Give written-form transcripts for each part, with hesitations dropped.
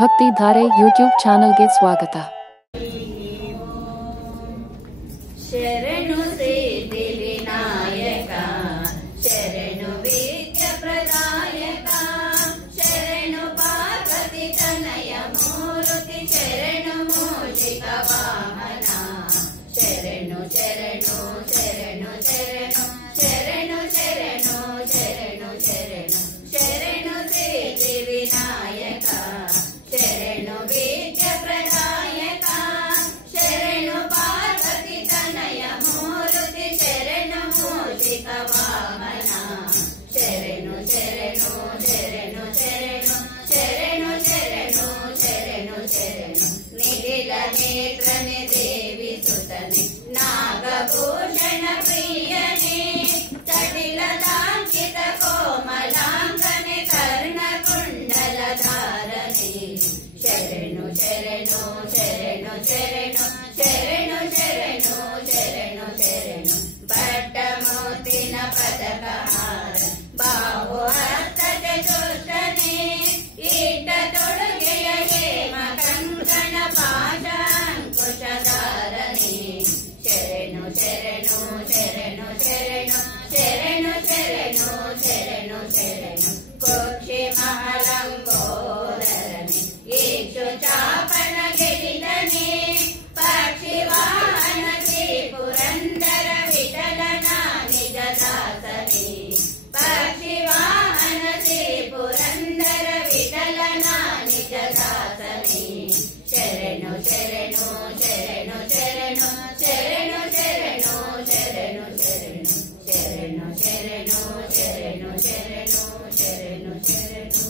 ಭಕ್ತಿ ಧಾರೆ ಯೂಟ್ಯೂಬ್ ಚಾನಲ್ಗೆ ಸ್ವಾಗತ. ಶರಣು ಸಿದ್ಧಿ ವಿನಾಯಕ, ಶರಣು ವಿದ್ಯ ಪ್ರದಾಯಕ, ಶರಣು ಪಾರ್ವತಿ ತನಯ ಮೂರುತಿ, ಶರಣು ಮೂಷಿಕ ವಾಹನ, ಶರಣು ಶರಣು ಶರಣು ಶರಣು ಶರಣು ಶರಣು ಶರಣು ಶರಣು ಶರಣು ಸಿದ್ಧಿ ವಿನಾಯಕ, ಶರಣು ವಿದ್ಯ ಪ್ರದಾಯಕ, ಶರಣು ಪಾರ್ವತಿ ತನಯ ಮೂರುತಿ, ಶರಣು ಮೂಷಿಕ ವಾಹನ, ಶರಣು ಶರಣು ಶರಣು ಶರಣು ಶರಣು ಶರಣು ಶರಣು ಶರಣು ನಿಖಿಲ ನೇತ್ರನೆ ದೇವಿ ಸುತನೆ, ನಾಗಭೂಷಣ ಪ್ರಿಯನೆ, ಚಟಿಲ ಲಾಂಛಿತ ಕೋಮಲಾಂಗನೆ, ಕರ್ಣಕುಂಡಲ ಧಾರನೆ, ಶರಣು ಶರಣು ಶರಣು ಶರಣು ಶರಣು ಶರಣು ಶರಣು ಶರಣು ಬಟ್ಟ ಮೋತಿನ ಪದಕ ಹಾರ, ಬಾಹು ಹಸ್ತ ಚತುಷ್ಟನೆ, ಈಟ ತೊಡುಗೆಯ ಹೇಮ ಕಂಕಣ ಪಾಶ ಅಂಕುಶ ಧಾರನೆ, ಶರಣು ಶರಣು ಶರಣು ಶರಣು ಶರಣು ಶರಣು ಶರಣು ಶರಣು ಕೋಕ್ಷಿ ಮಹಲಂಬೋದರನೆ, ಈಕ್ಷು ಚಾಪನ ಗೆಲಿದನೆ, ಪಕ್ಷಿ ವಾಹನ ಶ್ರೀ ಪುರಂದರ ವಿಠಲನ ನಿಜ ದಾಸನೆ, ಪಕ್ಷಿ ವಾಹನ ಶ್ರೀ ಪುರಂದರ ವಿಠಲನ ನಿಜ ದಾಸನೆ, ಶರಣು ಶರಣು ಶರಣು ಶರಣು ಶರಣು ಶರಣು ಶರಣು ಶರಣು ಶರಣು ಶರಣು ಶರಣು ಶರಣು ಶರಣು ಶರಣು.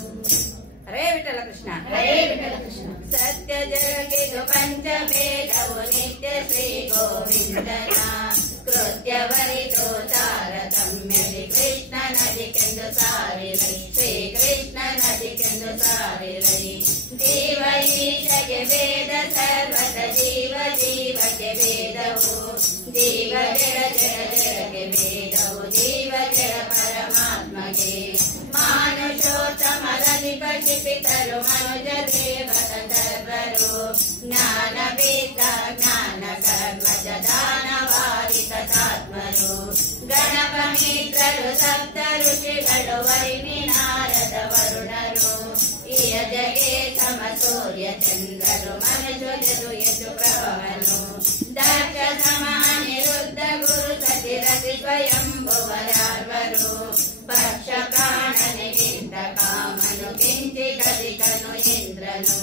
ಹರೇ ವಿಠಲ ಕೃಷ್ಣ, ಹರೇ ವಿಠಲ ಕೃಷ್ಣ. ಸತ್ಯ ಜಗಗಿದು ಪಂಚಭೇದವು ನಿತ್ಯ ಶ್ರೀ ಗೋವಿಂದನ, ಕೃತ್ಯವರಿತು ತಾರತಮ್ಯದಿ ಕೃಷ್ಣ ನದಿಕೆಂದು ಸಾರಿರೈ, ಶ್ರೀ ಕೃಷ್ಣ ನದಿಕೆಂದು ಸಾರಿರೈ. ಜೀವ ಈಶಗೆ ವೇದ ಸರ್ವತ, ಜೀವ ಜೀವಕ್ಕೆ ವೇದವು, ಜೀವ ಜಡ ಜಡ ಜಡಕ್ಕೆ ವೇದವು, ಜೀವ ಜಡ ಪರಮಾತ್ಮಗೆ. ಮಾನುಷೋತ್ತಮರಲ್ಲಿ ಪಶಿಪಿತರು ಮನುಜ ದೇವತರ್ವರು, ಜ್ಞಾನವೇದ ಜ್ಞಾನ ಕರ್ಮಜ ದಾನವಾರಿತ ತಾತ್ಮರು, ಗಣಪ ಮಿತ್ರರು ಸಪ್ತ ಋಷಿಗಳು, ವೈನಿ ನಾರದ ವರುಣರು, ಇಯ ಜಗೆ ಸಮ ಸೂರ್ಯ ಚಂದ್ರರು, ಮನಜೊಲೆದು ಯಶು ಪ್ರಭವನು, ದಕ್ಷ ಸಮ ಅನಿರುದ್ಧ ಗುರು ಸತಿರತಿ ಸ್ವಯಂಭುವರಾರ್ವರು, ಪಕ್ಷ ಪ್ರಾಣನಿಗಿಂತ ಕಾಮನು, ಕಿಂಚಿ ಗದಿಕನು ಇಂದ್ರನು,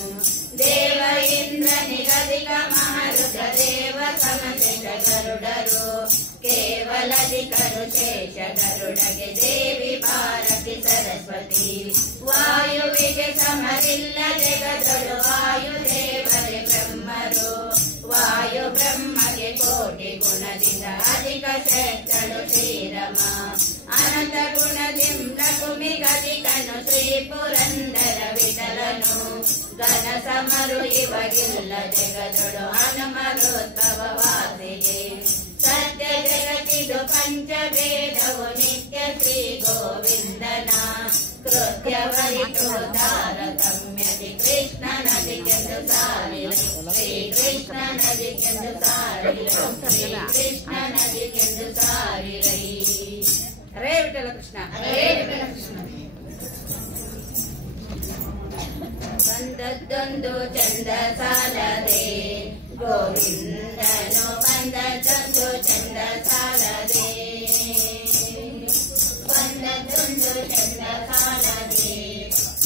ದೇವ ಇಂದ್ರ ನಿಗದಿಕ ಮಹಾರುದ್ರ, ದೇವ ಸಮಶೇಷ ಗರುಡರು, ಕೇವಲಧಿಕರು ಶೇಷ ಗರುಡಗೆ, ದೇವಿ ಭಾರತಿ ಸರಸ್ವತಿ, ವಾಯುವಿಗೆ ಸಮರಿಲ್ಲ ಜಗದೊಳು, ವಾಯುದೇವರೇ ಬ್ರಹ್ಮರು, ವಾಯು ಬ್ರಹ್ಮಗೆ ಕೋಟಿ ಗುಣದಿಂದ ಅಧಿಕ ಶಕ್ತಳು ಶ್ರೀರಮ, ಅನಂತ ಗುಣದಿಂದ ಕುಮಿಗದಿಕನು ಶ್ರೀ ಪುರಂದರ ವಿಠಲನು, ಘನ ಸಮರು ಇವಗಿಲ್ಲ ಜಗದೊಳು ಹನುಮರೋದ್ಭವ ವಾಸಿಗೆ. ಸತ್ಯ ಜಗತ್ತಿದು ಪಂಚಭೇದವು ನಿತ್ಯ ಶ್ರೀ ಗೋವಿಂದನ, ಕೃತ್ಯವರಿತು ತಾರತಮ್ಯದಿ ಕೃಷ್ಣ ನದಿಗೆಂದು ಸಾರಿರೈ, ಶ್ರೀ ಕೃಷ್ಣ ನದಿಗೆಂದು ಸಾರಿರೈ, ಶ್ರೀ ಕೃಷ್ಣ ನದಿಗೆಂದು ಸಾರಿರೈ. ಹರೇ ವಿಠಲ ಕೃಷ್ಣ, ಹರೇ ವಿಠಲ ಕೃಷ್ಣ. ಬಂದದ್ದೊಂದು ಚಂದ ಸಾಲದೆ, ಗೋವಿಂದನು ಬಂದದ್ದೊಂದು ಚಂದ ಸಾಲದೆ, ಬಂದದ್ದೊಂದು ಚಂದ ಸಾಲದೆ,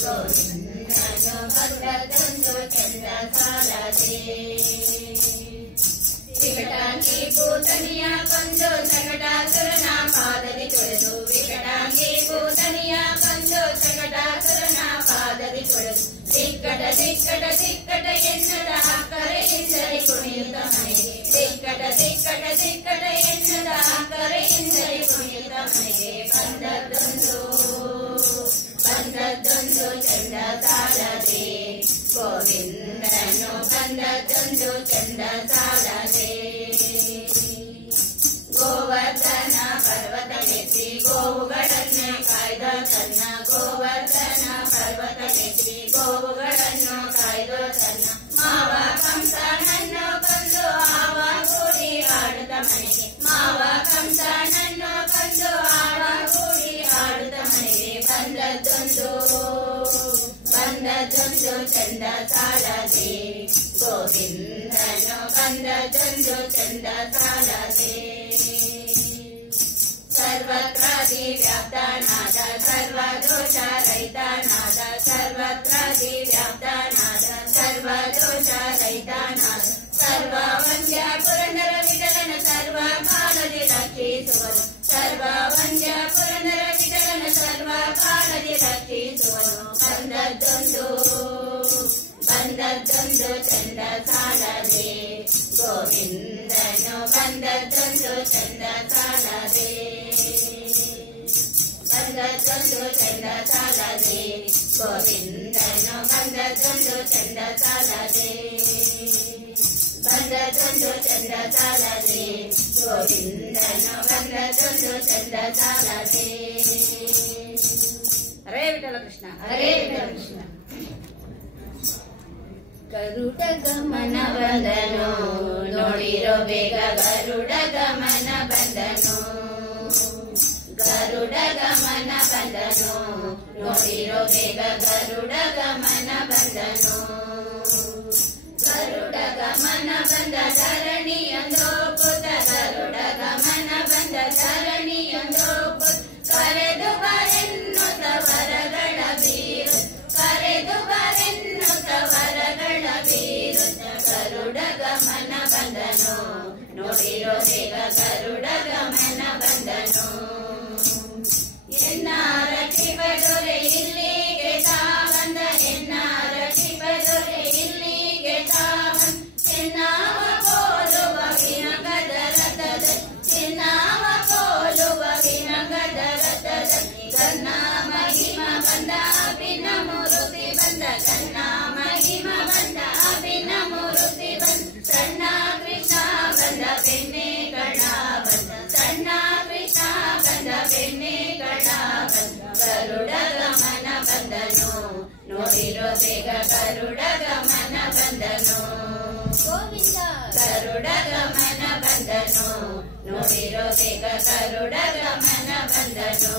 ಗೋವಿಂದನು ಬಂದದ್ದೊಂದು ಚಂದ ಸಾಲದೆ. ವಿಕಟಾಂಗಿ ಭೂತನಿಯ ಕೊಂದು ಸಕಟಾಸುರನ ಪಾದದಿ ತೊಳೆದು, ವಿಕಟಾಂಗಿ ಭೂತನಿಯ ಕೊಂದು ಸಕಟಾಸುರನ ಪಾದದಿ ತೊಳೆದು, ದಿಕ್ಕಟ ದಿಕ್ಕಟ ದಿಕ್ಕಟ ಎನ್ನದ ಕರೆ ಎಂದರೆ ಕುಣಿಯುತ್ತ ಮನೆಗೆ, ದಿಕ್ಕಟ ದಿಕ್ಕಟ ದಿಕ್ಕಟ ಎನ್ನದ ಕರೆ ಎಂದರೆ ಕುಣಿಯುತ್ತ ಮನೆಗೆ. ಬಂದದ್ದೊಂದು ಬಂದದ್ದೊಂದು ಚಂದ ಸಾಲದೆ, ಗೋವಿಂದನು ಬಂದದ್ದೊಂದು ಚಂದ ಸಾಲದೆ. ಗೋವರ್ಧನ ಪರ್ವತ ಮೆಚ್ಚಿ ಗೋವುಗಳನ್ನೇ ಕಾಯ್ದ ತನ್ನ, ಗೋವರ್ಧನ ಪರ್ವತ ಮೆಚ್ಚಿ ಗೋವುಗಳನ್ನು ಕಾಯ್ದ ಮನೆಗೆ ಮಾವ ಕಂಸನನ್ನು ಕೊಂದು ಆಡ ಕೂಡಿ ಆಡುತ್ತ ಮನೆಗೆ ಬಂದದೊಂದು ಚಂದ ಸಾಲದೆ ಗೋವಿಂದನು ಬಂದದೊಂದು ಚಂದ ಸಾಲದೆ ಸರ್ವತ್ರಾದಿ ವ್ಯಾಪ್ತನಾದ ಸರ್ವದೋಷ ರಹಿತನಾದ ಸರ್ವತ್ರಾದಿ ವ್ಯಾಪ್ತನಾದ ಸರ್ವದೋಷ ರಹಿತನಾದ ಸರ್ವವಂದ್ಯ ಪುರಂದರ ವಿಠಲನ ಸರ್ವ ಕಾಲದಿ ರಕ್ಷಿಸುವನು ಸರ್ವವಂದ್ಯ ಪುರಂದರ ವಿಠಲನ ಸರ್ವ ಕಾಲದಿ ರಕ್ಷಿಸುವನು ಬಂದದ್ದೊಂದು ಚಂದ ಸಾಲದೆ ಗೋವಿಂದನು ಬಂದದ್ದೊಂದು ಚಂದ ಸಾಲದೆ ಬಂದದ್ದೊಂದು ಚಂದ ಸಾಲದೆ ಗೋವಿಂದನು ಬಂದದ್ದೊಂದು ಚಂದ ಸಾಲದೆ ಬಂದದ್ದೊಂದು ಚಂದ ಸಾಲದೆ ಗೋವಿಂದನು ಬಂದದ್ದೊಂದು ಚಂದ ಸಾಲದೆ. ಹರೇ ವಿಠಲ ಕೃಷ್ಣ ಹರೇ ವಿಠಲ ಕೃಷ್ಣ. ಗರುಡ ಗಮನ ಬಂದನು ನೋಡಿರೋ ಬೇಗ ಗರುಡ ಗಮನ ಬಂದನು ಗರುಡ ಗಮನ ಬಂದನು ನೋಡಿರೋ ಬೇಗ ಗರುಡ ಗಮನ ಬಂದನು ಗರುಡ ಗಮನ ಬಂದ ಧರಣಿಯೊಂದು ಪುತ ಗರುಡ ಗಮನ ಬಂದ ಧರಣಿಯೊಂದು ಪುತ ಕರೆದು ಬರೆನ್ನುತ್ತ ವರಗಳ ಬೀರು ಕರೆದು ಬರೆನ್ನುತ್ತ ವರಗಳ ಬೀರುತ್ತ ಗರುಡ ಗಮನ ಬಂದನು ನೋಡಿರೋ ಬೇಗ ಗರುಡ ಗಮನ ಬಂದನು. ಎನ್ನಾರ ಶಿವದೊರೆ ಇಲ್ಲಿಗೆ ತಾವಂದ ಎನ್ನಾರ ಶಿವದೊರೆ ಇಲ್ಲಿಗೆ ತಾವಂದ ಚಿನ್ನಾವ ಕೋಲುವ ವಿನಗದ ರಥದ ಚಿನ್ನಾವ ಕೋಲುವ ವಿನಗದ ರಥದ ಗನ್ನ ಮಹಿಮ ಬಂದ ಅಭಿನ ಮೂರುತಿ ಬಂದ ಗನ್ನ ಮಹಿಮ ಬಂದ ಅಭಿನ ಮೂರುತಿ ಬಂದ ಸಣ್ಣ ಕೃಷ್ಣ ಬಂದ ಬೆಣ್ಣೆ ಕಡ ಬಂದ ಸಣ್ಣ ಕೃಷ್ಣ ಬಂದ ಬೆಣ್ಣೆ ಕಡ ಬಂದ ಗರುಡ ಗಮನ ಬಂದನು ನೋಡಿರೋ ಬೇಗ ಗರುಡ ಗಮನ ಬಂದನು ಗೋವಿಂದ ಗರುಡ ಗಮನ ಬಂದನು ನೋಡಿರೋ ಬೇಗ ಗರುಡ ಗಮನ ಬಂದನು.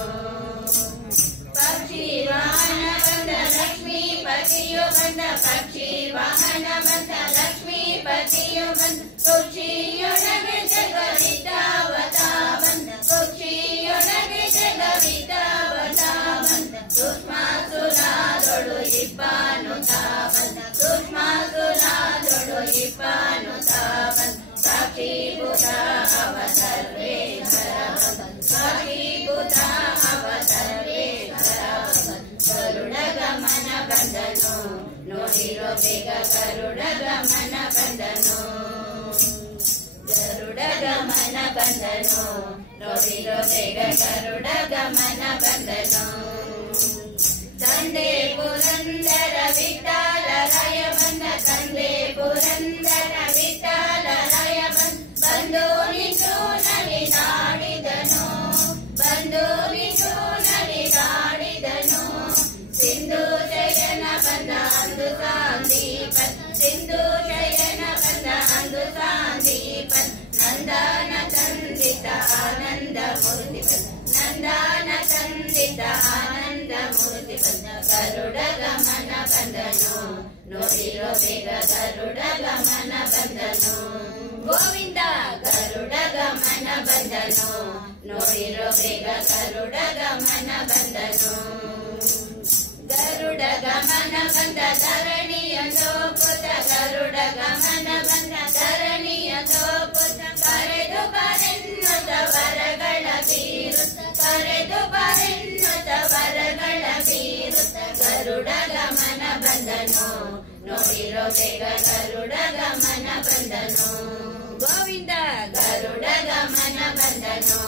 ಪಕ್ಷಿ ವಾಹನ ಬಂದ ಲಕ್ಷ್ಮೀ ಪತಿಯು ಬಂದ ಪಕ್ಷಿ ವಾಹನ ಬಂದ ಲಕ್ಷ್ಮೀ ಪತಿಯು ಬಂದ ಕುಕ್ಷಿಯೊಳಗೆ ಜಗವಿದ್ದಾವತ ಬಂದ ಕುಕ್ಷಿಯೊಳಗೆ ಜಗವಿದ್ದಾವತ ಬಂದ ಸೂಕ್ಷ್ಮ ಸುಲಾದೊಳು ಇಬ್ಬಾನುತ ಬಂದ ಸೂಕ್ಷ್ಮ ಸುಲಾದೊಳು ಇಬ್ಬಾನುತ ಬಂದ ಸಾಕ್ಷೀಭೂತ ಅವ ಸರ್ವೇಶ್ವರ ಬಂದ ಸಾಕ್ಷೀಭೂತ ಅವ ಸರ್ವೇಶ್ವರ ಗರುಡ ಗಮನ ಬಂದನು ನೋಡಿರೋ ಬೇಗ ಗರುಡ ಗಮನ ಬಂದನು ಗರುಡ ಗಮನ ಬಂದನು ನೋಡಿರೋ ಬೇಗ ಗರುಡ ಗಮನ ಬಂದನು. ತಂದೆ ಪುರಂದರ ವಿಠಲರಾಯ ಬಂದ ತಂದೆ ಪುರಂದರ ವಿಠಲರಾಯ ಬಂದು ನಿಂತು ನಲಿದಾಡಿದನು ಬಂದು ನಿಂತು ನಲಿದಾಡಿದನು ಸಿಂಧು ಶಯನ ಬಂದ ಅಂದು ಸಾಂದೀಪನ್ ಸಿಂಧು ಶಯನ ಬಂದ ಅಂದು ಸಾಂದೀಪನ್ ನಂದನ ತಂದಿತ ಆನಂದ ಮೂರ್ತಿ ನಂದನ ತಂದಿತ ಆನಂದ ಮೂರ್ತಿ ಬಂದ ಗರುಡ ಗಮನ ಬಂದನು ನೋಡಿರೋ ಬೇಗ ಗರುಡ ಗಮನ ಬಂದನು ಗೋವಿಂದ ಗರುಡ ಗಮನ ಬಂದನು ನೋಡಿರೋ ಬೇಗ ಗರುಡ ಗಮನ ಬಂದನು. ಗರುಡ ಗಮನ ಬಂದ ಧರಣಿಯೊಂದು ಪುತ ಗರುಡ ಗಮನ ಬಂದ ಧರಣಿಯೊಂದು ಪುತ ಕರೆದು ಬರೆನ್ನುತ್ತ ವರಗಳ ಬೀರುತ್ತ ಕರೆದು ಬರೆನ್ನುತ್ತ ವರಗಳ ಬೀರುತ್ತ ಗರುಡ ಗಮನ ಬಂದನು ನೋಡಿರೋ ಬೇಗ ಗರುಡ ಗಮನ ಬಂದನು ಗೋವಿಂದ ಗರುಡ ಗಮನ ಬಂದನು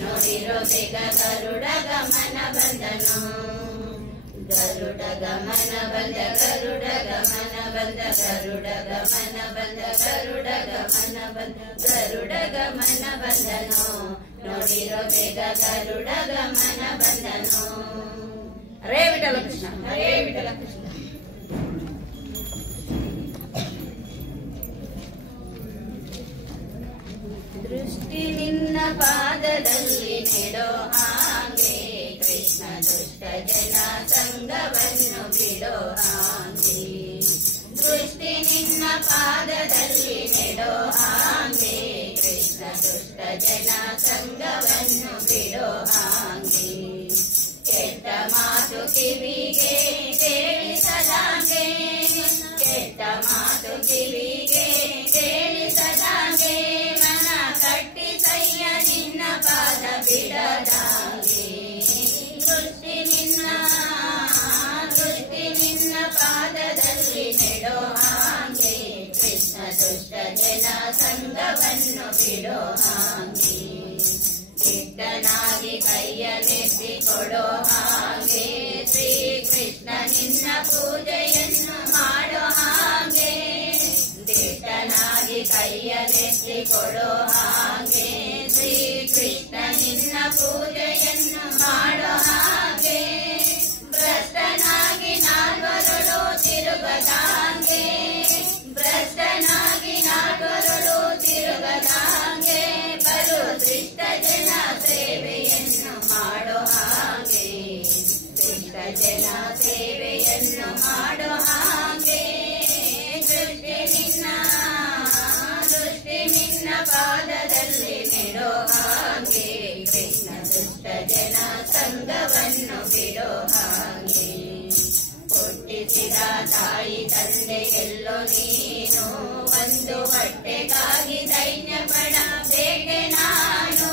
ನೋಡಿರೋ ಬೇಗ ಗರುಡ ಗಮನ ಬಂದನು. ಗರುಡ ಗಮನ ಬಂದ ಗರುಡ ಗಮನ ಬಂದ ಗರುಡ ಗಮನ ಬಂದ ಗರುಡ ಗಮನ ಬಂದ ಗರುಡ ಗಮನ ಬಂದನು ನೋಡಿರೋ ಬೇಗ ಗರುಡ ಗಮನ ಬಂದನು. ಹರೇ ವಿಠಲ ಕೃಷ್ಣ ಹರೇ ವಿಠಲ ಕೃಷ್ಣ. ದೃಶ್ಯ ಪಾದದಲ್ಲಿ ನೆಡೋ ಹಾಗೆ ಕೃಷ್ಣ ದುಷ್ಟ ಜನ ಸಂಗವನ್ನು ಬಿಡೋ ಹಾಗೆ ದೃಷ್ಟಿ ನಿನ್ನ ಪಾದದಲ್ಲಿ ನೆಡೋ ಹಾಗೆ ಕೃಷ್ಣ ದುಷ್ಟ ಜನ ಸಂಗವನ್ನು ಬಿಡೋ ಹಾಗೆ ಕೆಟ್ಟ ಮಾತು ಕಿವಿಗೆ ಕೇಳಿಸದಾಗೆ ಕೆಟ್ಟ ಮಾತು ಕಿವಿಗೆ ಕೇಳಿಸದಾಗೆ ಮನ ಕಟ್ಟಿಸಯ್ಯ ನಿನ್ನ ಪಾದ ಬಿಡದಾಗೆ ದೃಷ್ಟಿ ನಿನ್ನ ಪಾದದಲ್ಲಿ ನೆಡೋ ಹಾಗೆ ಕೃಷ್ಣ ದುಷ್ಟ ಜನ ಸಂಗವನ್ನು ಬಿಡೋ ಹಾಗೆ ಕೆಟ್ಟನಾಗಿ ಕೈಯನ್ನೆತ್ತಿ ಕೊಡೋ ಹಾಗೆ ಶ್ರೀ ಕೃಷ್ಣ ನಿನ್ನ ಪೂಜೆಯನ್ನು ಮಾಡೋ ಹಾಗೆ ಕೆಟ್ಟನಾಗಿ ಕೈಯನ್ನೆತ್ತಿ ಕೊಡೋ ಹಾಗೆ ಶ್ರೀ ಕೃಷ್ಣ ನಿನ್ನ ಪೂಜೆಯನ್ನು ಮಾಡೋ ಹಾಗೆ ಭ್ರಷ್ಟನಾಗಿ ನಾಲ್ವರಳು ತಿರುಗದಾಗೆ ಭ್ರಷ್ಟನಾಗಿ ನಾಲ್ವರಳು ತಿರುಗದಾಗೆ ಬಲು ಶ್ರೇಷ್ಠ ಜನ ಸೇವೆಯನ್ನು ಮಾಡೋ ಹಾಗೆ ಶ್ರೇಷ್ಠ ಜನ ಸೇವೆಯನ್ನು ಮಾಡೋ ಹಾಗೆ ದೃಷ್ಟಿ ನಿನ್ನ ಪಾದದಲ್ಲಿ ನೆಡೋ ಹಾಗೆ ಕೃಷ್ಣ ದುಷ್ಟ ಜನ ಸಂಗವನ್ನು ಬಿಡೋ ಹಾಗೆ ಹುಟ್ಟಿಸಿದ ತಾಯಿ ತಂದೆ ಎಲ್ಲೋ ನೀನು ಒಂದು ಹೊಟ್ಟೆಗಾಗಿ ದೈನ್ಯ ಪಡಬೇಕೆ ನಾನು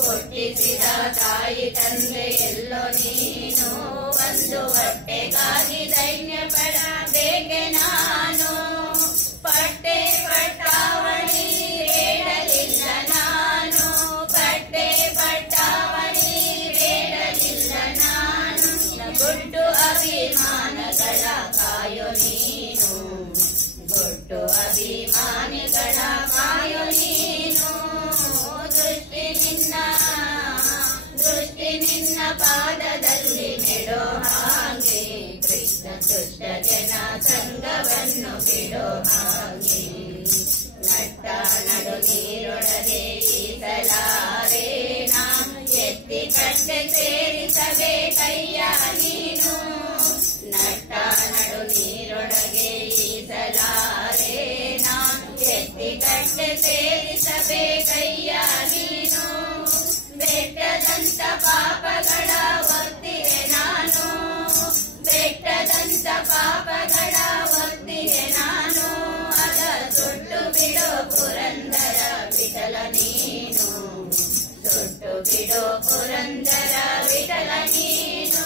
ಹುಟ್ಟಿಸಿದ ತಾಯಿ ತಂದೆ ಎಲ್ಲೋ ನೀನು ಒಂದು ಹೊಟ್ಟೆಗಾಗಿ ದೈನ್ಯ ಪಡಬೇಕೆ ನಾನು ಪಟ್ಟೆ ಪಟ್ಟಾವಣಿ ಬೇಡಲಿಲ್ಲ ನಾನು ಪಟ್ಟೆ ಪಟ್ಟಾವಣಿ ಬೇಡಲಿಲ್ಲ ನಾನು ಗುಟ್ಟು ಅಭಿಮಾನಗಳ ಕಾಯೋ ನೀನು ಗುಟ್ಟು ಅಭಿಮಾನಿಗಳ ಕಾಯೋ ನೀನು ದೃಷ್ಟಿ ನಿನ್ನ ಪಾದದಲ್ಲಿ ನೆಡೋ ಹಾಗೆ ಕೃಷ್ಣ ದುಷ್ಟ ಜನ ಸಂಗವನ್ನು ಬಿಡೋ ಹಾಗೆ ನಟ್ಟ ನಡು ನೀರೊಳಗೆ ಈಸಲಾರೆ ನಾನು ಎತ್ತಿ ಕಟ್ಟೆ ಸೇರಿಸಬೇಕಯ್ಯ ನೀನು ನಟ್ಟ ನಡು ನೀರೊಳಗೆ ಈಸಲಾರೆ ನಾನು ಎತ್ತಿ ಕಟ್ಟೆ ಸೇರಿಸಬೇಕಯ್ಯ ನೀನು ಬೆಟ್ಟದಂತ ಪಾಪಗಳ ಒತ್ತಿಗೆ ನಾನು ಬೆಟ್ಟದಂತ ಪಾಪಗಳ ಒತ್ತಿಗೆ ನಾನು ಅದ ಸುಟ್ಟು ಬಿಡೋ ಪುರಂದರ ವಿಠಲ ನೀನು ಸುಟ್ಟು ಬಿಡೋ ಪುರಂದರ ವಿಠಲ ನೀನು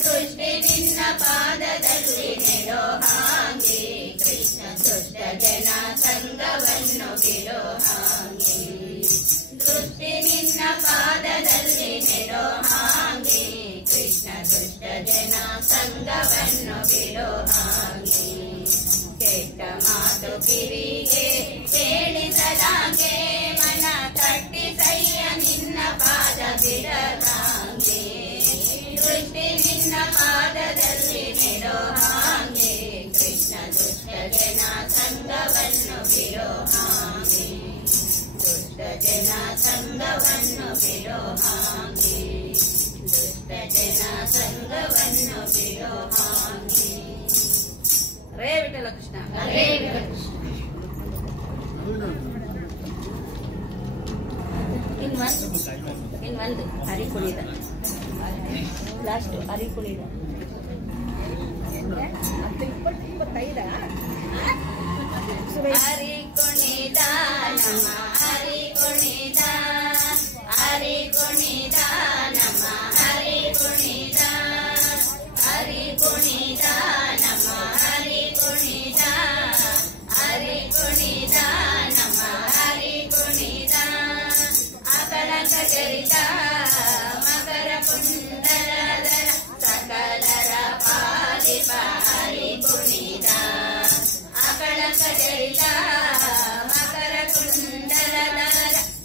ದೃಷ್ಟಿ ನಿನ್ನ ಪಾದದಲ್ಲಿ ನೆಡೋ ಹಾಗೆ ಕೃಷ್ಣ ದುಷ್ಟ ಜನ ಸಂಗವನ್ನು ಬಿಡೋ ಹಾಗೆ ದೃಷ್ಟಿ ನಿನ್ನ ಪಾದದಲ್ಲಿ ನೆಡೋ ಹಾಗೆ ಕೃಷ್ಣ ದುಷ್ಟ ಜನ ಸಂಗವನ್ನು ಬಿಡೋ ಹಾಗೆ ಕೆಟ್ಟ ಮಾತು ಕಿವಿಗೆ ಕೇಳಿಸದಾಗೆ ಮನ ಕಟ್ಟಿಸಯ್ಯ ನಿನ್ನ ಪಾದ ಬಿಡದಾಗೆ ದೃಷ್ಟಿ ನಿನ್ನ ಪಾದದಲ್ಲಿ ನೆಡೋ ಹಾಗೆ ಕೃಷ್ಣ ದುಷ್ಟ ಜನ ಸಂಗವನ್ನು ಬಿಡೋ ಹಾಗೆ ದುಷ್ಟ ಜನ ಸಂಗವನ್ನು ಬಿಡೋ ಹಾಗೆ ದುಷ್ಟ ಜನ ಸಂಗವನ್ನು ಬಿಡೋ ಹಾಗೆ ಹರೇ ವಿಠಲ ಕೃಷ್ಣ ಹರೇ ವಿಠಲ ಕೃಷ್ಣ ಇನ್ನೊಂದು ಹರಿ ಕುಣಿದ ಲಾಸ್ಟ್ ಹರಿ ಕುಣಿದ 25 ಹರಿ ಕುಣಿದ ನಮ್ಮ ಹರಿ ಕುಣಿದ ಹರಿ ಕುಣಿದ ನಮ್ಮ ಹರಿ ಕುಣಿದ ಹರಿ ಕುಣಿದ ನಮ್ಮ ಹರಿ ಕುಣಿದ ಹರಿ ಕುಣಿದ ನಮ್ಮ ಹರಿ ಕುಣಿದ ಅಕಳಕ ಚರಿತ ಮಕರ ಕುಂದರದ ಸಕಲರ ಪಾಲಿಪ ಹರಿ ಕುಣಿದ ಅಕಳಕ ಚರಿತ ಮಕರ ಕುಂದರದ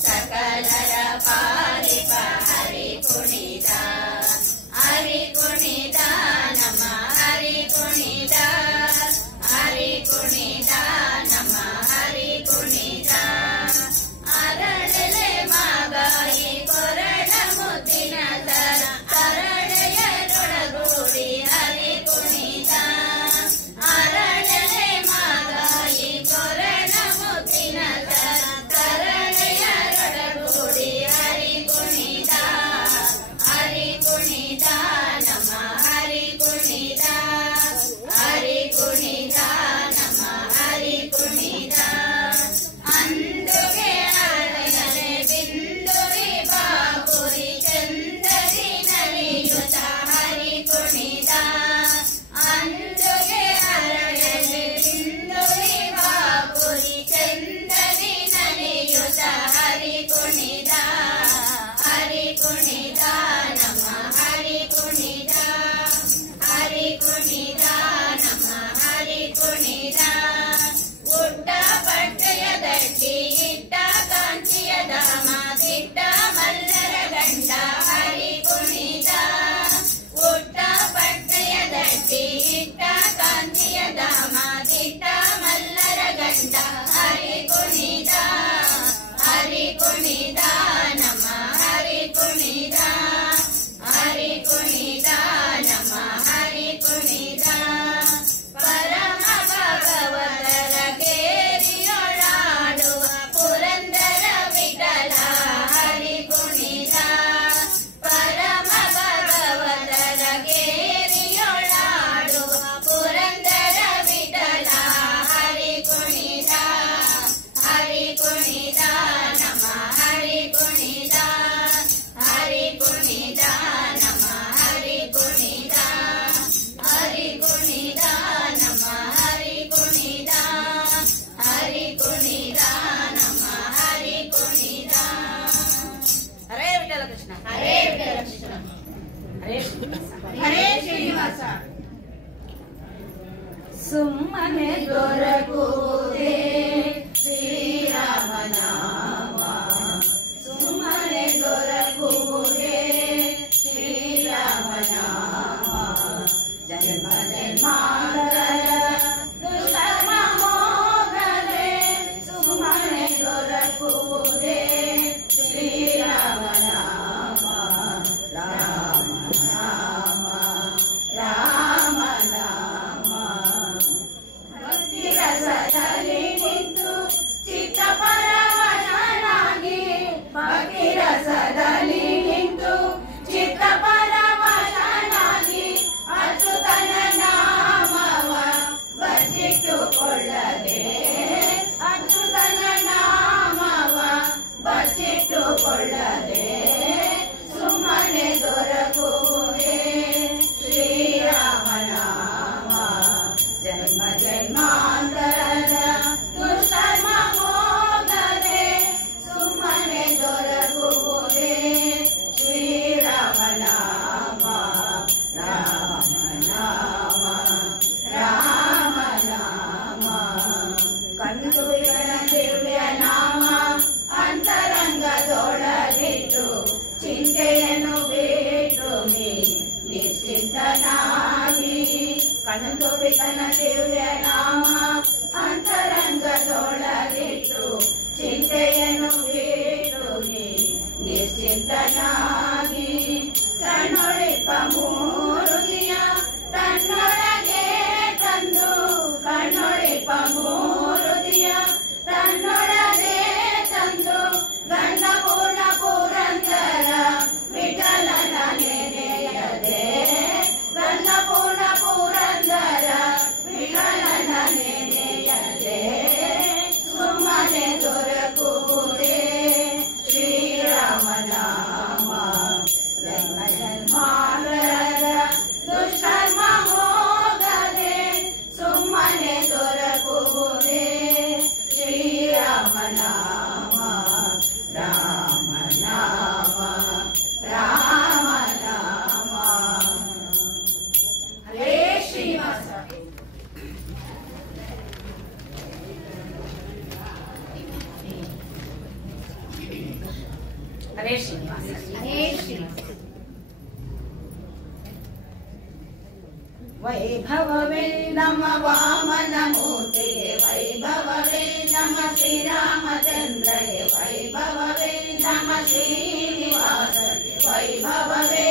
ಸಕಲರ ಪಾಲಿಪ ಹರಿ ಕುಣಿದ ಹರಿ ಕುಣಿದ ನಮ್ಮ ಹರಿ ಕುಣಿದ ಹರಿ ಕುಣಿದ ನಮ್ಮ ಹರಿ ಕುಣಿದ ಸುಮ್ಮನೆ ದೊರಕುವುದೇ ಶ್ರೀರಾಮನಾಮ, ಸುಮ್ಮನೆ ದೊರಕುವುದೇ ಶ್ರೀರಾಮನಾಮ. ಜನ್ಮ ಜನ್ಮಾಂತರ ದುಷ್ಕರ್ಮ ಹೋಗದೆ ಸುಮ್ಮನೆ ದೊರಕುವುದೇ ಶ್ರೀರಾಮನಾಮ. ರಾಮ ನಾಮ ರಾಮ ನಾಮ. ಭಕ್ತಿ ರಸದಲ್ಲಿ ನಿಂತು ಚಿತ್ತ ಪರವಶನಾಗಿ, ಭಕ್ತಿ ರಸದಲ್ಲಿ ನಿಂತು ಚಿತ್ತ ಪರವಶನಾಗಿ ಅಚ್ಯುತನ ನಾಮವ ಬಚ್ಚಿಟ್ಟುಕೊಳ್ಳದೆ, ಅಚ್ಯುತನ ನಾಮವ ಬಚ್ಚಿಟ್ಟುಕೊಳ್ಳದೆ ಸುಮ್ಮನೆ ದೊರಕುವುದೇ ಶ್ರೀರಾಮನಾಮ. ಜನ್ಮ ಜನ್ಮಾಂತರದ ದುಷ್ಕರ್ಮ ಹೋಗದೆ ಸುಮ್ಮನೆ ದೊರಕುವುದೇ ಶ್ರೀರಾಮನಾಮ. ರಾಮ ನಾಮ ರಾಮ ನಾಮ. ಕಣ್ತುಳಿಗಳ ದಿವ್ಯ ನಾಮ ಅಂತರಂಗದೊಳಗಿಟ್ಟು ಚಿಂತೆಯನ್ನು ಬಿಟ್ಟು ನಿಶ್ಚಿಂತನಾಗಿ, ಕಣ್ತುಳಿಗಳ ದಿವ್ಯ ನಾಮ ಅಂತರಂಗದೊಳಗಿಟ್ಟು ಚಿಂತೆಯನ್ನು ಬಿಟ್ಟು ನಿಶ್ಚಿಂತನಾಗಿ, ಕಣ್ಣೊಳಿಪ ಮೂರುತಿಯ ತನ್ನೊಳಗೆ ತಂದು, ಕಣ್ಣೊಳಿಪ ಮೂರುತಿಯ ತನ್ನೊಳಗೆ ತಂದು ಗಂಧಪೂರ್ಣ ಪುರಂದರ ವಿಠಲನ ನೆನೆಯದೆ, ಗಂಧಪೂರ್ಣ ಪುರಂದರ ವಿಠಲನ ನೆನೆಯದೆ ಸುಮ್ಮನೆ ದೊರಕುವುದೇ ಶ್ರೀರಾಮನಾಮ. ಜನ್ಮ ಜನ್ಮಾಂತರದ ದುಷ್ಕರ್ಮ ಹೋಗದೆ ಸುಮ್ಮನೆ ದೊರಕುವುದೇ ಶ್ರೀರಾಮನಾಮ. ರಾಮ ನಾಮ ರಾಮ ನಾಮ. ಹರೇ ಶ್ರೀನಿವಾಸ. ಹರೇ ಶ್ರೀನಿವಾಸ. ಹರೇ ಶ್ರೀನಿವಾಸ. ವೈಭವವೇ ನಮ್ಮ ವಾಮನ ಮೂರ್ತಿಗೆ, ವೈಭವವೇ ನಮ್ಮ ಶ್ರೀರಾಮಚಂದ್ರಗೆ, ವೈಭವವೇ ನಮ್ಮ ಶ್ರೀನಿವಾಸಗೆ, ವೈಭವವೇ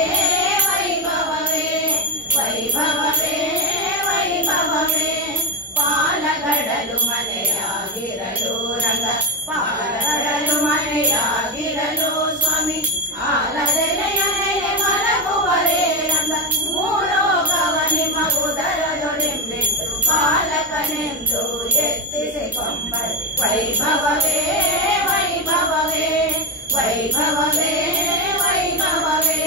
ವೈಭವವೇ ವೈಭವವೇ ವೈಭವವೇ. ಪಾಲಗಡಲು ಮನೆಯಾಗಿರಲು ರಂಗ, ಪಾಲಗಡಲು ಮನೆಯಾಗಿರಲು ಸ್ವಾಮಿ, ಆಲದೆಲೆಯ ಮೇಲೆ ಮಲಗುವರೇ ರಂಗ. ಮೂಲೋಕವ ನಿಮ್ಮ ಉದರದೊಡೆಂಬಿಟ್ಟು ಪಾಲಕನೆಂದು ಎತ್ತಿಸಿಕೊಂಬರೆ. ವೈಭವವೇ ವೈಭವವೇ ವೈಭವವೇ ವೈಭವವೇ.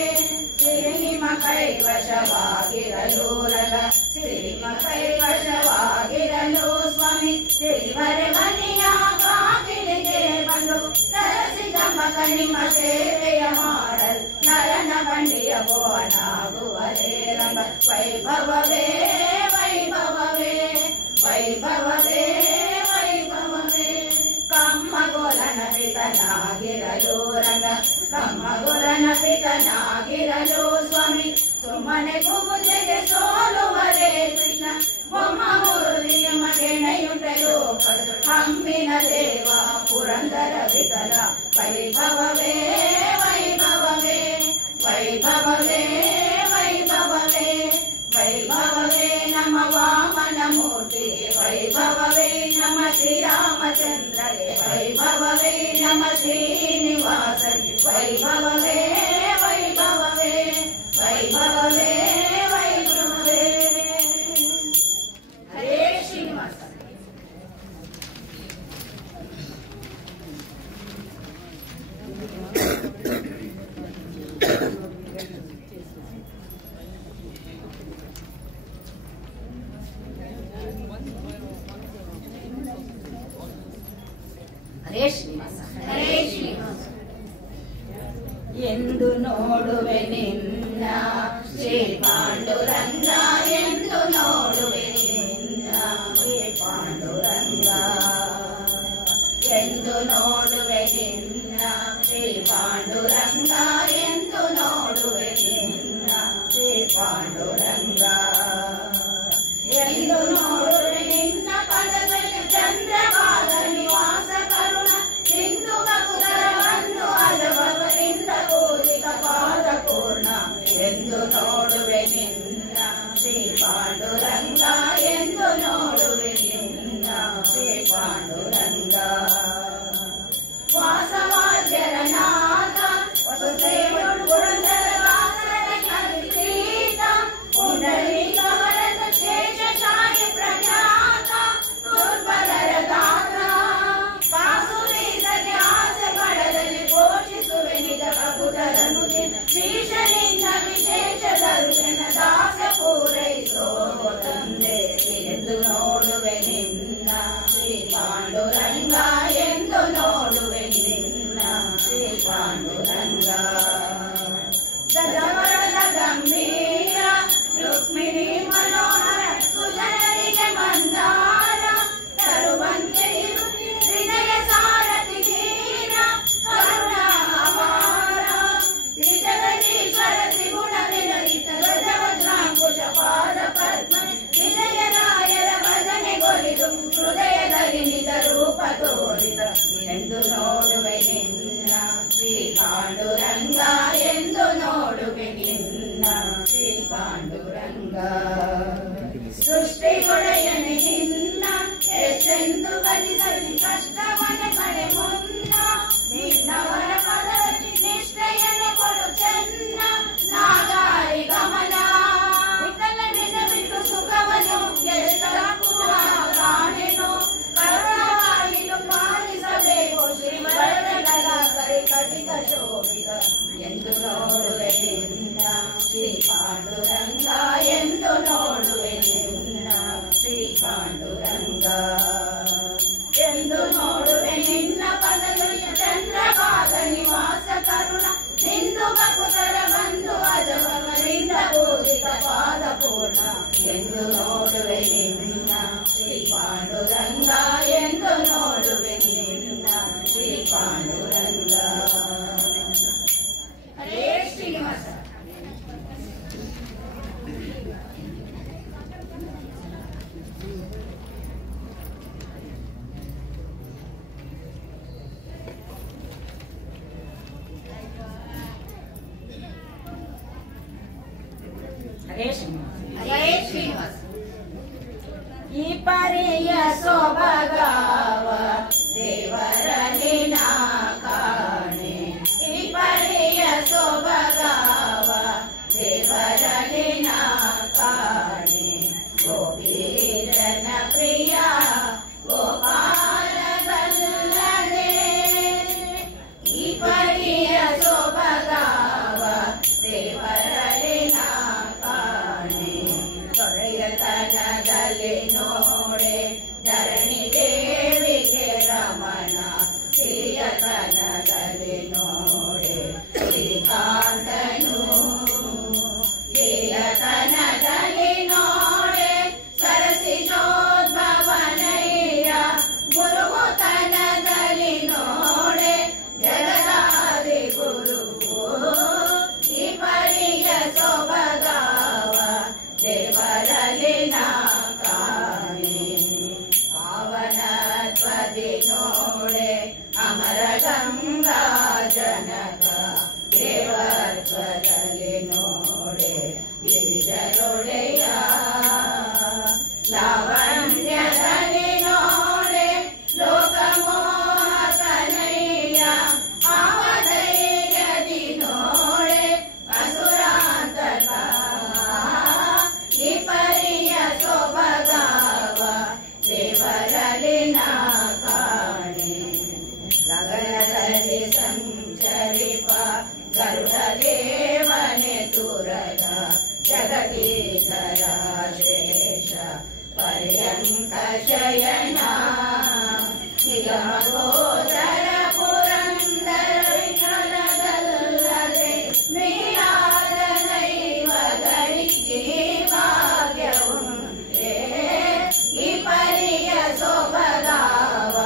ಸಿರಿ ನಿಮ್ಮ ಕೈವಶವಾಗಿರಲು ರಂಗ, ಸಿರಿ ನಿಮ್ಮ ಕೈವಶವಾಗಿರಲು ಸ್ವಾಮಿ, ಸಿರಿವರೆ ಮನೆಯ ಬಾಗಿಲಿಗೆ ಬಂದು ಸರಸಿಗಮ್ಮಕ ನಿಮ್ಮ ಸೇವೆಯ ಮಾಡಲು ನರನ ಬಂಡಿಯ ಬೋನಾಗುವರೇ ರಂಗ. ವೈಭವವೇ ವೈಭವವೇ ವೈಭವವೇ ವೈಭವವೇ. ಕಮ್ಮಗೋಲನ ಪಿತನಾಗಿರಲು ರಂಗ, ಕಮ್ಮಗೋಲನ ಪಿತನಾಗಿರಲು ಸ್ವಾಮಿ, ಸುಮ್ಮನೆ ಕುಬುಜೆಗೆ ಸೋಲುವರೇ ಕೃಷ್ಣ. ಬೊಮ್ಮ ಹುರುಳಿಯ ಮಗೆಣೆಯುಂಟಲು ಹಮ್ಮಿನ ದೇವ ಪುರಂದರ ವಿಠಲ. ವೈಭವವೇ ವೈಭವವೇ ವೈಭವವೇ ವೈಭವವೇ ವೈಭವವೇ ನಮ್ಮ ವಾಮನ ಮೂರ್ತಿಗೆ, ವೈಭವವೇ ನಮ್ಮ ಶ್ರೀರಾಮಚಂದ್ರಗೆ, ವೈಭವವೇ ನಮ್ಮ ಶ್ರೀನಿವಾಸಗೆ, ವೈಭವವೇ ವೈಭವವೇ ವೈಭವವೇ ವೈಭವವೇ. ಹರೇ ಶ್ರೀನಿವಾಸ. ಹರೇ ಶ್ರೀನಿವಾಸ. ಹರೇ ಶ್ರೀನಿವಾಸ. ಎಂದು ನೋಡುವೆ ನಿನ್ನ ಶ್ರೀ ಪಾಂಡುರಂಗ. ಶ್ರೀ ಪಾಂಡುರಂಗ ಎಂದು ನೋಡುವೆ ನಿನ್ನ ಶ್ರೀ ಪಾಂಡುರಂಗ ವಾಸವಾದ್ಯರ ನಾಥ ವಸುದೇವರು ಪುರಂದರ ವಾಸನ ಕಲಿತ ಪುಂಡರೀಕ ವರದ ಶೇಷಶಾಹಿ ಪ್ರಖ್ಯಾತ ದುರ್ಬಲರ ದಾತ ಪಾಸುರೀಸಗೆ ಆಸೆ ಪಡದಲ್ಲಿ ಪೋಷಿಸುವೆ ನಿಜ ಪ್ರಭುತರನು ಶೀಶನಿಂದ ವಿಶೇಷ ದರ್ಶನ ದಾಸ ಪೂರೈಸೋ ತಂದೆ ಎಂದು ನೋಡುವೆ ನಿನ್ನ ಶ್ರೀ ಪಾಂಡುರಂಗ ಎಂದು ನೋಡುವೆ ನಿನ್ನ ಶ್ರೀ ಪಾಂಡುರಂಗ ಗಜವರದ ಗಂಭೀರ ರುಕ್ಮಿಣಿ ಮನೋಹರ ಸುಜನರಿಗೆ ಮಂದಾರ ತರುವಂತೆ ಹೃದಯ ಸಾರಥಿ ಧೀರ ಕರುಣಾಪಾರ ತ್ರಿಜಗದೀಶ್ವರ ತ್ರಿಗುಣ ವಿರಹಿತ ಗಜವಜ್ರಾಂಕುಶ ಪಾದ ಪದ್ಮ ವಿಜಯರಾಯರ ಭಜನೆಗೊಲಿದು ಹೃದಯದಲ್ಲಿ ನಿಜ ರೂಪ ತೋರಿದ ಎಂದು ನೋಡುವೆ ನಿನ್ನ ಶ್ರೀ ಪಾಂಡುರಂಗ ಎಂದು ನೋಡುವೆ ನಿನ್ನ ಶ್ರೀ ಪಾಂಡುರಂಗ ಸೃಷ್ಟಿಗೊಡೆಯನೆ ನಿನ್ನ ಎಷ್ಟೆಂದು ಕಲಿಸಲಿ ಕಷ್ಟವನ ಕಡೆ ಮುನ್ನ ನಿನ್ನವರ ಪದದಲ್ಲಿ ನಿಷ್ಠೆಯನ್ನು ಕೊಡು ಚೆನ್ನ ನಾಗಾರಿ ಗಮನ ವಿಕಲನೆನ ಬಿಟ್ಟು ಸುಖವನ್ನು ಎಷ್ಟಕ್ಕೂ ಕಾಣೆನು ಕರುಣಾವಾಣಿಯು ಪಾಲಿಸಬೇಕು ಶ್ರೀವರ್ಣಗಳ ಕರೆ ಕಟಿಕ ಶೋಭಿತ ಎಂದು ನೋಡುವೆ ನಿನ್ನ ಶ್ರೀ ಪಾಂಡುರಂಗ ಎಂದು ನೋಡುವೆ ನಿನ್ನ ಶ್ರೀ ಪಾಂಡುರಂಗ ಎಂದು ನೋಡುವೆ ನಿನ್ನ ಪದದಲ್ಲಿ ಚಂದ್ರಪಾದ ನಿವಾಸ ಕರುಣ ಸಿಂಧು ಭಕ್ತರ ಬಂಧು ಅಜವರಿಂದ ಪೂಜಿತ ಪಾದ ಪೂರ್ಣ ಎಂದು ನೋಡುವೆ ನಿನ್ನ ಶ್ರೀ ಪಾಂಡುರಂಗ ಎಂದು ನೋಡುವೆ ನಿನ್ನ ಶ್ರೀ ಪಾಂಡುರಂಗ ಹರೇ ಶ್ರೀನಿವಾಸ ಹರೇ ಶ್ರೀನಿವಾಸ ಈ ಪರಿಯ ಸೊಬಗಾವ ದೇವರಲ್ಲಿ ನಾ ಕಾಣೆ ಈ ಪರಿಯ ಸೊಬಗಾವ ದೇವರಲ್ಲಿ ನಾ ಕಾಣೆ ಗೋಪೀಜನ ಪ್ರಿಯ ಗೋಪಾಲ ಬಲ್ಲದೆ ಈ ಪರಿಯ ಸೊಬಗಾವ ದೇವರಲ್ಲಿ ನಾ ತನದಲ್ಲಿ ನೋಡೆ ಧರಣಿ ದೇವಿಗೆ ರಮಣ ಹಿರಿಯತನದಲ್ಲಿ ನೋಡೆ ಶ್ರೀಕಾಂತನು ಹಿರಿಯತನದಲ್ಲಿ ನೋಡೆ ಸರಸಿಜೋದ್ಭವನಯ್ಯ ಗುರುತನದಲ್ಲಿ ನೋಡೆ ಜಗದಾದಿ ಗುರು ಈ ಪರಿಯ ಸೊಬಗಾವ ದೇವರಲ್ಲಿ ನಾ ಕಾಣೆ ಪಾವನತ್ವದಿ ನೋಡೆ ಅಮರ ಗಂಗಾ ಜನಕ ದೇವತ್ವದಲ್ಲಿ ನೋಡೆ ಗಿರಿಜರೊಡೆಯ ಲಾವಣ್ಯದಲ್ಲಿ ನೋಡೆ ಲೋಕಮೋಹಕನಯ್ಯ ಅವಧೈರ್ಯದಿ ನೋಡೆ ಅಸುರಾಂತಕ ಈ ಪರಿಯ ಸೊಬಗಾವ ದೇವರಲ್ಲಿ ನಾ ಕಾಣೆ ಗಗನದಲ್ಲಿ ಸಂಚರಿಪ ಗರುಡ ದೇವನೆ ತುರಗ ಜಗದೀಶರ ಶೇಷ ಪರ್ಯಂಕ ಶಯನ ನಿಗಮ ಗೋಚರ ಪುರಂದರ ವಿಠಲಗಲ್ಲದೆ ಮೀರಾದ ದೈವಗಳಿಗೆ ಭಾಗ್ಯವುಂಟೆ ಈ ಪರಿಯ ಸೊಬಗಾವ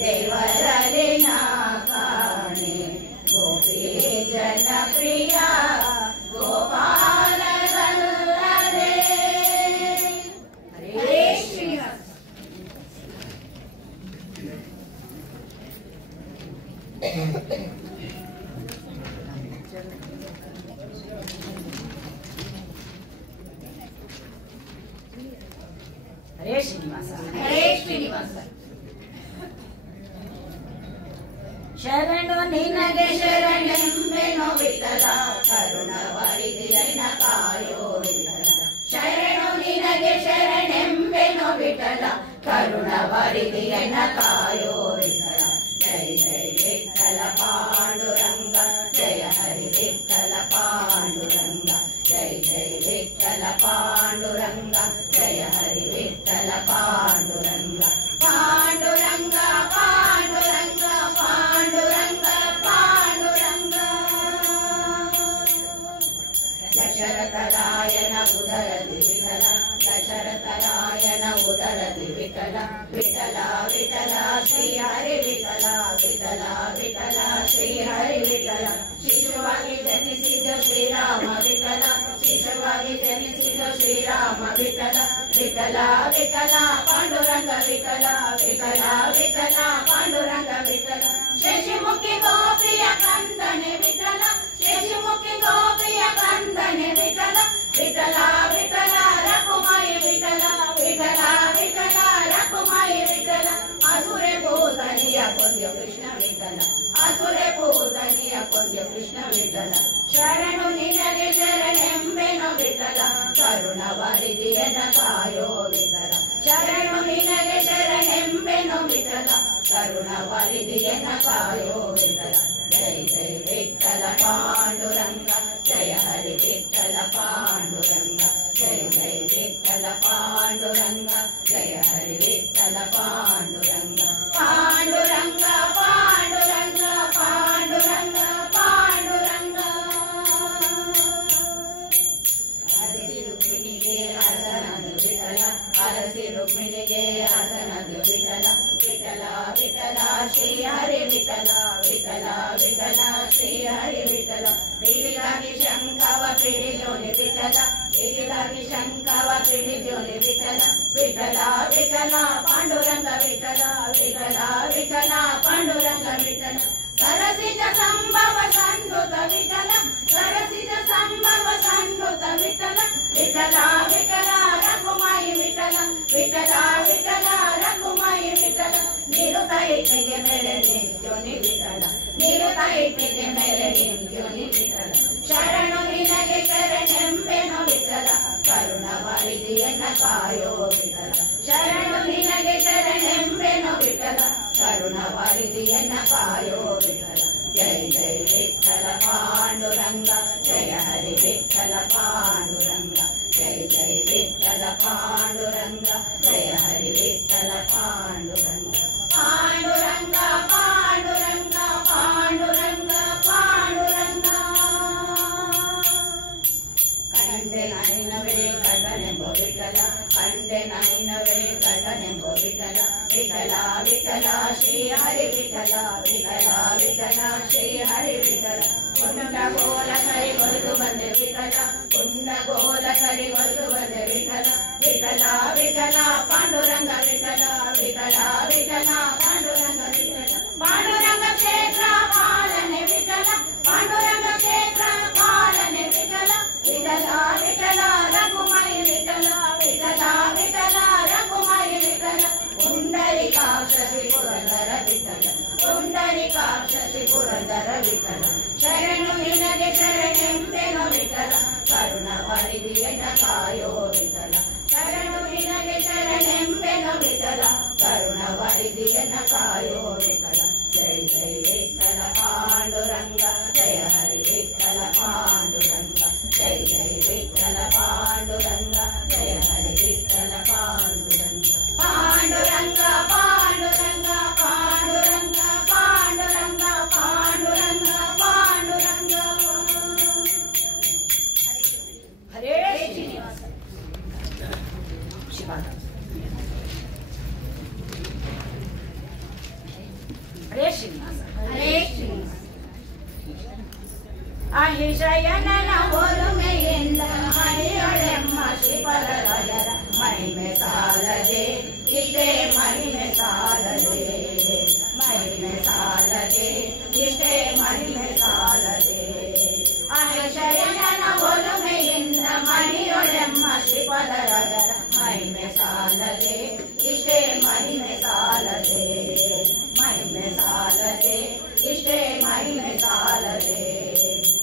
ದೇವರಲ್ಲಿ ನಾ ಕಾಣೆ ಗೋಪಿ ಜನ ಪ್ರಿಯ ಗೋಪಾಲ ಬಲ್ಲದೆ ಹರೇ ಶ್ರೀನಿವಾಸ ಹರೇ ಶ್ರೀನಿವಾಸ ಹರೇ ಶ್ರೀನಿವಾಸ. ಶರಣು ನಿನಗೆ ಶರಣೆಂಬೆನೋ ವಿಠಲ ಕರುಣವಾರಿದಿಯನ ಕಾಯೋ ವಿಠಲ. ಶರಣು ನಿನಗೆ ಶರಣೆಂಬೆನೋ ವಿಠಲ ಕರುಣವಾರಿದಿಯನ ಕಾಯೋ ವಿಠಲ. ಜೈ ಜೈ ವಿಠಲ ಪಾಂಡುರಂಗ ಜಯ ಹರಿ ವಿಠಲ ಪಾಂಡುರಂಗ. ಜೈ ಜೈ ವಿಠಲ ಪಾಂಡುರಂಗ ಜಯ ಹರಿ ವಿಠಲ ಪಾಂಡುರಂಗ. ಪಾಂಡುರಂಗ ಪಾಂಡುರಂಗ ಪಾಂಡುರಂಗ ಪಾಂಡುರಂಗ. ದಶರಥರಾಯನ ಉದರದಿ ವಿಠಲ ದಶರಥರಾಯನ ಉದರದಿ ವಿಠಲ. ವಿಠಲ ವಿಠಲ ಶ್ರೀ ಹರಿ ವಿಠಲ ವಿಠಲ ವಿಠಲ ಶ್ರೀ ಹರಿ ವಿಠಲ. ಶಿಶುವಾಗಿ ಜನಿಸಿದ ಶ್ರೀರಾಮ ವಿಠಲ ಶಿಶುವಾಗಿ ಜನಿಸಿದ ಶ್ರೀರಾಮ ವಿಠಲ. ವಿಠಲ ವಿಠಲ ಪಾಂಡುರಂಗ ವಿಠಲ ವಿಠಲ ವಿಠಲ ಪಾಂಡುರಂಗ ವಿಠಲ. ಶಶಿಮುಖಿ ಗೋಪಿಯ ಕಂದನೆ ವಿಠಲ ಶಶಿಮುಖಿ ಗೋಪಿಯ ಕಂದನೆ ವಿಠಲ. ವಿಠಲ ವಿಠಲ ರಕುಮಾಯಿ ವಿಠಲ ವಿಠಲ ವಿಠಲ ರಕುಮಾಯಿ ವಿಠಲ. ಅಸುರೆ ಭೂತನಿಯ ಕೊಂದ್ಯ ಕೃಷ್ಣ ವಿಠಲ ಅಸುರೆ ಭೂತನಿಯ ಕೊಂದ್ಯ ಕೃಷ್ಣ ವಿಠಲ. ಶರಣು ನಿನಗೆ ಶರಣೆಂಬೆನೋ ವಿಠಲ ಕರುಣವಾರಿದಿಯನ ಕಾಯೋ ವಿಠಲ. ಶರಣು ನಿನಗೆ ಶರಣೆಂಬೆನೋ ವಿಠಲ ಕರುಣವಾರಿದಿಯನ ಕಾಯೋ ವಿಠಲ. ಜೈ ಜೈ ವಿಠಲ ಪಾಂಡುರಂಗ ಜಯ ಹರಿ ವಿಠಲ ಪಾಂಡುರಂಗ. ಜೈ ಜೈ ವಿಠಲ ಪಾಂಡುರಂಗ ಜಯ ಹರಿ ವಿಠಲ ಪಾಂಡುರಂಗ. ಪಾಂಡುರಂಗ ಪಾಂಡುರಂಗ ಪಾಂಡುರಂಗ ಪಾಂಡುರಂಗ. ಅರಸಿ ರುಕ್ಮಿಣಿಗೆ ಹಸನದು ವಿಠಲ ಅರಸಿ ರುಕ್ಮಿಣಿಗೆ ಹಸನದು ವಿಠಲ. ವಿಠಲ ವಿಠಲ ಶ್ರೀ ಹರಿ ವಿಠಲ ವಿಠಲ ವಿಠಲ ಶ್ರೀ ಹರಿ ವಿಠಲ. ಪಿಡಿದಾಗಿ ಶಂಕವ ಪಿಡಿದೋನಿ ವಿಠಲ ಪಿಡಿದಾಗಿ ಶಂಕವ ಪಿಡಿದೋನಿ ವಿಠಲ. ವಿಠಲ ವಿಠಲ ಪಾಂಡುರಂಗ ವಿಠಲ ವಿಠಲ ವಿಠಲ ಪಾಂಡುರಂಗ ವಿಠಲ. ಸರಸಿಜ ಸಂಭವ ಸಂಡುತ ವಿಠಲ ಸರಸಿಜ ಸಂಭವ ಸಂಡುತ ವಿಠಲ. ವಿಠಲ ವಿಠಲ ರಕುಮಾಯಿ ವಿಠಲ ವಿಠಲ ವಿಠಲ ರಕುಮಾಯಿ ವಿಠಲ. ನಿರುತ ಇಟ್ಟಿಗೆ ಮೇಲೆ ನಿಂತ್ಯೋನಿ ವಿಠಲ ನಿರುತ ಇಟ್ಟಿಗೆ ಮೇಲೆ ನಿಂತ್ಯೋನಿ ವಿಠಲ. ಶರಣು ನಿನಗೆ ಶರಣೆಂಬೆನೋ ವಿಠಲ ಕರುಣವಾರಿದಿಯನ ಕಾಯೋ ವಿಠಲ. ಶರಣು ನಿನಗೆ ಶರಣೆಂಬೆನೋ ವಿಠಲ ಕರುಣವಾರಿದಿಯನ ಕಾಯೋ ವಿಠಲ. ಜೈ ಜೈ ವಿಠಲ ಪಾಂಡುರಂಗ ಜಯ ಹರಿ ವಿಠಲ ಪಾಂಡುರಂಗ. ಜೈ ಜೈ ವಿಠಲ ಪಾಂಡುರಂಗ ಜಯ ಹರಿ ವಿಠಲ ಪಾಂಡುರಂಗ. ಪಾಂಡುರಂಗ ಪಾಂಡುರಂಗ ಪಾಂಡುರಂಗ ಪಾಂಡುರಂಗ. ಕಂಡೆ ನೈನವೇ ಕಟನೆಂಬ ವಿಠಲ ಕಂಡೆ ನೈನವೇ ಕಟನೆಂಬ ವಿಠಲ. ವಿಠಲ ವಿಠಲ ಶ್ರೀ ಹರಿ ವಿಠಲ ವಿಠಲ ವಿಠಲ ಶ್ರೀ ಹರಿ ವಿಠಲ. ಕುಂಡಗೋಲ ಕರಿಗೊಲ್ದು ಬಂದೆ ವಿಠಲ ಕುಂಡಗೋಲ ಕರಿಗೊಲ್ದು ಬಂದೆ ವಿಠಲ. ವಿಠಲ ವಿಠಲ ಪಾಂಡುರಂಗ ವಿಠಲ ವಿಠಲ ವಿಠಲ ಪಾಂಡುರಂಗ ವಿಠಲ. ಪಾಂಡುರಂಗ ಕ್ಷೇತ್ರ ಪಾಲನೆ ವಿಠಲ ಪಾಂಡುರಂಗ ಕ್ಷೇತ್ರ ಪಾಲನೆ ವಿಠಲ. ವಿಠಲ ವಿಠಲ ರಘುಮಾಯಿ ವಿಠಲ ವಿಠಲ ವಿಠಲ ರಘುಮಾಯಿ ವಿಠಲ. ಪುಂಡರೀಕಾಕ್ಷ ಶ್ರೀ ಪುರಂದರ ವಿಠಲ ಪುಂಡರೀಕಾಕ್ಷ ಶ್ರೀ ಪುರಂದರ ವಿಠಲ. ಶರಣು ನಿನಗೆ ಶರಣೆಂಬೆನೋ ವಿಠಲ ಕರುಣವಾರಿದಿಯನ ಕಾಯೋ ವಿಠಲ. ಶರಣು ನಿನಗೆ ಶರಣೆಂಬೆನೋ ವಿಠಲ ಕರುಣವಾರಿದಿಯನ ಕಾಯೋ ವಿಠಲ. ಜೈ ಜೈ ವಿಠಲ ಪಾಂಡುರಂಗ ಜಯ ಹರಿ ವಿಠಲ ಪಾಂಡುರಂಗ. ಜೈ ಜೈ ವಿಠಲ ಪಾಂಡುರಂಗ ಜಯ ಹರಿ ವಿಠಲ ಪಾಂಡುರಂಗ. ಪಾಂಡುರಂಗ ಪಾಂಡುರಂಗ ಪಾಂಡುರಂಗ ಪಾಂಡುರಂಗ ಪಾಂಡುರಂಗ ಪಾಂಡುರಂಗ. ಹರೇ ಶ್ರೀನಿವಾಸ. ಶಿವಾದ ಹರೇ ಶ್ರೀನಿವಾಸ ಹರೇ ಶ್ರೀನಿವಾಸ. ಅಹಿಶಯನನ ಒಲುಮೆಯಿಂದ ಮಣಿಯೊಳೆಮ್ಮ ಶ್ರೀಪದರಾಜರ ಮಹಿಮೆ ಸಾಲದೆ ಇಷ್ಟೇ ಮಹಿಮೆ ಸಾಲದೆ ಮಹಿಮೆ ಸಾಲದೆ ಇಷ್ಟೇ ಮಹಿಮೆ ಸಾಲದೆ. ಅಹಿಶಯನನ ಒಲುಮೆಯಿಂದ ಮಣಿಯೊಳೆಮ್ಮ ಶ್ರೀಪದರಾಜರ ಮಹಿಮೆ ಸಾಲದೆ ಮಹಿಮೆ ಸಾಲದೆ ಮಹಿಮೆ ಸಾಲದೆ ಇಷ್ಟೇ ಮಹಿಮೆ ಸಾಲದೆ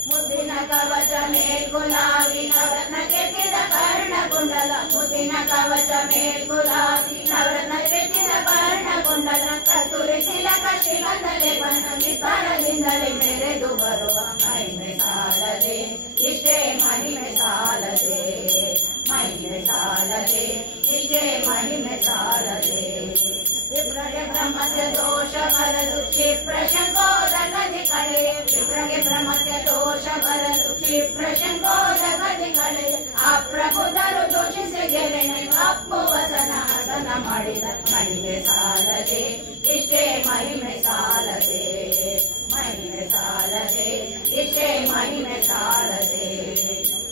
ಮುದ್ದಿನ ಕವಚ ಮೇಲ್ಗುಲಾಬಿ ನವರತ್ನ ಕೆತ್ತಿದ ಕರ್ಣಕುಂಡಲ ಮುದ್ದಿನ ಕವಚ ಮೇಲ್ಗುಲಾಬಿ ನವರತ್ನ ಕೆತ್ತಿದ ಕರ್ಣಕುಂಡಲ ಕಸ್ತೂರಿ ತಿಲಕ ಶ್ರೀಗಂಧಲೆ ಬಣ್ಣ ವಿಸ್ತಾರದಿಂದಲೇ ಮೆರೆದು ಬರುವ ಮಹಿಮೆ ಸಾಲದೆ ಇಷ್ಟೇ ಮಹಿಮೆ ಸಾಲದೆ ಮಹಿಮೆ ಸಾಲದೆ ಇಷ್ಟೇ ಮಹಿಮೆ ಸಾಲದೆ ವಿಪ್ರಗೆ ಬ್ರಹ್ಮತ್ಯ ದೋಷ ಬರಲು ಕ್ಷಿಪ್ರ ಶಂಕೋದಗದಿ ಕಳೆ ವಿಪ್ರಗೆ ಬ್ರಹ್ಮತ್ಯ ದೋಷ ಬರಲು ಕ್ಷಿಪ್ರ ಶಂಕೋದಗದಿ ಕಳೆ ಅಪ್ರಬುದ್ಧರು ದೋಷಿಸಿ ಗೆರೆನೆ ಅಪ್ಪು ವಸನ ಹಸನ ಮಾಡಿದ ಮಹಿಮೆ ಸಾಲದೆ ಇಷ್ಟೇ ಮಹಿಮೆ ಸಾಲದೆ ಮಹಿಮೆ ಸಾಲದೆ ಇಷ್ಟೇ ಮಹಿಮೆ ಸಾಲದೆ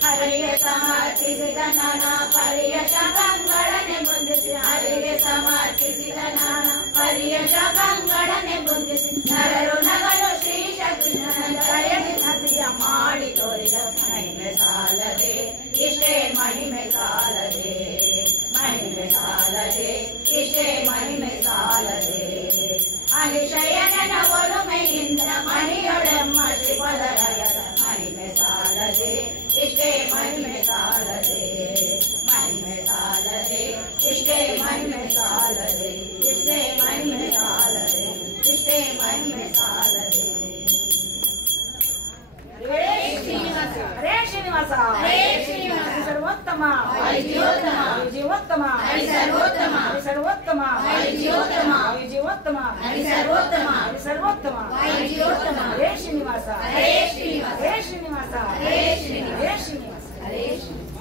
ಹರಿಗೆ ಸಮರ್ಪಿಸಿದ ನಾನಾ ಪರಿಯ ಶಾಖಂಗಳನೆ ಬಂಧಿಸಿ ಹರಿಗೆ ಸಮರ್ಪಿಸಿದ ನಾನಾ ಪರಿಯ ಶಾಖಂಗಳನೆ ಬಂಧಿಸಿ ನರರು ನಗಲು ಶ್ರೀಶ ಕೃಷ್ಣನ ದಯದಿ ಹಸಿಯ ಮಾಡಿ ತೋರಿದ ಮಹಿಮೆ ಸಾಲದೆ ಇಷ್ಟೇ ಮಹಿಮೆ ಸಾಲದೆ ಮಹಿಮೆ ಸಾಲದೆ ಇಷ್ಟೇ ಮಹಿಮೆ ಸಾಲದೆ ಅಲಿಶಯನ ಒಲುಮೆಯಿಂದ ಮಣಿಯೊಡೆಮ್ಮ ಶ್ರೀಪದರಾಯರ ಮಹಿಮೆ ಸಾಲದೆ ಇಷ್ಟೇ ಮಹಿಮೆ ಸಾಲದೆ ಮಹಿಮೆ ಸಾಲದೆ ಇಷ್ಟೇ ಮಹಿಮೆ ಸಾಲದೆ ಇಷ್ಟೇ ಮಹಿಮೆ ಸಾಲದೆ ಇಷ್ಟೇ ಮಹಿಮೆ ಸಾಲದೆ ಹರೇ ಶ್ರೀನಿವಾಸ ಹರೇ ಶ್ರೀನಿವಾಸ ಹರೇ ಶ್ರೀನಿವಾಸ ಸರ್ವೋತ್ತಮ ಜೀವೋತ್ತಮ ಜೀವೋತ್ತಮ ಹರಿ ಸರ್ವೋತ್ತಮ ಸರ್ವೋತ್ತಮ ಜೀವೋತ್ತಮ ಜೀವೋತ್ತಮ ಹರಿ ಸರ್ವೋತ್ತಮ ಸರ್ವೋತ್ತಮ ಜೀವೋತ್ತಮ ಹರೇ ಶ್ರೀನಿವಾಸ ಹರೇ ಶ್ರೀನಿವಾಸ ಹರೇ ಶ್ರೀನಿವಾಸ ಹರೇ ಶ್ರೀನಿವಾಸ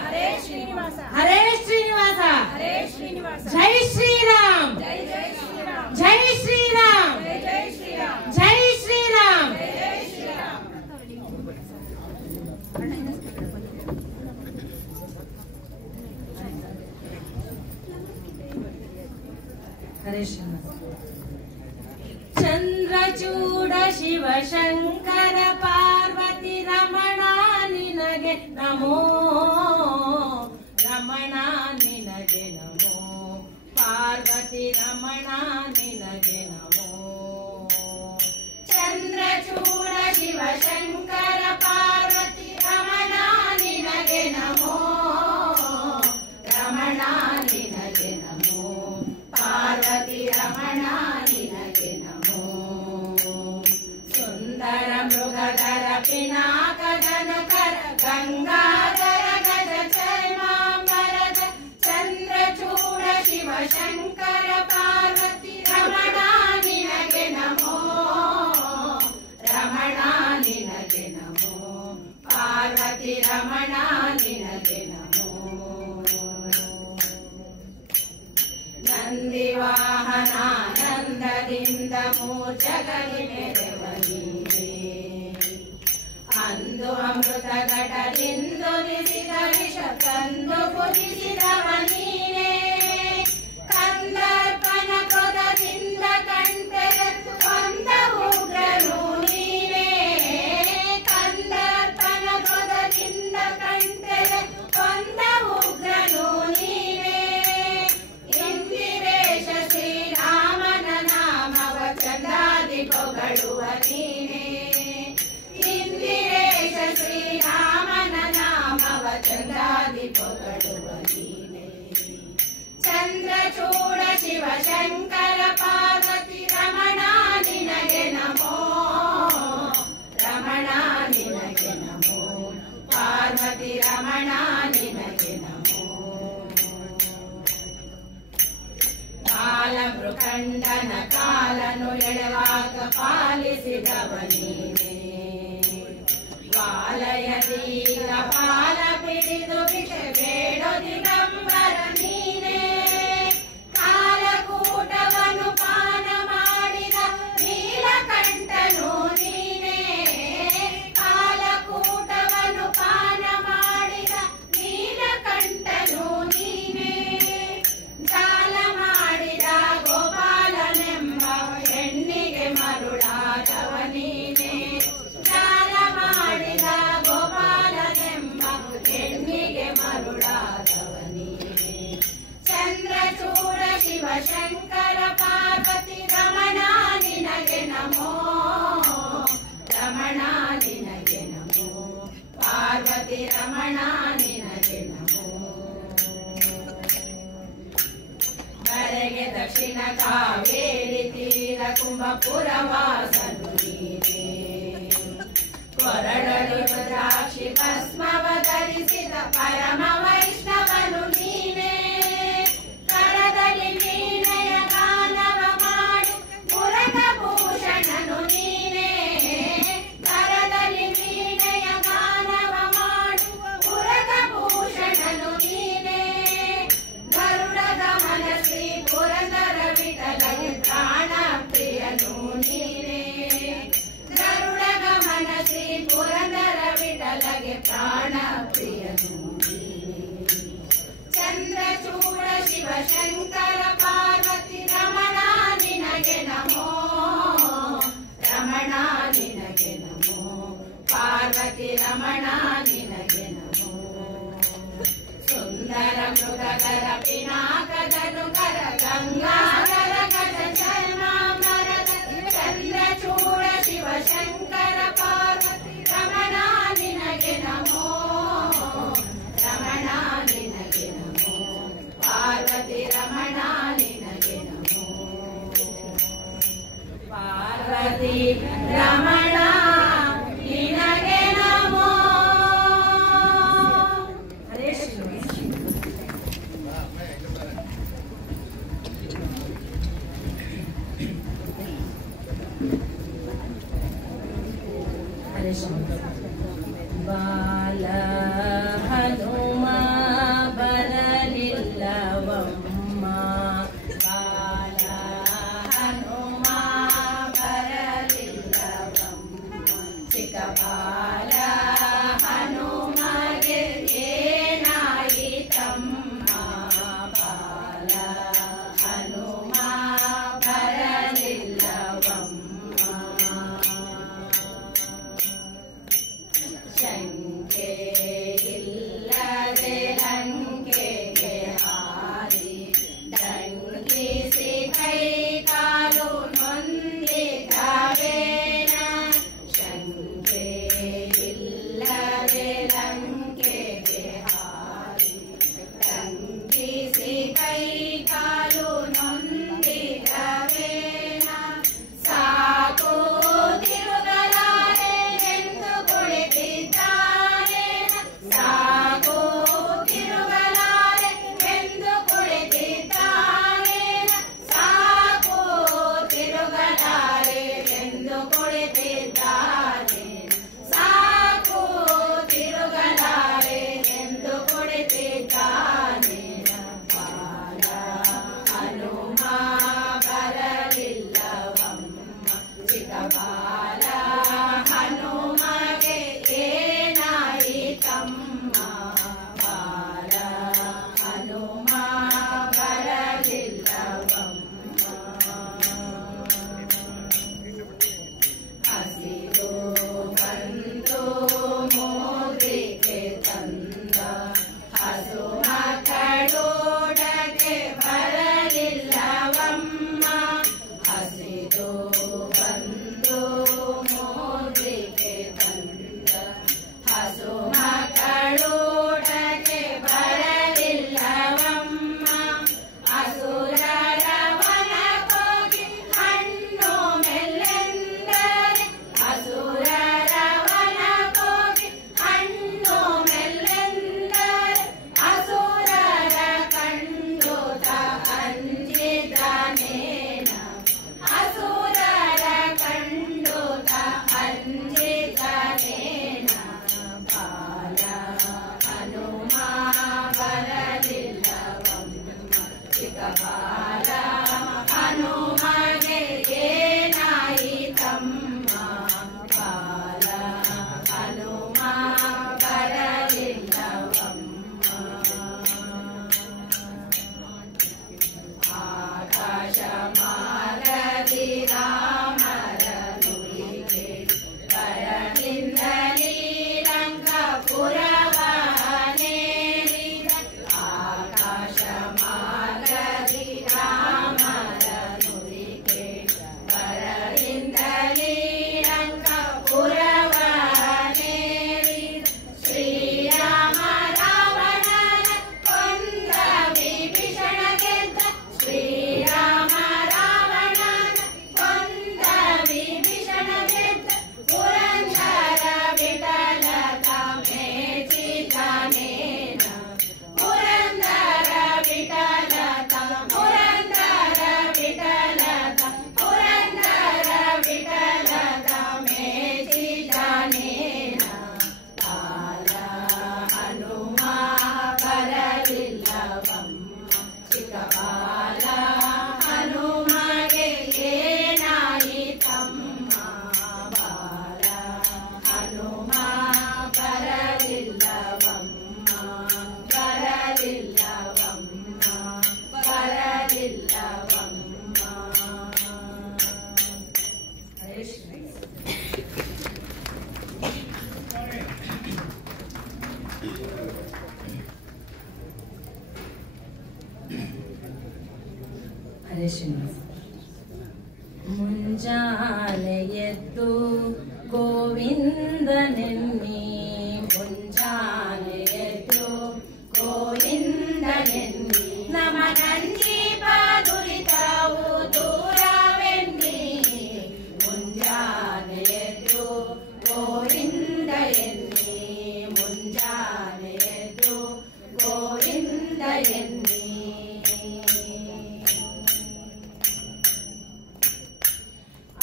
ಹರೇ ಶ್ರೀನಿವಾಸ ಹರೇ ಶ್ರೀನಿವಾಸ ಹರೇ ಶ್ರೀನಿವಾಸ ಹರೇ ಶ್ರೀನಿವಾಸ ಹರೇ ಶ್ರೀನಿವಾಸ ಜೈ ಶ್ರೀರಾಮ್ ಜೈ ಜೈ ಶ್ರೀರಾಮ್ ಜೈ ಶ್ರೀರಾಮ್ ಜೈ ಜೈ ಶ್ರೀರಾಮ್ ಜೈ ಶ್ರೀರಾಮ್ ಜೈ ಜೈ ಶ್ರೀರಾಮ್ ಹರೇ ಶ್ರೀನಿವಾಸ ಚಂದ್ರಚೂಡ ಶಿವಶಂಕರ ಪಾರ್ವತಿ ರಮಣ ನಿನಗೆ ನಮೋ ರಮಣ ನಿನಗೆ ನಮೋ ಪಾರ್ವತಿ ರಮಣ ನಿನಗೆ ನಮೋ ಚಂದ್ರಚೂಡ ಶಿವಶಂಕರ ಪಾರ್ವತಿ ರಮಣ ನಿನಗೆ ನಮೋ ರಮಣ ನಿನಗೆ ನಮೋ ಪಾರ್ವತಿ ರಮಣ ನಿನಗೆ ನಮೋ ಸುಂದರ ಮೃಗಧರ ಪಿನಾಕ ಧನುಕರ ಗಂಗಾಧರ ಗಜ ಚರ್ಮಾಂಬರದ ಚಂದ್ರಚೂಡ ಶಿವಶಂಕರ ಪಾರ್ವತಿ ರಮಣ ನಿನಗೆ ನಮೋ ರಮಣ ನಿನಗೆ ನಮೋ ಪಾರ್ವತಿ ರಮಣ ನಿನಗೆ ನಮೋ ನಂದಿವಾಹನಾನಂದದಿಂದ ಮೂರ್ಛಗಲಿ ಮೆರೆವ ನೀನೇ ಅಂದು ಅಮೃತ ಘಟದಿಂದು ನಿಸಿದ ವಿಷ ತಂದು ಕುದಿಸಿದವ ನೀನೇ ಕಂದರ್ಪನ ಕ್ರೋಧದಿಂದ ಕಂಠೆಗೆದ್ದು ಕೊಂದ ಉಗ್ರನು ನೀನೇ ಕಂದರ್ಪನ ಕ್ರೋಧದಿಂದ ಕಂಠೆಗೆದ್ದು ಕೊಂದ ಉಗ್ರನು ನೀನೇ ಇಂದಿರೇಶ ಶ್ರೀರಾಮನ ನಾಮವ ಚಂದಾದಿ ಪೊಗಳುವ ನೀನೇ ಇಂದಿರೇಶ ಶ್ರೀರಾಮನ ನಾಮವ ಚಂದಾದಿ ಪೊಗಳುವ ನೀನೇ ಚಂದ್ರಚೂಡ ಶಿವಶಂಕರ ಪಾರ್ವತಿ ರಮಣ ನಿನಗೆ ನಮೋ ರಮಣ ನಿನಗೆ ನಮೋ ಪಾರ್ವತಿ ರಮಣ ನಿನಗೆ ನಮೋ ಕಾಲಮೃಕಂಡನ ಕಾಲನು ಎಳೆವಾಗ ಪಾಲಿಸಿದವ ನೀನೇ ಪಾಲಯದೀಗ ಪಾಲ ಪಿಡಿದು ವಿಷ ಬೇಡೋ ದಿಗಂಬರ ನೀನೇ ಕಾಲಕೂಟವನು ಪಾನ ಮಾಡಿದ ನೀಲಕಂಠನು ನೀನೇ ಕಾಲಕೂಟವನು ಪಾನ ಮಾಡಿದ ನೀಲಕಂಠನು ನೀನೇ ಜಾಲ ಮಾಡಿದ ಗೋಪಾಲನೆಂಬ ಹೆಣ್ಣಿಗೆ ಮರುಳಾದವ ನೀನೇ ಜಾಲ ಮಾಡಿದ ಗೋಪಾಲನೆಂಬ ಹೆಣ್ಣಿಗೆ ಮರುಳಾದವ ಶಂಕರ ಪಾರ್ವತಿ ರಮಣ ನಿನಗೆ ನಮೋ ರಮಣ ನಿನಗೆ ನಮೋ ಪಾರ್ವತಿ ರಮಣ ನಿನಗೆ ನಮೋ ಬರೆಗೆ ದಕ್ಷಿಣ ಕಾವೇರಿ ತೀರ ಕುಂಭಪುರವಾಸನು ನೀನೇ ಕೊರಳಲು ರುದ್ರಾಕ್ಷಿ ಭಸ್ಮವ ಧರಿಸಿದ ಪರಮ ವೈಷ್ಣವನು ನೀನೇ ಕರದಲ್ಲಿ ವೀಣೆಯ ಗಾನವ ಮಾಡು ಮುರಗಭೂಷಣನು ನೀನೇ ಕರದಲ್ಲಿ ವೀಣೆಯ ಗಾನವ ಮಾಡು ಮುರಗಭೂಷಣನು ನೀನೇ ಗರುಡ ಗಮನ ಶ್ರೀ ಪುರಂದರ ವಿಠಲಗೆ ಪ್ರಾಣ ಪ್ರಿಯನು ನೀನೇ ಗರುಡ ಗಮನ ಶ್ರೀ ಪುರಂದರ ವಿಠಲಗೆ ಪ್ರಾಣ ಪ್ರಿಯನು ಚಂದ್ರಚೂಡ ಶಿವಶಂಕರ ಪಾರ್ವತಿ ರಮಣ ನಿನಗೆ ನಮೋ ರಮಣ ನಿನಗೆ ನಮೋ ಪಾರ್ವತಿ ರಮಣ ನಿನಗೆ ನಮೋ ಸುಂದರ ಮೃಗಧರ ಪಿನಾಕಧನುಕರ ಗಂಗಾಧರ ಗಜ ಚರ್ಮಾಂಬರದ ಚಂದ್ರಚೂಡ ಶಿವಶಂಕರ ಪಾರ್ವತಿ ರಮಣ ನಿನಗೆ ನಮೋ ರಮಣ ನಿನಗೆ ನಮೋ ಪಾರ್ವತಿ ರಮಣ ನಿನಗೆ ನಮೋ ಪಾರ್ವತಿ ರಮಣ ನಿನಗೆ ನಮೋ ಹರೇ ಶ್ರೀ ಹರೇ ಶ್ರೀ ಬಾಲ ಹನುಮ ಬರಲಿಲ್ಲವಮ್ಮ ಬಾಲ ಹನುಮ ಬರಲಿಲ್ಲವಮ್ಮ ಚಿಕ್ಕ ಬಾಲ ಹನುಮಗೆ ಏನಾಯಿತಮ್ಮ ಬಾಲ ಹನುಮ ಬರಲಿಲ್ಲವಮ್ಮ ಶಂಕೆ ಇಲ್ಲದೆ ಲಂಕೆಗೆ ಹಾರಿ ದಂಗಿಸಿ ಕೈ ಕಾಲು ನೊಂದಿದವೇನ ಶಂಕೆ ಇಲ್ಲದೆ ಲಂಕೆಗೆ ಹಾರಿ ದಂಗಿಸಿ ಕೈ ಕಾಲು ನೊಂದಿದವೇನ ಸಾಕು ತಿರುಗಲಾರೆ ಎಂದು ಕುಳಿತಿದ್ದಾರೆ ಸಾಕು ತಿರುಗಲಾರೆ ಎಂದು ಕುಳಿತಿದ್ದಾರೆ ಸಾಕು ತಿರುಗಲಾರೆ ಎಂದು ಕುಳಿತಿದ್ದಾರೆ ಸಾಕು ತಿರುಗಲಾರೆ ಎಂದು ಕುಳಿತಿದ್ದಾನೆ ಬಾಲ ಹನುಮ ಬರಲಿಲ್ಲವಮ್ಮ ಚಿಕ್ಕ ಬಾಲ ಹನುಮಗೆ ಏನಾಯಿತಮ್ಮ ಬಾಲ ಹನುಮ ಬರಲಿಲ್ಲವಮ್ಮ ಹಸಿರು ಬಂದು ಮೋದಿಗೆ ತಂದ ಹಸು ಮಕ್ಕಳೋಡಗೆ ಬರಲಿಲ್ಲವಮ್ಮ ಹಸಿರು ಬಂದು ಮೋದಿಗೆ ತಂದ ಹಸು ಮಕ್ಕಳೋಡಗೆ ಬರಲಿಲ್ಲವಮ್ಮ ಅಸುರರ ವನಕ್ಕೋಗಿ ಹಣ್ಣು ಮೆಲ್ಲೆಂದರೆ ಅಸುರರ ವನಕ್ಕೋಗಿ ಹಣ್ಣು ಮೆಲ್ಲೆಂದರೆ ಅಸುರರ ಕಂಡುತ ಅಂಜಿದನೇನ ಅಸುರರ ಕಂಡುತ ಅಂಜಿದನೇನ ಬಾಲ ಹನುಮ ಬರಲಿಲ್ಲವಮ್ಮ ಚಿಕ್ಕ ಬಾಲ ಹನುಮಗೆ ಏನಾಯಿತಮ್ಮ ಬಾಲ ಹನುಮ ಬರಲಿಲ್ಲವಮ್ಮ ಆಕಾಶ ಮಾರದಿ ರಾಮರ ನುಡಿಗೆ ಬರಲಿಂದಲೀ ರಂಗಪುರವನೇರಿದ ಆಕಾಶ ಮಾರದಿ ರಾಮ ಚಿಕ್ಕಬಾಲ ಹನುಮಗೆ ಏನಾಯಿತಮ್ಮ ಬಾಲ ಹನುಮ ಬರಲಿಲ್ಲವಮ್ಮ ಬರಲಿಲ್ಲವಮ್ಮ ಬರಲಿಲ್ಲವಮ್ಮ. ಹರೇ ಶ್ರೀ. ಹರೇ ಶ್ರೀನಿವಾಸ. ಮುಂಜಾನೆ ಎದ್ದು ಗೋವಿಂದನೆನ್ನಿ ಮುಂಜಾನೆ ಎದ್ದು ಗೋವಿಂದನೆನ್ನಿ ನಮನಂಜೀಪ ದುರಿತವು ದೂರವೆನ್ನಿ ಮುಂಜಾನೆ ಎದ್ದು ಗೋವಿಂದ ಎನ್ನಿ ಮುಂಜಾನೆ ಎದ್ದು ಗೋವಿಂದ ಎನ್ನಿ.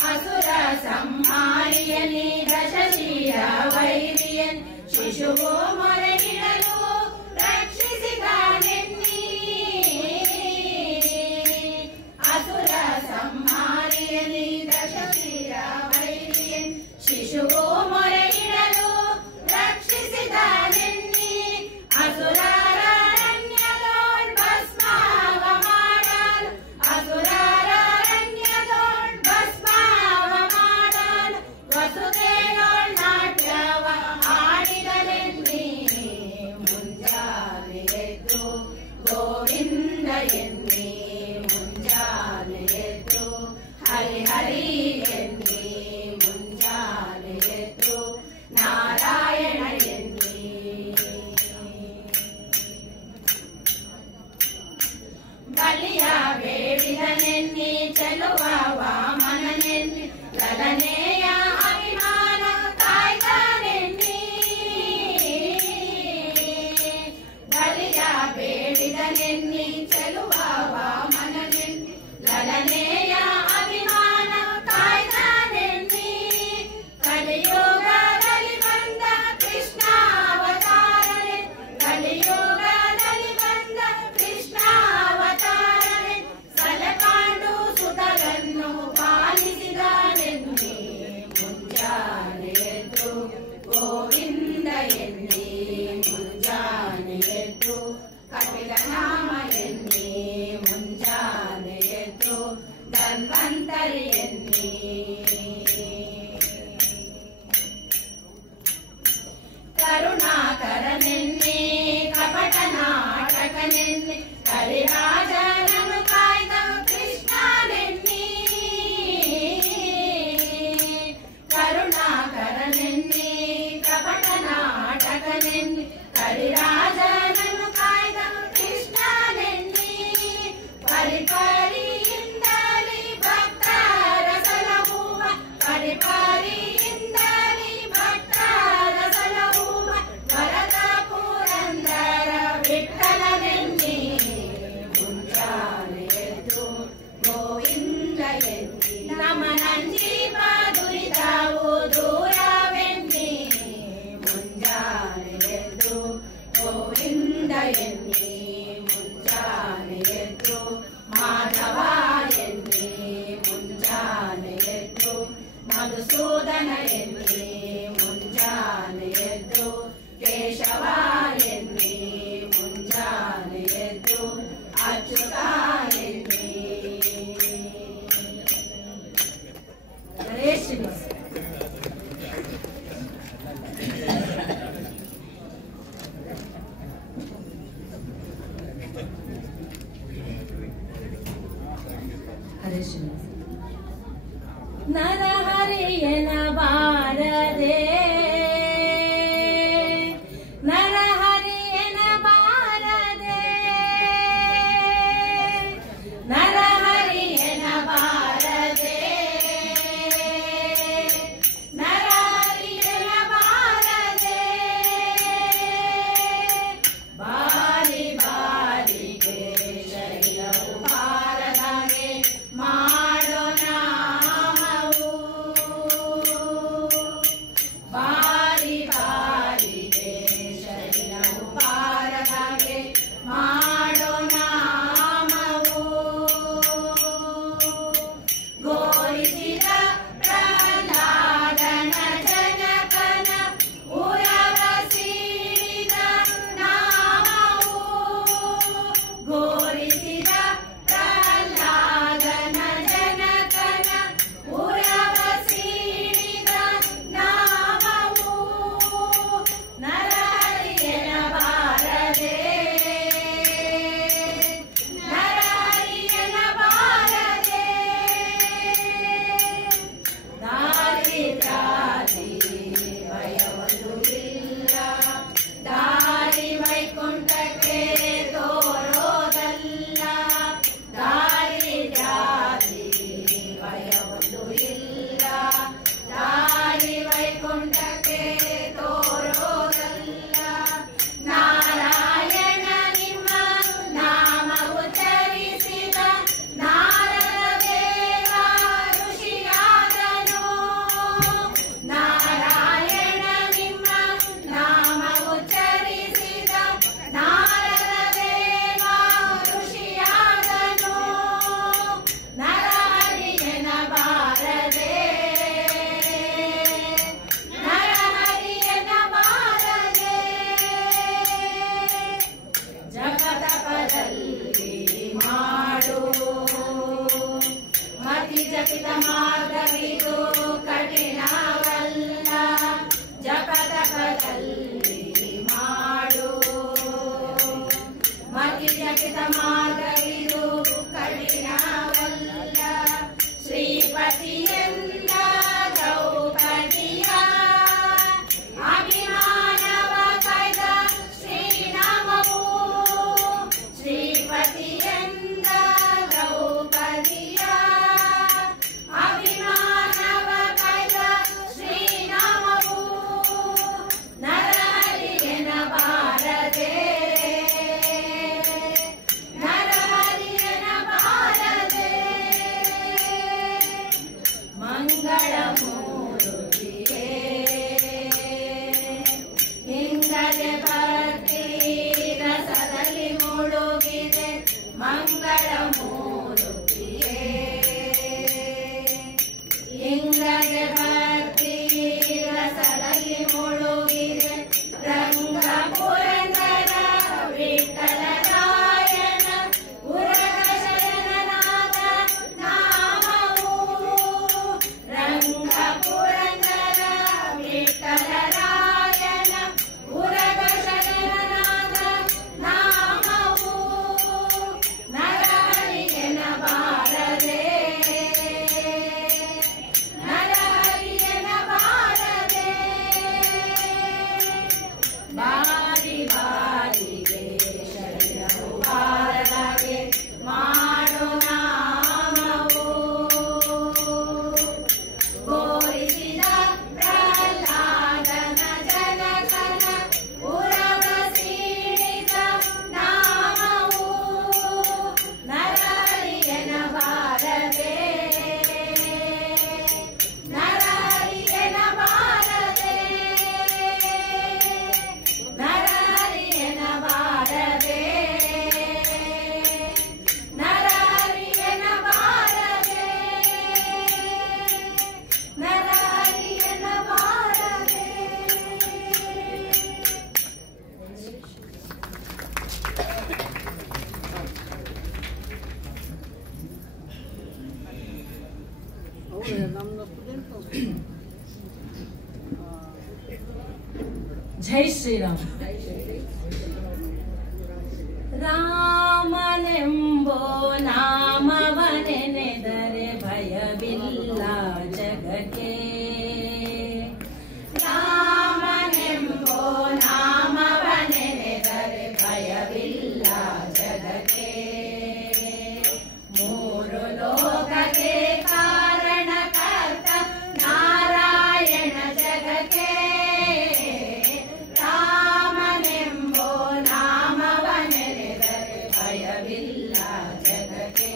ಅಸುರ ಸಂಹಾರಿಯನಿ ದಶಶಿರ ವೈರಿಯನ್ ಶಿಶುವು ಮೊರೆಗಿಡಲು ರಕ್ಷಿಸಿದಾನೆನ್ನಿ ಅಸುರ ಸಂಹಾರಿಯನಿ ದಶಶಿರ ವೈರಿಯನ್ ಶಿಶುವು ಮೊರೆಗಿಡಲು ರಕ್ಷಿಸಿದಾನೆನ್ನಿ ಅಸುರರಣ್ಯದೋಳ್ ಭಸ್ಮಾವ ಮಾಡಲು ಅಸುರರಣ್ಯದೋಳ್ ಭಸ್ಮಾವ ಮಾಡಲು ವಸುದೇವೋಳ್ ನಾಟ್ಯವ ಆಡಿದನೆನ್ನಿ ಮುಂಜಾನೆ ಎದ್ದು ಗೋವಿಂದ ಎನ್ನಿ ಮುಂಜಾನೆ ಎದ್ದು ಹರಿ ಹರಿ ಎನ್ನಿ ಮುಂಜಾನೆ ಎದ್ದು ನಾರಾಯಣ ಎನ್ನಿ. ಬಲಿಯ ಬೇಡಿದನೆನ್ನಿ ಚೆಲುವ ವಾಮನನೆನ್ನಿ ಲಲನೆಯ ಅಭಿಮಾನ ಕಾಯ್ದನೆನ್ನಿ ಬಲಿಯ ಬೇಡಿದನೆನ್ನಿ ಚೆಲುವ ವಾಮನನೆನ್ನಿ ಲಲನೆಯ ಅಭಿಮಾನ ಕಾಯ್ದನೆನ್ನಿ ಕಲಿಯುಗದಲ್ಲಿ ಬಂದ ಕೃಷ್ಣಾವತಾರನೆ ಕಲಿಯುಗದಲ್ಲಿ ಬಂದ ಕೃಷ್ಣಾವತಾರನೆ ಸಲಕಾಂಡು ಸುತರನ್ನು ಪಾಲಿಸಿದನೆನ್ನಿ ಮುಂಜಾನೆ ಎದ್ದು ಗೋವಿಂದ ಎನ್ನಿ ಮುಂಜಾನೆ ಎದ್ದು ಕಪಿಲ ನಾಮ ಎನ್ನಿ ಮುಂಜಾನೆ ಎದ್ದು ಧನ್ವಂತರಿ ಎನ್ನಿ. ಕರುಣಾಕರನೆನ್ನಿ ಕಪಟ ನಾಟಕನೆನ್ನಿ ಕರಿರಾಜನನ್ನು ಕಾಯ್ದ ಕೃಷ್ಣನೆನ್ನಿ ಕರುಣಾಕರನೆನ್ನಿ ಕಪಟ ನಾಟಕನೆನ್ನಿ ಕರಿರಾಜನನ್ನು ಕಾಯ್ದ ಕೃಷ್ಣನೆನ್ನಿ ಪರಿಪರಿಯಿಂದಲಿ ಭಕ್ತರ ಸಲಹುವ ಪರಿಪರಿಯಿಂದಲಿ ಭಕ್ತರ ಸಲಹುವ ವರದ ಪುರಂದರ ವಿಠಲನೆನ್ನಿ ಮುಂಜಾನೆ ಎದ್ದು ಗೋವಿಂದ ಎನ್ನಿ ನಮನಂಜೀಪ ದುರಿತವು ದೂರವೆನ್ನಿ ಮುಂಜಾನೆ ಎದ್ದು ಗೋವಿಂದ ಎನ್ನಿ ಮುಂಜಾನೆ ಎದ್ದು ಮಾಧವ ಎನ್ನಿ ಮುಂಜಾನೆ ಎದ್ದು ಮಧುಸೂದನ ಎನ್ನಿ ಮುಂಜಾನೆ ಎದ್ದು ಕೇಶವ ಎನ್ನಿ ಮುಂಜಾನೆ ಎದ್ದು ಅಚ್ಯುತ ಎನ್ನಿ. ಹರೇ ಶ್ರೀನಿವಾಸ. ಹರೇ ಶ್ರೀನಿವಾಸ. ನರಹರಿಯನ ಬಾರದೆ ನರಹರಿಯನ ಬಾರದೆ ನರಹರಿಯನ ಬಾರದೆ ನರಹರಿಯನ ಬಾರದೆ ಬಾರಿ ಬಾರಿಗೆ ಶರೀರವು ಬಾರದಂಗೆ ಮಾಡೋ ನಾಮವು ಜಪಿತ ಮಾರ್ಗವಿದು ಕಠಿಣವಲ್ಲ ಜಪತಪದಲ್ಲಿ ಮಾಡು ಮತಿ ಜಪಿತ ಮಾರ್ಗವಿದು ಕಠಿಣವಲ್ಲ ಶ್ರೀಪತಿಯೆಂದ ದ್ರೌಪದಿಯ ಅಭಿಮಾನವ ಕೈದ ಶ್ರೀನಾಮವು ಶ್ರೀಪತಿಯೆಂದ ದ್ರೌಪದಿಯ ಅಭಿಮಾನವ ಕೈದ ಶ್ರೀನಾಮವು ನರಹರಿಯನ ಬಾರದೆ ನರಹರಿಯನ ಬಾರದೆ ಮಂಗಳ ಮೂರುತಿಗೆ ಹಿಂಗದೆ ಭಕ್ತಿ ರಸದಲ್ಲಿ ಮುಳುಗಿದೆ ಮಂಗಳ ಮೂರುತಿಗೆ ಹಿಂಗದೆ ಭಕ್ತಿ ರಸದಲ್ಲಿ ಮುಳುಗಿದೆ ರಂಗ ಪುರಂದರ ವಿಠಲರಾಯನ ಉರಗ ಶರಣನಾದ ನಾಮವು ರಂಗ ಪುರಂದರ ವಿಠಲರಾಯನ ಉರಗ ಶರಣನಾದ ನಾಮವು ನರಹರಿಯನ ಬಾರದೆ ನರಹರಿಯನ ಬಾರದೆ ಬಾರಿ ಬಾರಿಗೆ ಶರಣವು ಬಾರದಾಗೆ ಮಾಡೋ ನಾಮವು ಗೋರಿಸಿದ ಪ್ರಹ್ಲಾದನ ಜನಕನ ಉರಗ ಸೀಳಿದ ನಾಮವು ನರಹರಿಯನ ಬಾರದೆ ನರಹರಿಯನ ಬಾರದೆ ನರಹರಿಯನ ಬಾರದೆ ನರಹರಿಯನ ಬಾರದೆ ನರಹರಿಯನ ಬಾರದೆ ಜೈ ಶ್ರೀರಾಮ್. ರಾಮನೆಂಬೋ ನಾಮವನೆನೆದರೆ ಭಯವಿಲ್ಲ ಜಗಕ್ಕೆ ರಾಮನೆಂಬೋ ನಾಮವನೆನೆದರೆ ಭಯವಿಲ್ಲ ಜಗಕ್ಕೆ ಮೂರು ಲೋಕಕ್ಕೆ ಕಾರಣಕರ್ತ ನಾರಾಯಣ ಜಗಕ್ಕೆ ರಾಮನೆಂಬೋ ನಾಮವನೆನೆದರೆ ಭಯವಿಲ್ಲ ಜಗಕ್ಕೆ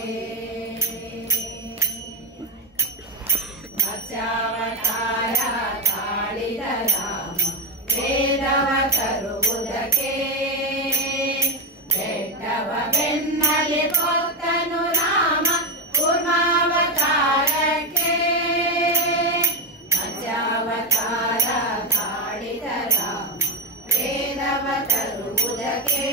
ಮತ್ಸ್ಯಾವತಾರ ತಾಳಿದ ರಾಮ ವೇದವ ತರುವುದಕ್ಕೆ ಬೆಟ್ಟವ ಬೆನ್ನಲಿ ಕೊತ್ತನು ರಾಮ ಕೂರ್ಮಾವತಾರಕ್ಕೆ ಮತ್ಸ್ಯಾವತಾರ ತಾಳಿದ ರಾಮ ವೇದವ ತರುವುದಕ್ಕೆ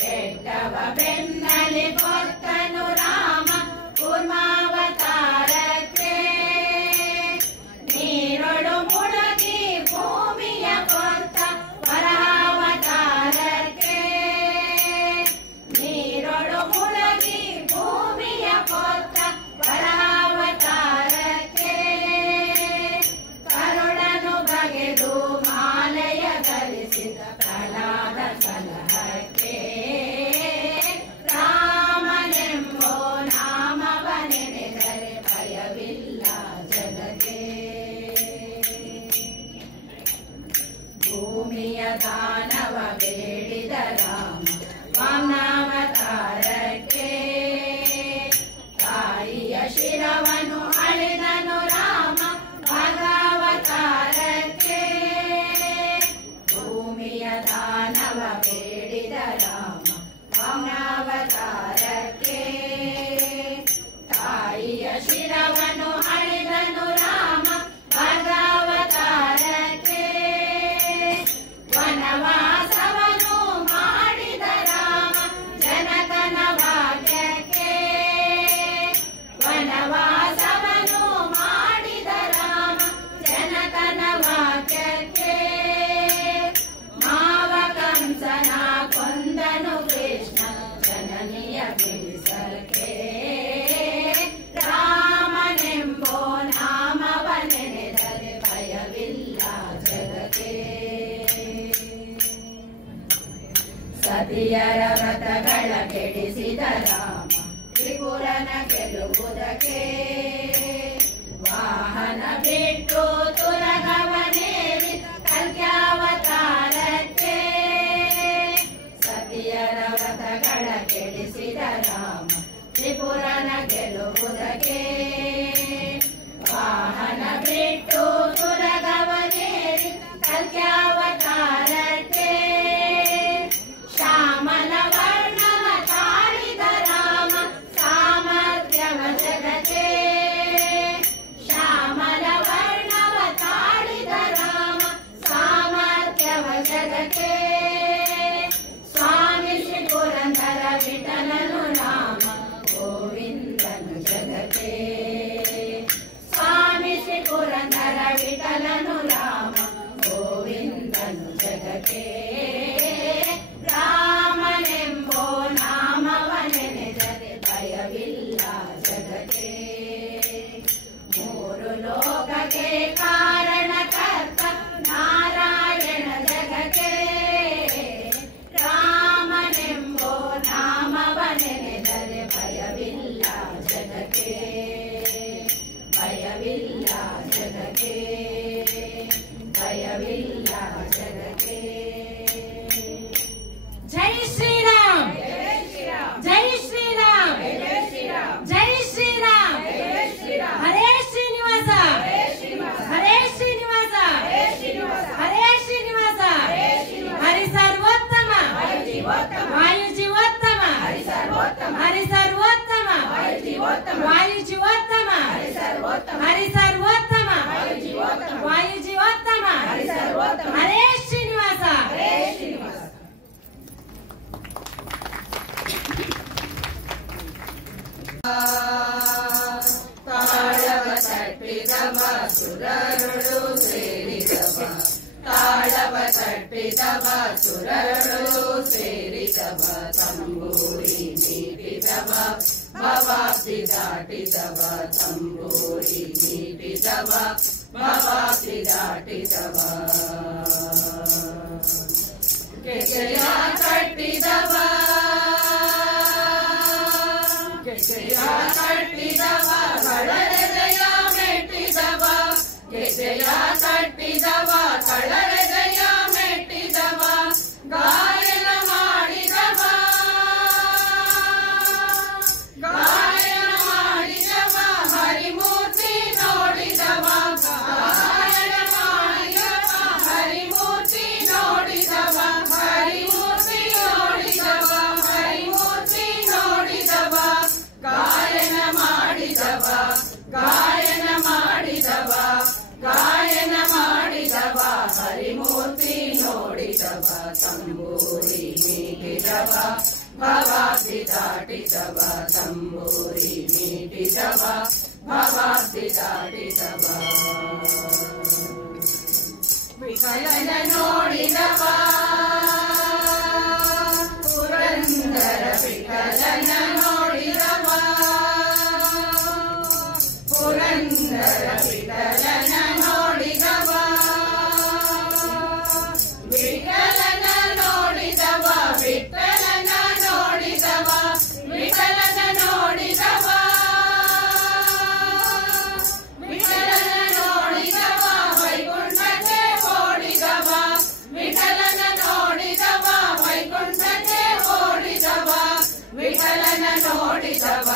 ಬೆಟ್ಟವ ಬೆನ್ನಲಿ ಕೊತ್ತನು ರಾಮ ಕೂರ್ಮಾವತಾರಕ್ಕೆ ನೀರೊಳು ಮುಳುಗಿ ಭೂಮಿಯ ಕೊತ್ತ ವರಾವತಾರಕ್ಕೆ ನೀರೊಳು ಮುಳುಗಿ ಭೂಮಿಯ ಕೊತ್ತ ವರಾವತಾರಕ್ಕೆ ಕರುಣನು ಬಗೆದು ಮಾಲೆಯ ಧರಿಸಿದ ಪ್ರಹ್ಲಾದ ಸಲಹಕ್ಕೆ ರಾಮನೆಂಬೋ ನಾಮವನೆನೆದರೆ ಭಯವಿಲ್ಲ ಜಗಕ್ಕೆ ಭೂಮಿಯ ದಾನವ ಬೇಡಿದ ರಾಮ ವಾಮನಾವತಾರಕ್ಕೆ ತಾಯಿಯ ಶಿರವನ್ನು ಅಳಿದನು ರಾಮ ಭಾಗಾವತಾರಕ್ಕೆ ಭೂಮಿಯ ದಾನವ ಬೇಡಿದ ರಾಮ ವಾಮನಾವತಾರಕ್ಕೆ ತಾಯಿಯ ಶಿರವನ್ನು ಅಳಿದನು ರಾಮ ಭಾಗಾವತಾರಕ್ಕೆ ವನವಾಸವನ್ನು ಮಾಡಿದ ರಾಮ ಜನಕನ ಭಾಗ್ಯಕ್ಕೆ ವನ ರಥಗಳ ಕೆಡಿಸಿದ ರಾಮ ತ್ರಿಪುರನ ಗೆಲ್ಲುವುದಕ್ಕೆ ವಾಹನ ಬಿಟ್ಟು ತುರಗವನೇರಿ ಕಲ್ಕ್ಯಾವತಾರಕ್ಕೆ ಸತಿಯರ ವ್ರತಗಳ ಕೆಡಿಸಿದ ರಾಮ ತ್ರಿಪುರನ ಗೆಲ್ಲುವುದಕ್ಕೆ ವಾಹನ ಬಿಟ್ಟು ತುರಗವನೇರಿ ಕಲ್ಕ್ಯಾವತಾರಕ್ಕೆ ಶ್ಯಾಮಲ ವರ್ಣವ ತಾಳಿದ ರಾಮ ಸಾಮರ್ಥ್ಯವ ಜಗಕ್ಕೆ ಶ್ಯಾಮಲ ವರ್ಣವ ತಾಳಿದ ರಾಮ ಸಾಮರ್ಥ್ಯವ ಜಗಕ್ಕೆ ಸ್ವಾಮಿ ಶ್ರೀ ಪುರಂದರ ವಿಠಲನು ರಾಮ ಗೋವಿಂದನು ಜಗಕ್ಕೆ ಸ್ವಾಮಿ ಶ್ರೀ ಪುರಂದರ ವಿಠಲನು ರಾಮ ಗೋವಿಂದನು ಜಗಕ್ಕೆ ರಾಮನೆಂಬೋ ನಾಮವ ನೆನೆದರೆ ಭಯವಿಲ್ಲ ಜಗಕ್ಕೆ ಮೂರು ಲೋಕಕ್ಕೆ ಕಾರಣಕರ್ತ ನಾರಾಯಣ ಜಗಕ್ಕೆ ರಾಮನೆಂಬೋ ನಾಮವ ನೆನೆದರೆ ಭಯವಿಲ್ಲ ಜಗಕ್ಕೆ ಭಯವಿಲ್ಲ ಜಗಕ್ಕೆ ಭಯವಿಲ್ಲ ಜಗಕ್ಕೆ ಜೈ ಶ್ರೀರಾಮ್ ಜೈ ಶ್ರೀರಾಮ್ ಜೈ ಶ್ರೀರಾಮ್ ಹರೇ ಶ್ರೀನಿವಾಸ ಹರೇ ಶ್ರೀನಿವಾಸ ಹರೇ ಶ್ರೀನಿವಾಸ ಹರಿ ಸರ್ವೋತ್ತಮ ವಾಯು ಜೀವೋತ್ತಮ ಹರಿ ಸರ್ವೋತ್ತಮ ವಾಯು ಜೀವೋತ್ತಮ ಹರಿ ಸರ್ವೋತ್ತಮ ವಾಯು ಜೀವೋತ್ತಮ ಹರೇ ಶ್ರೀನಿವಾಸ ತಾಳವ ತಟ್ಟಿದವ ಸುರರುಳು ಸೇರಿದವ ತಾಳವ ತಟ್ಟಿದವ ಸುರರುಳು ಸೇರಿದವ ತಂಬೂರಿ ನೀಡಿದವ ಭವಾಬ್ದಿ ದಾಟಿದವ ತಂಬೂರಿ ನೀಡಿದವ ಭವಾಬ್ದಿ ದಾಟಿದವ ಕೆಜಯ ಕಟ್ಟಿದವ ಕೆಜಯ ಕಟ್ಟಿದವ ಕಳರಜಯ ಮೆಟ್ಟಿದವ ಕೆಜಯ ಕಟ್ಟಿದವ ಕಳರಜಯ ಮೆಟ್ಟಿದವ ಗಾಯನ ಮಾಡಿದವ ಗಾಯನ ಮಾಡಿದವ ಹರಿಮೂರ್ತಿ ನೋಡಿದವ ಗಾಯನ ಮಾಡಿದವ ಹರಿಮೂರ್ತಿ ನೋಡಿದವ ಹರಿಮೂರ್ತಿ ನೋಡಿದವ ಹರಿಮೂರ್ತಿ ನೋಡಿದವ ಗಾಯನ ಮಾಡಿದವ ಗಾಯನ ಮಾಡಿದವ ಗಾಯನ ಮಾಡಿದವ ಹರಿಮೂರ್ತಿ ನೋಡಿದವ ತಂಬೂರಿ ನೀಡಿದವ ಭವಾಬ್ದಿ ದಾಟಿದವ ತಂಬೂರಿ ನೀಡಿದವ ಭವಾಬ್ದಿ ದಾಟಿದವ ವಿಠಲನ ನೋಡಿದವ ಪುರಂದರ ವಿಠಲನ ನೋಡಿದವ ಪುರಂದರ ವಿಠಲನ ನೋಡಿದವ ವಿಠಲನ ನೋಡಿದವ ವಿಠಲನ ನೋಡಿದವ ವಿಠಲನ ನೋಡಿದವ ವಿಠಲನ ನೋಡಿದವ ವೈಕುಂಠಕ್ಕೆ ಓಡಿದವ ವಿಠಲನ ನೋಡಿದವ ವೈಕುಂಠಕ್ಕೆ ಓಡಿದವ ವಿಠಲನ ನೋಡಿದವ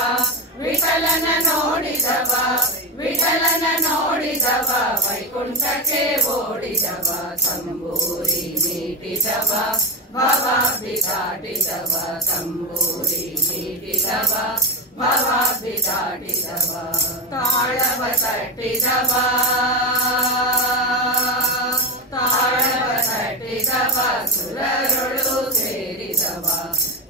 ವಿಠಲನ ನೋಡಿದವ ವಿಠಲನ ನೋಡಿದವ ವೈಕುಂಠಕ್ಕೆ ಓಡಿದವ ತಂಬೂರಿ ನೀಡಿದವ ಭವಾಬ್ದಿ ದಾಟಿದವ ತಂಬೂರಿ ನೀಡಿದವ ಭವಾಬ್ದಿ ದಾಟಿದವ ತಾಳವ ತಟ್ಟಿದವ ತಾಳವ ತಟ್ಟಿದವ ಸುರರುಳು ಸೇರಿದವ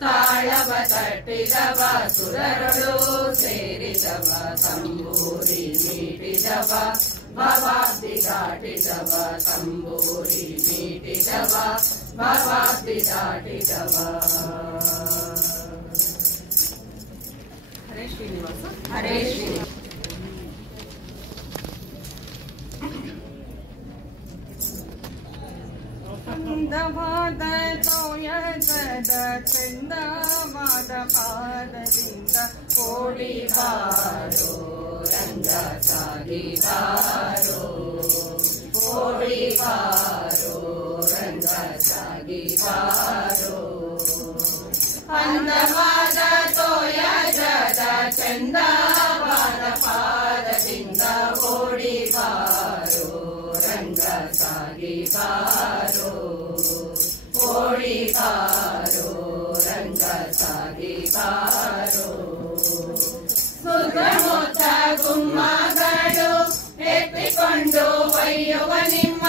ತಾಳವ ತಟ್ಟಿದವ ಸುರರುಳು ಸೇರಿದವ ತಂಬೂರಿ ನೀಡಿದವ ಭವಾಬ್ದಿ ದಾಟಿದವ ತಂಬೂರಿ ನೀಡಿದವ ಭವಾಬ್ದಿ ದಾಟಿದವ ಹರೇ ಶ್ರೀನಿವಾಸ ಹರೇ ಶ್ರೀನಿವಾಸ ಚಂದವಾದ ತೋಯದ ಚಂದವ ಪಾದದಿಂದ ಓಡಿ ಬಾರೋ ರಂಗ ಸಾಗಿ ಬಾರೋ ಓಡಿ ಬಾರೋ ರಂಗ ಸಾಗಿ ಬಾರೋ ಅಂದವಾದ ತೋಯ ಜದ ಚಂದವಾದ ಪಾದದಿಂದ ಓಡಿ ಬಾರೋ ರಂಗ ಸಾಗಿ ಬಾರೋ ಓಡಿ ಬಾರೋ ರಂಗ ಸಾಗಿ ಬಾರೋ ಸುತ್ತಮುತ್ತ ಗುಮ್ಮಗಳು ಎತ್ತಿಕೊಂಡು ಒಯ್ಯುವ ನಿಮ್ಮ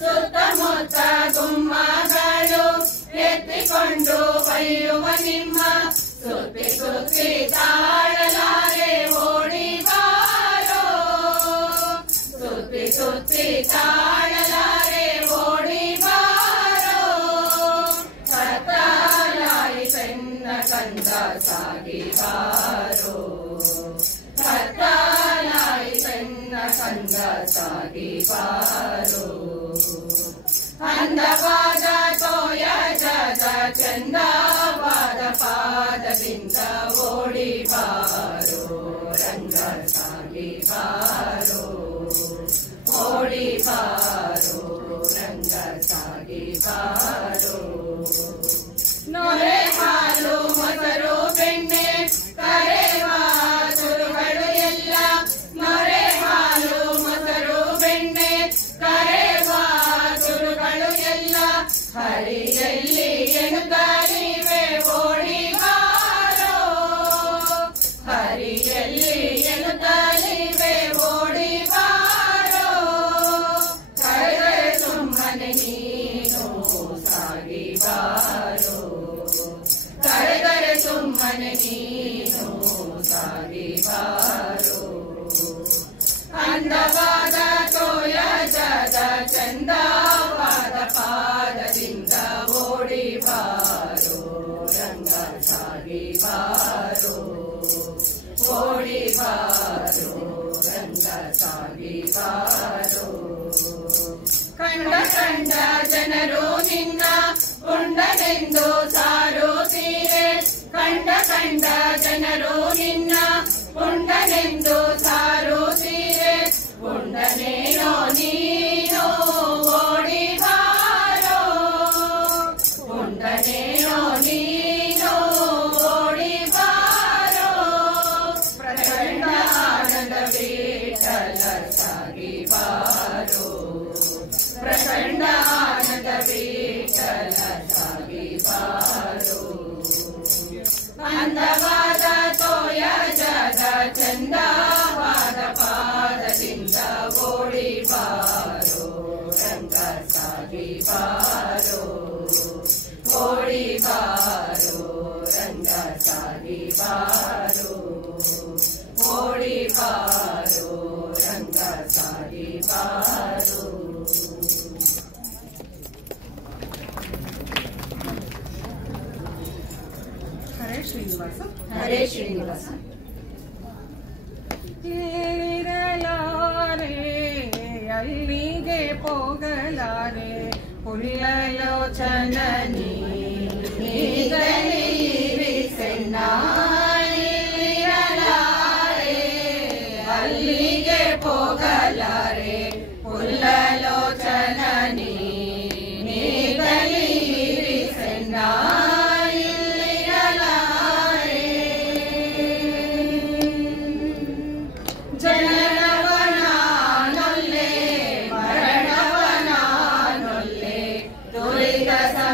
ಸುತ್ತಮುತ್ತ ಗುಮ್ಮಗಳು ಎತ್ತಿಕೊಂಡು ಒಯ್ಯುವ ನಿಮ್ಮ ಸುತ್ತಿ ಸುತ್ತಿ ತಾಳಲಾರೆ ಓಡಿ ಬಾರೋ ಸುತ್ತಿ ಸುತ್ತಿ ತಾಳಲಾರೆ ಓಡಿ ಬಾರೋ ಕತ್ತಲಾಯಿ ಸಣ್ಣ ಕಂದ ಸಾಗಿ ಬಾರೋ ಕತ್ತಲಾಯಿ ಸಣ್ಣ ಕಂದ ಸಾಗಿ ಬಾರೋ ಅಂದವಾದ ತೋಯ ಜದ ಚಂದವಾದ ಪಾದದಿಂದ ಓಡಿ ಬಾರೋ ರಂಗ ಸಾಗಿ ಬಾರೋ ಓಡಿ ಬಾರೋ ರಂಗ ಸಾಗಿ ಬಾರೋ ನೊರೆ ಹಾಲು ಮೊಸರು ಬೆಣ್ಣೆ ಕರೆವ ತುರುಗಳು ಎಲ್ಲ ನೊರೆ ಹಾಲು ಮೊಸರು ಬೆಣ್ಣೆ ಕರೆವ ತುರುಗಳು ಎಲ್ಲ ಹರಿಯಲ್ಲಿ ಎನ್ನುತ್ತಲಿವೆ ಓಡಿ ಬಾರೋ ಹರಿಯಲ್ಲಿ ಎನ್ನುತ್ತಲಿವೆ ಓಡಿ ಬಾರೋ ಕರೆದರೆ ಸುಮ್ಮನೆ ನೀನು ಸಾಗಿ ಬಾರೋ ಕರೆದರೆ ಸುಮ್ಮನೆ ನೀನು ಸಾಗಿ ಬಾರೋ ಅಂದವಾದ ತೋಯ ಜದ ಚಂದವಾದ ಪಾದದಿಂದ ಓಡಿ ಬಾರೋ ರಂಗ ಸಾಗಿ ಬಾರೋ ಓಡಿ ಬಾರೋ ರಂಗ ಸಾಗಿ ಬಾರೋ ಕಂಡ ಕಂಡ ಜನರು ನಿನ್ನ ಉಂಡನೆಂದು ಸಾರುತ್ತೀರೆ ಕಂಡ ಕಂಡ ಜನರು ನಿನ್ನ ಉಂಡನೆಂದು ಸಾರುತ್ತೀರೆ ಉಂಡನೇನೋ ನೀನು ಓಡಿ ಬಾರೋ ಉಂಡನೇನೋ ನೀನು ಓಡಿ ಬಾರೋ ಪ್ರಚಂಡ ಆನಂದ ವಿಠಲ ಸಾಗಿ ಬಾರೋ ಪ್ರಚಂಡ ಆನಂದ ವಿಠಲ ಸಾಗಿ ಬಾರೋ ಅಂದವಾದ ತೋಯ ಜದ ಚಂದವಾದ ಪಾದದಿಂದ ಓಡಿ ಬಾರೋ ರಂಗ ಸಾಗಿ ಬಾರೋ ಓಡಿ ಬಾರೋ ರಂಗ ಸಾಗಿ ಬಾರೋ ಓಡಿ ಬಾರೋ ರಂಗ ಸಾಗಿ ಬಾರೋ ಹರೇ ಶ್ರೀನಿವಾಸ ಹರೇ ಶ್ರೀನಿವಾಸ ಏರಲಾರೆ ಅಲ್ಲಿಗೆ ಹೋಗಲಾರೆ ಪುಲ್ಲಲೋಚನನಿ ಇರಲಾರೆ ಅಲ್ಲಿಗೆ ಹೋಗಲಾರೆ ಪುಲ್ಲಲೋಚನನಿ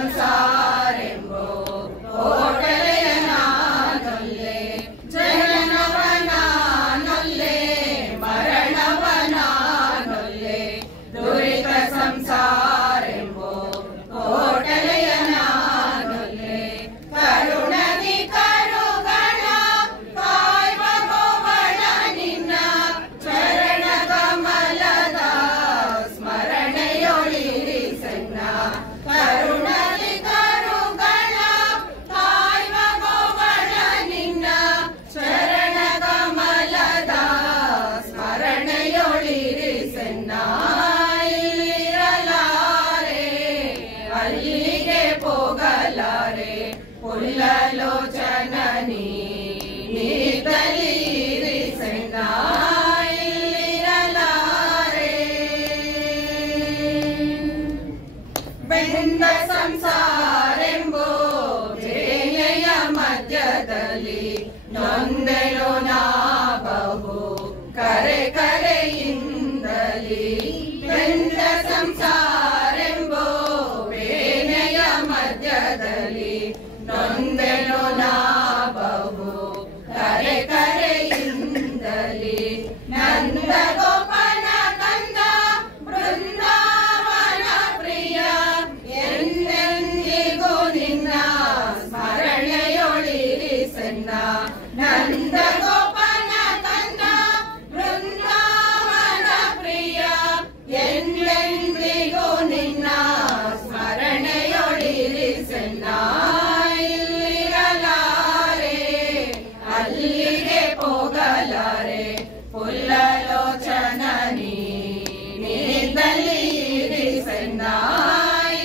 ಸಂಸಾರೆಂಬೋ ಹೋಟೆಲ್ ಮಧ್ಯದಲ್ಲಿ ನೊಂದೆನು ನಾ ಬಹು ಕರೆ ಕರೆಯಿಂದಲಿ ಬೆಂದ ಸಂಸಾರೆಂಬೋ ಬೇನೆಯ ಮಧ್ಯದಲ್ಲಿ ನೊಂದೆನು ನಾ ಬಹು ಕರೆ ಕರೆಯಿಂದಲಿ ನಂದ ಗೋಪನ ಕಂದ ಬೃಂದಾವನ ಪ್ರಿಯ ಎಂದೆಂದಿಗೂ ನಿನ್ನ ಸ್ಮರಣೆಯೊಳಿರಿಸೆನ್ನ ನಂದ ಗೋಪನ ಕಂದ ಬೃಂದಾವನ ಪ್ರಿಯ ಎಂದೆಂದಿಗೂ ನಿನ್ನ ಸ್ಮರಣೆಯೊಳಿರಿಸೆನ್ನ ಇಲ್ಲಿರಲಾರೆ ಅಲ್ಲಿಗೆ ಹೋಗಲಾರೆ ಪುಲ್ಲಲೋಚನ ನೀನಿದ್ದಲ್ಲಿ ಇರಿಸೆನ್ನ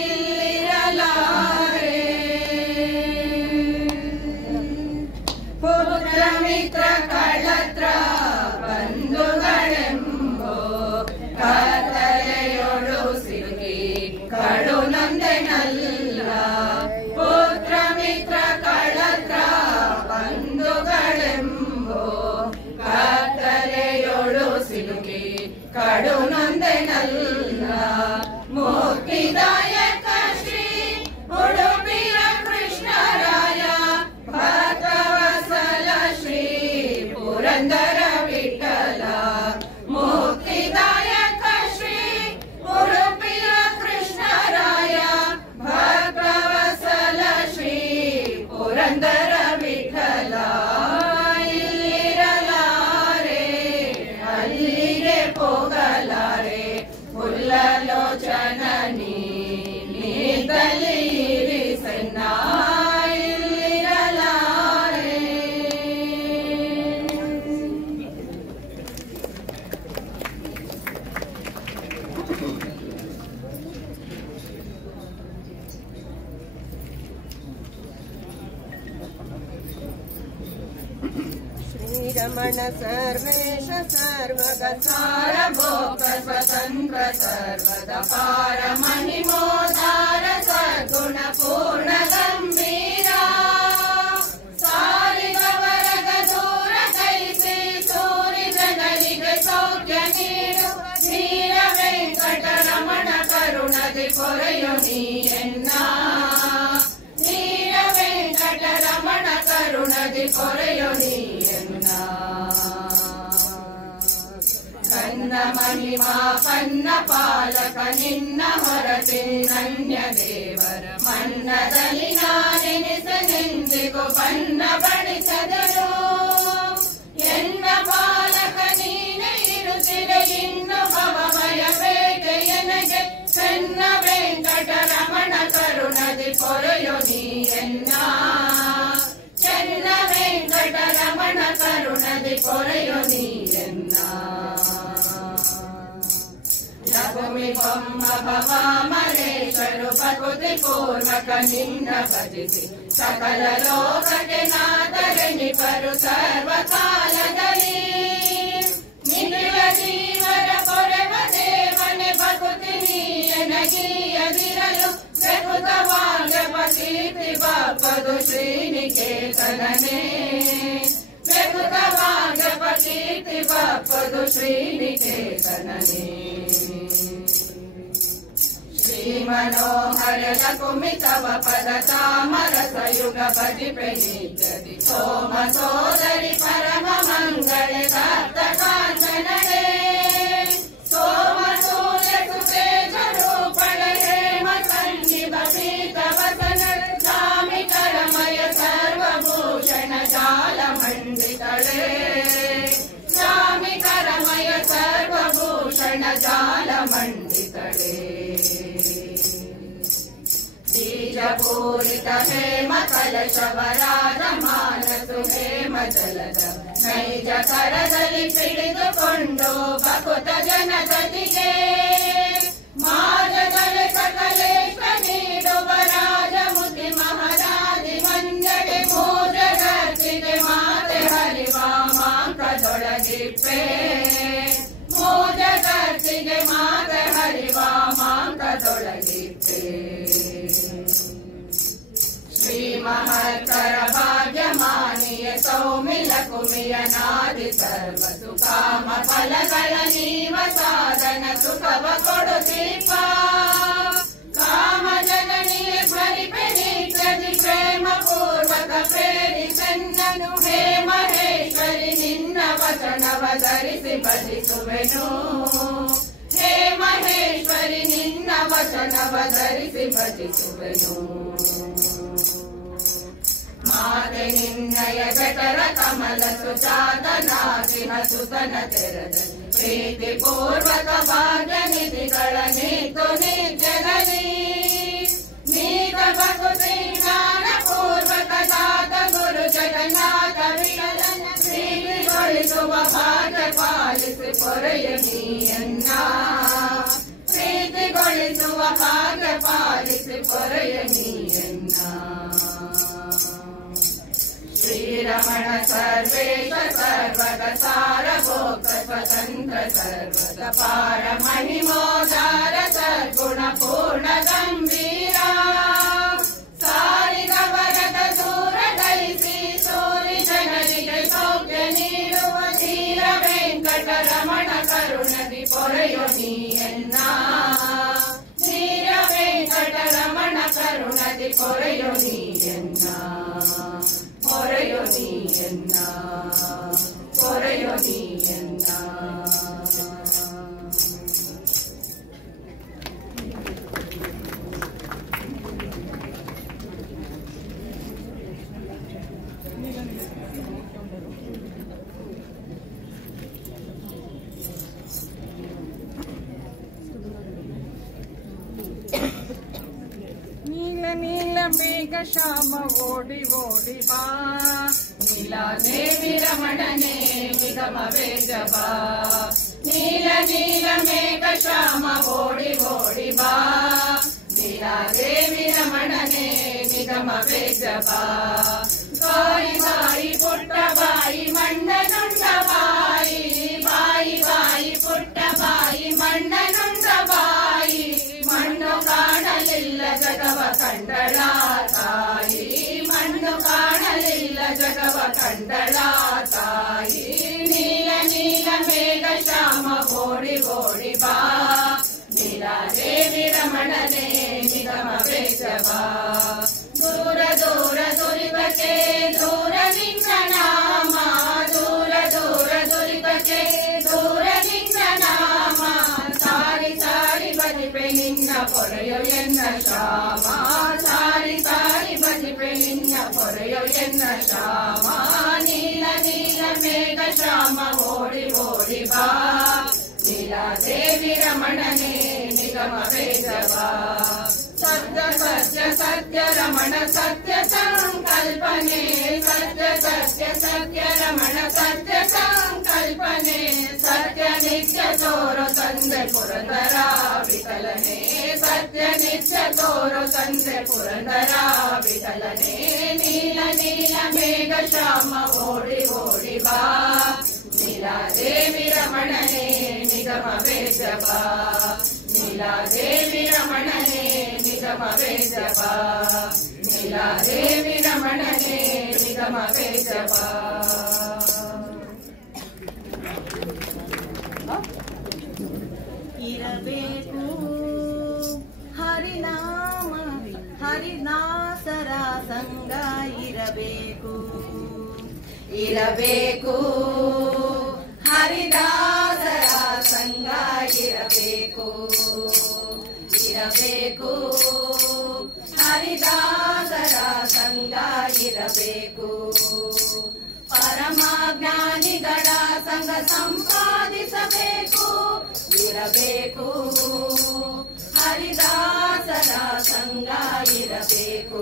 ಇಲ್ಲಿರಲಾರೆ ಪುತ್ರ ಮಿತ್ರ ಕಳತ್ರ ಬಂಧುಗಳೆಂಬೋ ಕತ್ತಲೆಯೊಳು ಸಿಲುಕಿ ಕಡು ನೊಂದೆನಲ್ಲ ಪುತ್ರ ಮಿತ್ರ ಕಳತ್ರ ಬಂಧುಗಳೆಂಬೋ ಕತ್ತಲೆಯೊಳು ಸಿಲುಕಿ ಕಡು ನೊಂದೆನಲ್ಲ ಮುಕ್ತಿದಾಯಕ ಶ್ರೀ ಉಡುಪಿಯ ಕೃಷ್ಣರಾಯ ಭಕ್ತವತ್ಸಲ ಶ್ರೀ ಪುರಂದರ ವಿಠಲ ಮುಕ್ತಿದಾಯಕ ಶ್ರೀ ಉಡುಪಿಯ ಕೃಷ್ಣರಾಯ ಭಕ್ತವತ್ಸಲ ಶ್ರೀ ಪುರಂದರ ವಿಠಲ ಇಲ್ಲಿರಲಾರೆ ಅಲ್ಲಿಗೆ ಹೋಗಲಾರೆ ಪುಲ್ಲಲೋಚನ ನೀನಿದ್ದಲ್ಲಿ ಇರಿಸೆನ್ನ ಇಲ್ಲಿರಲಾರೆ ಶ್ರೀರಮಣ ಸರ್ವೇಶ ಸರ್ವಗ ಸಾರಭೋಗ ಸ್ವತಂತ್ರ ಸರ್ವದ ಪಾರ ಮಹಿಮೋದಾರ ಸದ್ಗುಣ ಪೂರ್ಣ ಗಂಭೀರ ಸಾರಿದವರಗ ದೂರ ಕೈಸಿ ಸೂರಿ ಜನರಿಗೆ ಸೌಖ್ಯ ನೀಡು ಶ್ರೀರ ವೆಂಕಟರಮಣ ಕರುಣದಿ ಪೊರೆಯು ನೀಯನ್ನ ಶ್ರೀರ ವೆಂಕಟರಮಣ ಕರುಣದಿ ಪೊರೆಯು ನೀಯನ್ನ ಕನ್ನ ಮಹಿಮಾ ಪನ್ನ ಪಾಲಕ ನಿನ್ನ ಹೊರತಿನ್ನನ್ಯ ದೇವರ ಮನ್ನದಲ್ಲಿ ನಾನೆನಿಸನೆಂದಿಗೂ ಬಣ್ಣ ಬಡಿಸದರು ಎನ್ನ ಪಾಲಕ ನೀನೆ ಇರುತ್ತಿರೆ ಇನ್ನು ಭವಮಯ ಬೇಕೆ ಎನಗೆ ಚೆನ್ನ ವೆಂಕಟರಮಣ ಕರುಣದಿ ಪೊರೆಯು ನೀಯನ್ನ ಚೆನ್ನ ವೆಂಕಟರಮಣ ಕರುಣದಿ ಪೊರೆಯು ನೀಯನ್ನ ಲಘುಮಿ ಬೊಮ್ಮ ಭವಾಮರೇಶರು ಭಕುತಿ ಪೂರ್ವಕ ನಿನ್ನ ಭಜಿಸಿ ಸಕಲ ಲೋಕಕ್ಕೆ ನಾದರಣಿಪರು ಸರ್ವಕಾಲದಲ್ಲಿ ನಿಖಿಲ ಜೀವರ ಪೊರೆವ ದೇವನೆ ಭಕುತಿ ನೀಯನಗೀಯದಿರಲು ಬೆಕುತವಾಂಗ ಕೀರ್ತಿ ಬಾಪದು ಶ್ರೀನಿಕೇತನನೇ ಬೆಕುತವಾಂಗ ಕೀರ್ತಿ ಬಾಪದು ಶ್ರೀನಿಕೇತನನೇ ಶ್ರೀ ಮನೋಹರ ಲಕುಮಿತವ ಪದ ತಾಮರ ಸಯುಗ ಭಜಿಪೆ ನಿತ್ಯದಿ ಸೋಮ ಸೋದರಿ ಪರಮ ಮಂಗಳ ದತ್ತ ಕಾಂಚನಡೆ ಸೋಮ ಸೂರ್ಯ ಸುತೇಜ ರೂಪಣ ಹೇಮ ಸನ್ನಿಭ ಪೀತ ವಸನ ಸ್ವಾಮಿ ಕರಮಯ ಸರ್ವಭೂಷಣ ಜಾಲ ಮಂಡಿತಳೆ ಸ್ವಾಮಿ ಕರಮಯ ಸರ್ವಭೂಷಣ ಜಾಲ ಮಂಡಿತಳೆ ಬೀಜಪೂರಿತ ಹೇಮ ಕಲಶವರಾಜ ಮಾನಸು ಹೇಮ ಜಲದ ನೈಜ ಕರದಲ್ಲಿ ಪಿಡಿದುಕೊಂಡು ಭಕುತ ಜನಗತಿಗೆ ಮಾಜಗಲೆ ಸಕಲೇಶ ನೀಡುವ ರಾಜಮುಖಿ ಮಹಾರಾಜಿ ಮಂಜಡೆ ಮೂಜಗರ್ತಿಗೆ ಮಾತೆ ಹರಿವಾಮಾಂಕದೊಳಗಿಪ್ಪೆ ಮೂಜಗರ್ತಿಗೆ ಮಾತೆ ಹರಿವಾಮಾಂಕದೊಳಗಿಪ್ಪೆ ಶ್ರೀ महत्तर भाग्यमानीय सौमिल कुमियनादि सर्व सुकाम फलಗಳ ನೀವ ಸಾಧನ ಸುಖವ ಕೊಡುತ್ತೀಪ ಕಾಮ ಜನನಿಯ ಸ್ಮರಿಪೆ ನಿತ್ಯದಿ ಪ್ರೇಮ ಪೂರ್ವಕ ಪ್ರೇರಿಸನ್ನನು ಹೇ ಮಹೇಶ್ವರಿ ನಿನ್ನ ವಚನವ ಧರಿಸಿ ಭಜಿಸುವೆನು ಹೇ ಮಹೇಶ್ವರಿ ನಿನ್ನ ವಚನವ ಧರಿಸಿ ಭಜಿಸುವೆನು ಮಾತೆ ನಿನ್ನಯ ಜಠರ ಕಮಲ ಸುಜಾತನಾಗಿನ ಸುತನ ತೆರದ ಪ್ರೀತಿ ಪೂರ್ವಕ ಭಾಗ್ಯ ನಿಧಿಗಳ ನೀತು ನಿತ್ಯದಲ್ಲಿ ನೀತ ಭಕ್ತಿ ಜ್ಞಾನ ಪೂರ್ವಕ ದಾತ ಗುರು ಜಗನ್ನಾಥ ವಿಠಲನ ಪ್ರೀತಿಗೊಳಿಸುವ ಭಾಗ್ಯ ಪಾಲಿಸಿ ಪೊರೆಯ ನೀಯನ್ನ ಪ್ರೀತಿಗೊಳಿಸುವ ಭಾಗ್ಯ ಪಾಲಿಸಿ ಪೊರೆಯ ನೀಯನ್ನ श्रीरमण सर्वेश सर्वग सारभोक्त स्वतंत्र सर्वत पार महिमोदार सर्गुण पूर्ण गंभीरा सारिग वरद दूर दयिಸಿ ಸೋರಿ ಜನರಿಗೆ ಸೌಖ್ಯ ನೀಡುವ ಧೀರ ವೆಂಕಟರಮಣ ಕರುಣದಿ ಪೊರೆಯೋ ನೀಯನ್ನ ಧೀರ ವೆಂಕಟರಮಣ ಕರುಣದಿ ಪೊರೆಯೋ ನೀಯನ್ನ ಪೊರೆಯೋ ನೀಯನ್ನ ಪೊರೆಯೋ ನೀಯನ್ನ ನೀಲ ನೀಲ ಮೇಘ ಶ್ಯಾಮ ಓಡಿ ಓಡಿ ಬಾ ನೀಲ ದೇವಿ ರಮಣನೆ ನಿಗಮ ವೇದ ಬಾ ನೀಲ ನೀಲ ಮೇಘ ಶ್ಯಾಮ ಓಡಿ ಓಡಿ ಬಾ ನೀಲ ದೇವಿ ರಮಣನೆ ನಿಗಮ ವೇದ ಬಾ ಬಾಯಿ ಬಾಯಿ ಪುಟ್ಟ ಬಾಯಿ ಮಂಡನುಂಡ ಬಾಯಿ ಬಾಯಿ ಬಾಯಿ ಪುಟ್ಟ ಬಾಯಿ ಮಂಡನುಂಡ ಬಾಯಿ ಮಣ್ಣು ಕಾಣಲಿಲ್ಲ ಜಗವ ಕಂಡಳ ತಾಯಿ ಮಣ್ಣು ಕಾಣಲಿಲ್ಲ ಜಗವ ಕಂಡಳ ತಾಯಿ ನೀಲ ನೀಲ ಮೇಘ ಶ್ಯಾಮ ಓಡಿ ಓಡಿ ಬಾ ನೀಲ ದೇವಿ ರಮಣನೆ ನಿಗಮ ವೇದ ಬಾ ದೂರ ದೂರ ದುರಿತಕ್ಕೆ ದೂರ ನಿನ್ನ ನಾಮ ದೂರ ದೂರ ದುರಿತಕ್ಕೆ ದೂರ ನಿನ್ನ ನಾಮ ಸಾರಿ ಸಾರಿ ಬಜಿಪೆ ನಿನ್ನ ಪೊರೆಯೋ ಎನ್ನ ಶ್ಯಾಮ ಸಾರಿ ಸಾರಿ ಬಜಿಪೆ ನಿನ್ನ ಪೊರೆಯೋ ಎನ್ನ ಶ್ಯಾಮ ನೀಲ ನೀಲ ಮೇಘ ಶ್ಯಾಮ ಓಡಿ ಓಡಿ ಬಾ ನೀಲ ದೇವಿ ರಮಣನೆ ನಿಗಮ ವೇದ ಬಾ ಸತ್ಯ ಸತ್ಯ ಸತ್ಯ ರಮಣ ಸತ್ಯ ಸಂಕಲ್ಪನೆ ಸತ್ಯ ಸತ್ಯ ಸತ್ಯ ರಮಣ ಸತ್ಯ ಸಂಕಲ್ಪನೆ ಸತ್ಯ ನಿತ್ಯ ತೋರೋ ತಂದೆ ಪುರಂದರ ವಿಠಲನೆ ಸತ್ಯ ನಿತ್ಯ ತೋರೋ ತಂದೆ ಪುರಂದರ ವಿಠಲನೆ ನೀಲ ನೀಲ ಮೇಘ ಶ್ಯಾಮ ಓಡಿ ಓಡಿ ಬಾ ನೀಲ ದೇವಿ ರಮಣನೆ ನಿಗಮ ವೇದ ಬಾ ನೀಲ ದೇವಿ ರಮಣನೆ ನಿಗಮ ವೇದ ಬಾ ನೀಲ ದೇವಿ ರಮಣನೆ ನಿಗಮ ವೇದ ಬಾ ಇರಬೇಕು ಹರಿನಾಮ ಹರಿದಾಸರ ಸಂಗ ಇರಬೇಕು ಇರಬೇಕು ಹರಿದಾಸರ ಸಂಗ ಇರಬೇಕು ಇರಬೇಕು ಹರಿದಾಸರ ಸಂಗ ಇರಬೇಕು ಪರಮಜ್ಞಾನಿಗಳ ಸಂಗ ಸಂಪಾದಿಸಬೇಕು ಇರಬೇಕು ಹರಿದಾಸರ ಸಂಗ ಇರಬೇಕು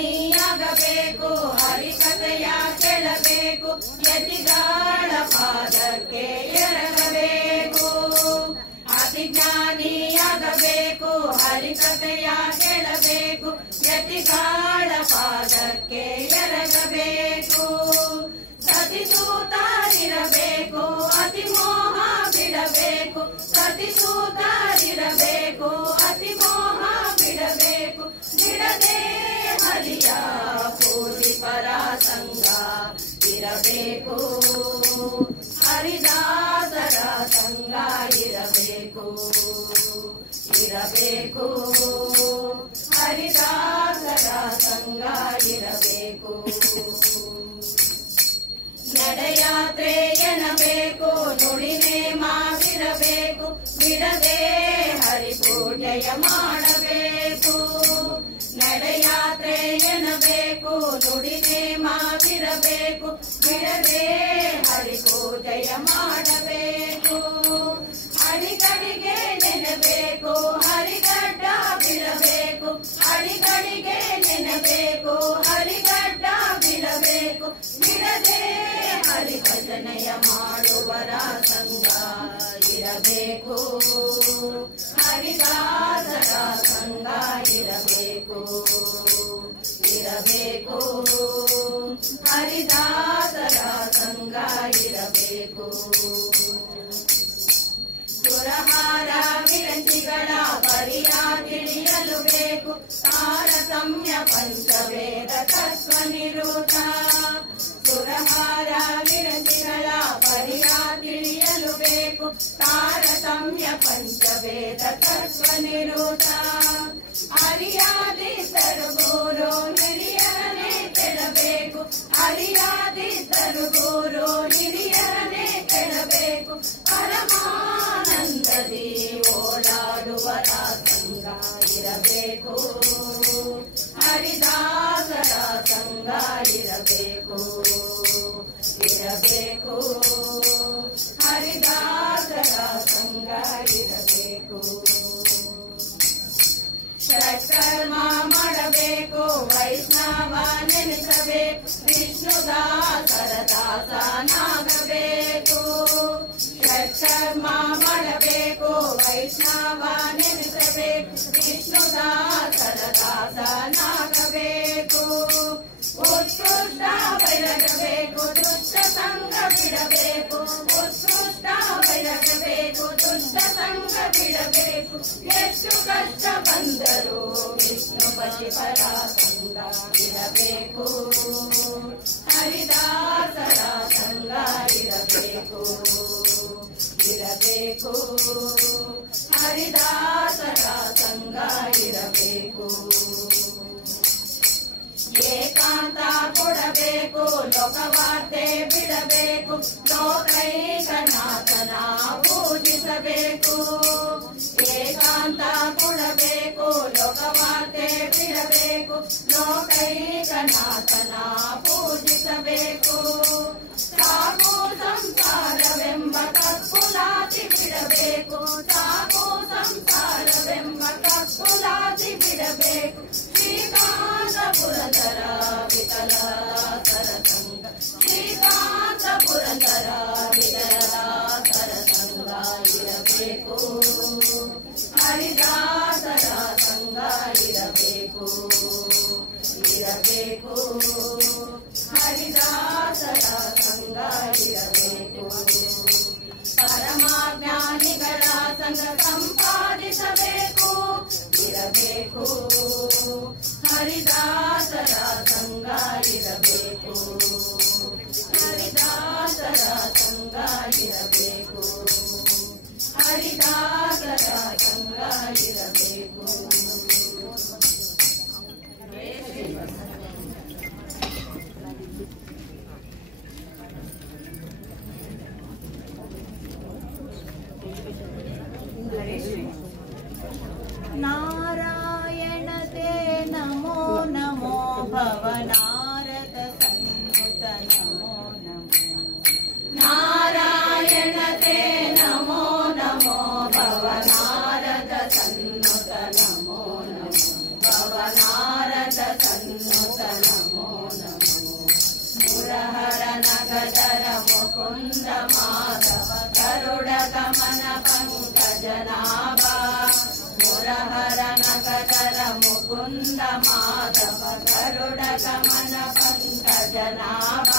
ಅತಿಜ್ಞಾನಿಯಾಗಬೇಕು ಹರಿಕಥೆಯ ಕೇಳಬೇಕು ಯತಿಗಳ ಪಾದಕ್ಕೆ ಎರಗಬೇಕು ಅತಿಜ್ಞಾನಿಯಾಗಬೇಕು ಹರಿಕಥೆಯ ಕೇಳಬೇಕು ಯತಿಗಳ ಪಾದಕ್ಕೆ ಎರಗಬೇಕು ಸತಿಸೂತಾರಿರಬೇಕು ಅತಿ ಮೋಹ ಬಿಡಬೇಕು ಸತಿಸೂತಾರಿರಬೇಕು ಅತಿ ಮೋಹ ಬಿಡಬೇಕು ಬಿಡದೆ ಹರಿಯ ಪೂರ್ತಿ ಪರ ಸಂಗ ಇರಬೇಕು ಹರಿದಾಸರ ಸಂಗ ಇರಬೇಕು ಇರಬೇಕು ಹರಿದಾಸರ ಸಂಗ ಇರಬೇಕು ನಡೆಯಾತ್ರೆ ಎನ್ನಬೇಕು ನುಡಿನೇ ಮಾವಿರಬೇಕು ಬಿಡದೆ ಹರಿಪೂಜೆಯ ಮಾಡಬೇಕು ನಡೆಯಾತ್ರೆ ಎನ್ನಬೇಕು ನುಡಿನೇ ಮಾವಿರಬೇಕು ಬಿಡದೆ ಹರಿಪೂಜೆಯ ಮಾಡಬೇಕು ಅಡಿಗಡಿಗೆ ನೆನಬೇಕು ಹರಿಗಡ್ಡ ಬಿಡಬೇಕು ಅಡಿಗಡಿಗೆ ನೆನಬೇಕು ಹರಿಗಡ್ಡ ಬಿಡಬೇಕು ಬಿಡದೆ ಹರಿಭಜನೆಯ ಮಾಡುವರ ಸಂಗ ಇರಬೇಕು ಹರಿದಾಸರ ಸಂಗ ಇರಬೇಕು ಇರಬೇಕು ಹರಿದಾಸರ ಸಂಗ ಇರಬೇಕು ಸುರಹಾರ ವಿರಂಚಿಗಳ ಪರಿಯ ತಿಳಿಯಲು ಬೇಕು ತಾರತಮ್ಯ ಪಂಚವೇದ ತತ್ವ ನಿರೂತ ಸುರಹಾರ ವಿರಂಚಿಗಳ ಪರಿಯ ತಿಳಿಯಲು ಬೇಕು ತಾರತಮ್ಯ ಪಂಚವೇದ ತತ್ವ ನಿರೂತ ಅರಿಯಾದಿದ್ದರು ಗುರು ಹಿರಿಯರನೇ ಕೆಡಬೇಕು ಅರಿಯಾದಿದ್ದರು ಗುರು ಹಿರಿಯರನೇ ಕೆಡಬೇಕು ಪರಮಾನಂದದಿ ಓಡಾಡುವರ ಸಂಗ ಇರಬೇಕು ಹರಿದಾಸರ ಸಂಗ ಇರಬೇಕು ಇರಬೇಕು ಹರಿದಾಸರ ಸಂಗ ಇರಬೇಕು ಷಟ್ಕರ್ಮ ಮಾಡಬೇಕು ವೈಷ್ಣವ ನೆನೆಸಬೇಕು ವಿಷ್ಣುದಾಸರ ದಾಸನಾಗಬೇಕು ಷಟ್ಕರ್ಮ ಮಾಡಬೇಕು ವೈಷ್ಣವ ನೆನೆಸಬೇಕು ವಿಷ್ಣುದಾಸರ ದಾಸನಾಗಬೇಕು ಉತ್ಕೃಷ್ಟ ಬೈರಗಬೇಕು ದುಷ್ಟ ಸಂಘ ಬಿಡಬೇಕು ಉತ್ಕೃಷ್ಟ ಬೈರಗಬೇಕು ದುಷ್ಟ ಸಂಘ ಬಿಡಬೇಕು ಎಷ್ಟು ಕಷ್ಟ ಬಂದರೂ ವಿಷ್ಣು ಪರ ಸಂಗ ಇರಬೇಕು ಹರಿದಾಸರ ಸಂಗ ಇರಬೇಕು ಇರಬೇಕು ಹರಿದಾಸರ ಸಂಗ ಇರಬೇಕು ಏಕಾಂತ ಕೊಡಬೇಕು ಲೋಕವಾರ್ತೆ ಬಿಡಬೇಕು ಲೋಕೈಕನಾಥನ ಪೂಜಿಸಬೇಕು ಏಕಾಂತ ಕೊಡಬೇಕು ಲೋಕವಾರ್ತೆ ಬಿಡಬೇಕು ಲೋಕೈಕನಾಥನ ಪೂಜಿಸಬೇಕು ಸಾಕು ಸಂಸಾರವೆಂಬ ಕಕ್ಕುಲಾತಿ ಬಿಡಬೇಕು ಸಾಕು ಸಂಸಾರವೆಂಬ ಕಕ್ಕುಲಾತಿ ಬಿಡಬೇಕು ಶ್ರೀಕಾಂತ ಪುರಂದರ ವಿಠಲದಾಸರ ಸಂಗ ಶ್ರೀಕಾಂತ ಪುರಂದರ ವಿಠಲದಾಸರ ಸಂಗ ಇರಬೇಕು ಹರಿದಾಸರ ಸಂಗ ಇರಬೇಕು ಇರಬೇಕು ಹರಿದಾಸರ ಸಂಗ ಇರಬೇಕು ಪರಮಾಜ್ಞಾನಿಗಳ ಸಂಗ ಸಂಪಾದಿಸಬೇಕು ಇರಬೇಕು ಹರಿದಾಸರ ಸಂಗ ಇರಬೇಕು ಹರಿದಾಸರ ಸಂಗ ಇರಬೇಕು ಹರಿದಾಸರ ಸಂಗ ಇರಬೇಕು ನಾರಾಯಣ ತೇ ನಮೋ ನಮೋ ಭವನಾರದ ಸನ್ನುತ ನಮೋ ನಮೋ ನಾರಾಯಣ ತೇ ನಮೋ ನಮೋ ಭವನಾರದ ಸನ್ನುತ ನಮೋ ನಮೋ ಭವನಾರದ ಸನ್ನುತ ನಮೋ ನಮೋ ಮುರಹರ ನಗದರ ಮುಕುಂದ ಮಾಧವ ಗರುಡ ಗಮನ ಪಂಕಜನಾಭ ಮುರಹರ ನಗದರ ಮುಕುಂದ ಮಾಧವ ಗರುಡ ಗಮನ ಪಂಕಜನಾಭ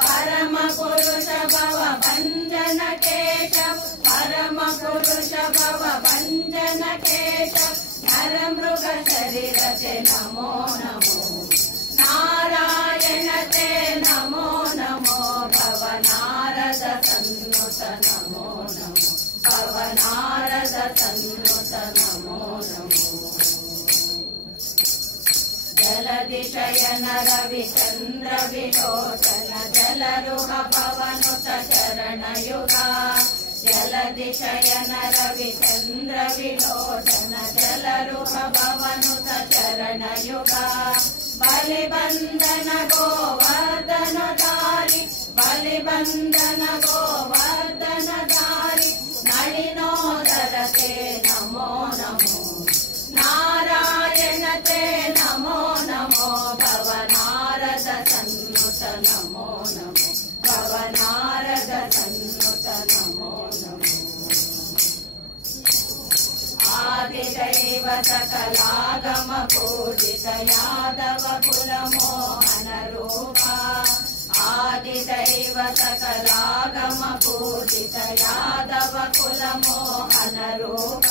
ಪರಮ ಪುರುಷ ಭವ ಭಂಜನ ಕೇಶವ ಪರಮ ಪುರುಷ ಭವ ಭಂಜನ ಕೇಶವ ನರಮೃಗ ಶರೀರತೆ ನಮೋ ನಮೋ ನಾರಾಯಣತೆ ನಮೋ ನಮೋ ಭವನಾರದ ಸನ್ನುತ ನಮೋ ನಮೋ ಭವನಾರದ ಸನ್ನುತ ನಮೋ ನಮೋ ಜಲದಿಶಯನ ರವಿಚಂದ್ರ ವಿಲೋಚನ ಜಲರುಹ ಪವನುತ ಚರಣಯುಗ ಜಲದಿಶಯನ ರವಿಚಂದ್ರ ವಿಲೋಚನ ಜಲರುಹ ಪವನುತ ಚರಣಯುಗ ಬಲಿಬಂಧನ ಗೋವರ್ಧನ ದಾರಿ ಬಲಿಬಂಧನ ಗೋವರ್ಧನ ದಾರಿ ನಳಿನೋದರತೆ ನಮೋ ನಮೋ ನಾರಾಯಣತೆ ನಮೋ ನಮೋ ಭವನಾರದ ಸನ್ನುತ ನಮೋ ನಮೋ ಭವನಾರದ ಸನ್ನುತ ನಮೋ ನಮೋ ಆದಿದೈವ ಸಕಲಾಗಮ ಪೂಜಿತ ಯಾದವ ಕುಲ ಮೋಹನ ರೂಪ ಆದಿದೈವ ಸಕಲಾಗಮ ಪೂಜಿತ ಯಾದವ ಕುಲ ಮೋಹನ ರೂಪ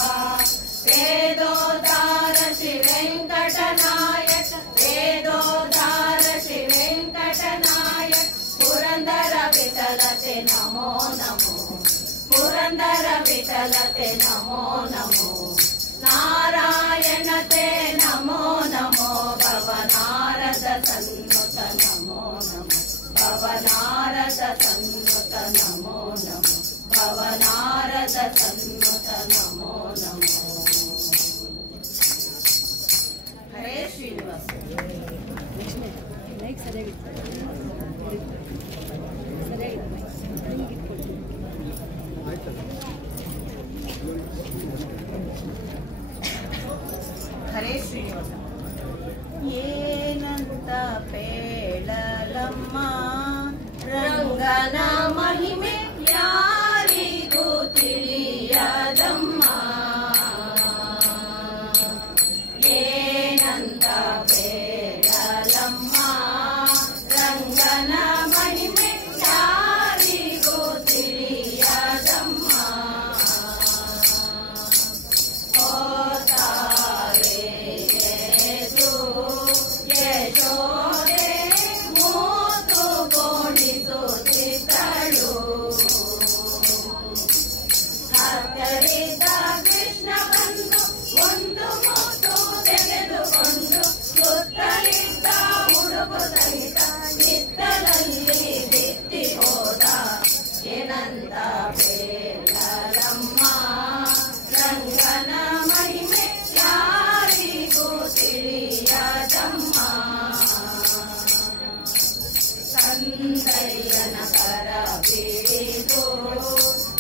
ವೇದೋದ್ಧಾರ ಶ್ರೀ ವೆಂಕಟನಾಯಕ ವೇದೋದ್ಧಾರ ಶ್ರೀ ವೆಂಕಟನಾಯಕ ಪುರಂದರ ವಿಠಲತೆ ನಮೋ ನಮೋ ಪುರಂದರ ವಿಠಲತೆ ನಮೋ ನಮೋ ನಾರಾಯಣತೆ ನಮೋ ನಮೋ ಭವನಾರದ ಸನ್ನುತ ನಮೋ ನಮೋ ಭವನಾರದ ಸನ್ನುತ ನಮೋ ನಮೋ ಭವನಾರದ ಸನ್ನುತ ನಮೋ ನಮೋ ಹರೇ ಶ್ರೀನಿವಾಸ ಹರೇ ಶ್ರೀನಿವಾಸ ಏನಂತ ಪೇಳಲಮ್ಮ ರಂಗನ ಮಹಿಮೆ ಯಾರಿಗೂ ತಿಳಿಯದಮ್ಮ ಏನಂತ ಬೇಡಲಮ್ಮ ರಂಗನ ಮಹಿಮೆ ಯಾರಿಗೂ ತಿಳಿಯದಮ್ಮ ಹೋತಾರೆ ಯಶೋದೆ ಮೂತು ಗೋಣಿಸುತ್ತಿದ್ದಳು ಹತ್ತರಿದ್ದ ಕೃಷ್ಣ ಬಂದು ಒಂದು ಮೂತು ತೆಗೆದುಕೊಂಡು ಸುತ್ತಲಿದ್ದ ಹುಡುಗು ಸಹಿತ ನಿತ್ತಲಲ್ಲಿ ಬಿತ್ತಿ ಹೋದ ಏನಂತ ಬೇಡಲಮ್ಮ ರಂಗನ ಮಹಿಮೆ ಯಾರಿಗೂ ತಿಳಿಯದಮ್ಮ ಸಂದಯ್ಯನ ಕರ ಬಿಡಿದು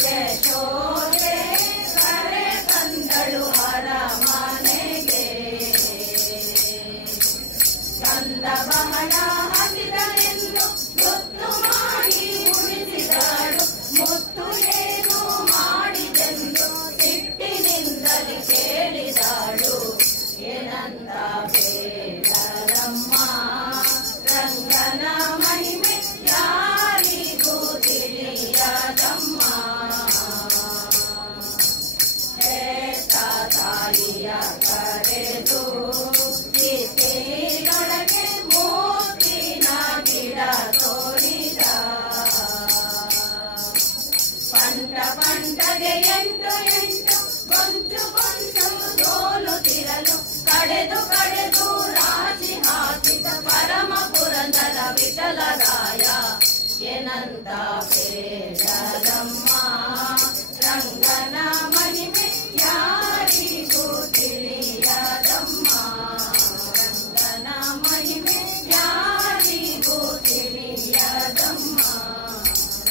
ಯಶೋದೆ ಕರೆ ತಂದಳು ಅರಮನೆಗೆ ಕಂದ ಬಹಳ ಹಸಿದನೆಂದು ಗೊತ್ತು ಮಾಡಿ ಉಳಿಸಿದಳು ಮುತ್ತು ಏನು ಮಾಡಿದೆಂದು ಸಿಟ್ಟಿನಿಂದಲೇ ಕೇಳಿದಳು ಏನಂತ ಬೇಡಲಮ್ಮ ರಂಗನ ಮಹಿಮೆ ಯಾರಿಗೂ ತಿಳಿಯದಮ್ಮ ತಾಯಿಯ ಕರೆದು ಸೀತೆಯೊಳಗೆ ಮೂತಿನ ಗಿಡ ತೋರಿದ ಪಂಟ ಪಂಟಗೆ ಎಂಟು ಎಂಟು ಕೊಂಚು ಕೊಂಚು ಸೋಲುತ್ತಿರಲು ಕಡೆದು ಕಡೆದು ರಾಶಿ ಹಾಕಿದ ಪರಮ ಪುರಂದರ ವಿಠಲರಾಯ ಏನಂತ ಬೇಡಲಮ್ಮ ರಂಗನ ಮಹಿಮೆ ಯಾರಿಗೂ ತಿಳಿಯದಮ್ಮ ರಂಗನ ಮಹಿಮೆ ಯಾರಿಗೂ ತಿಳಿಯದಮ್ಮ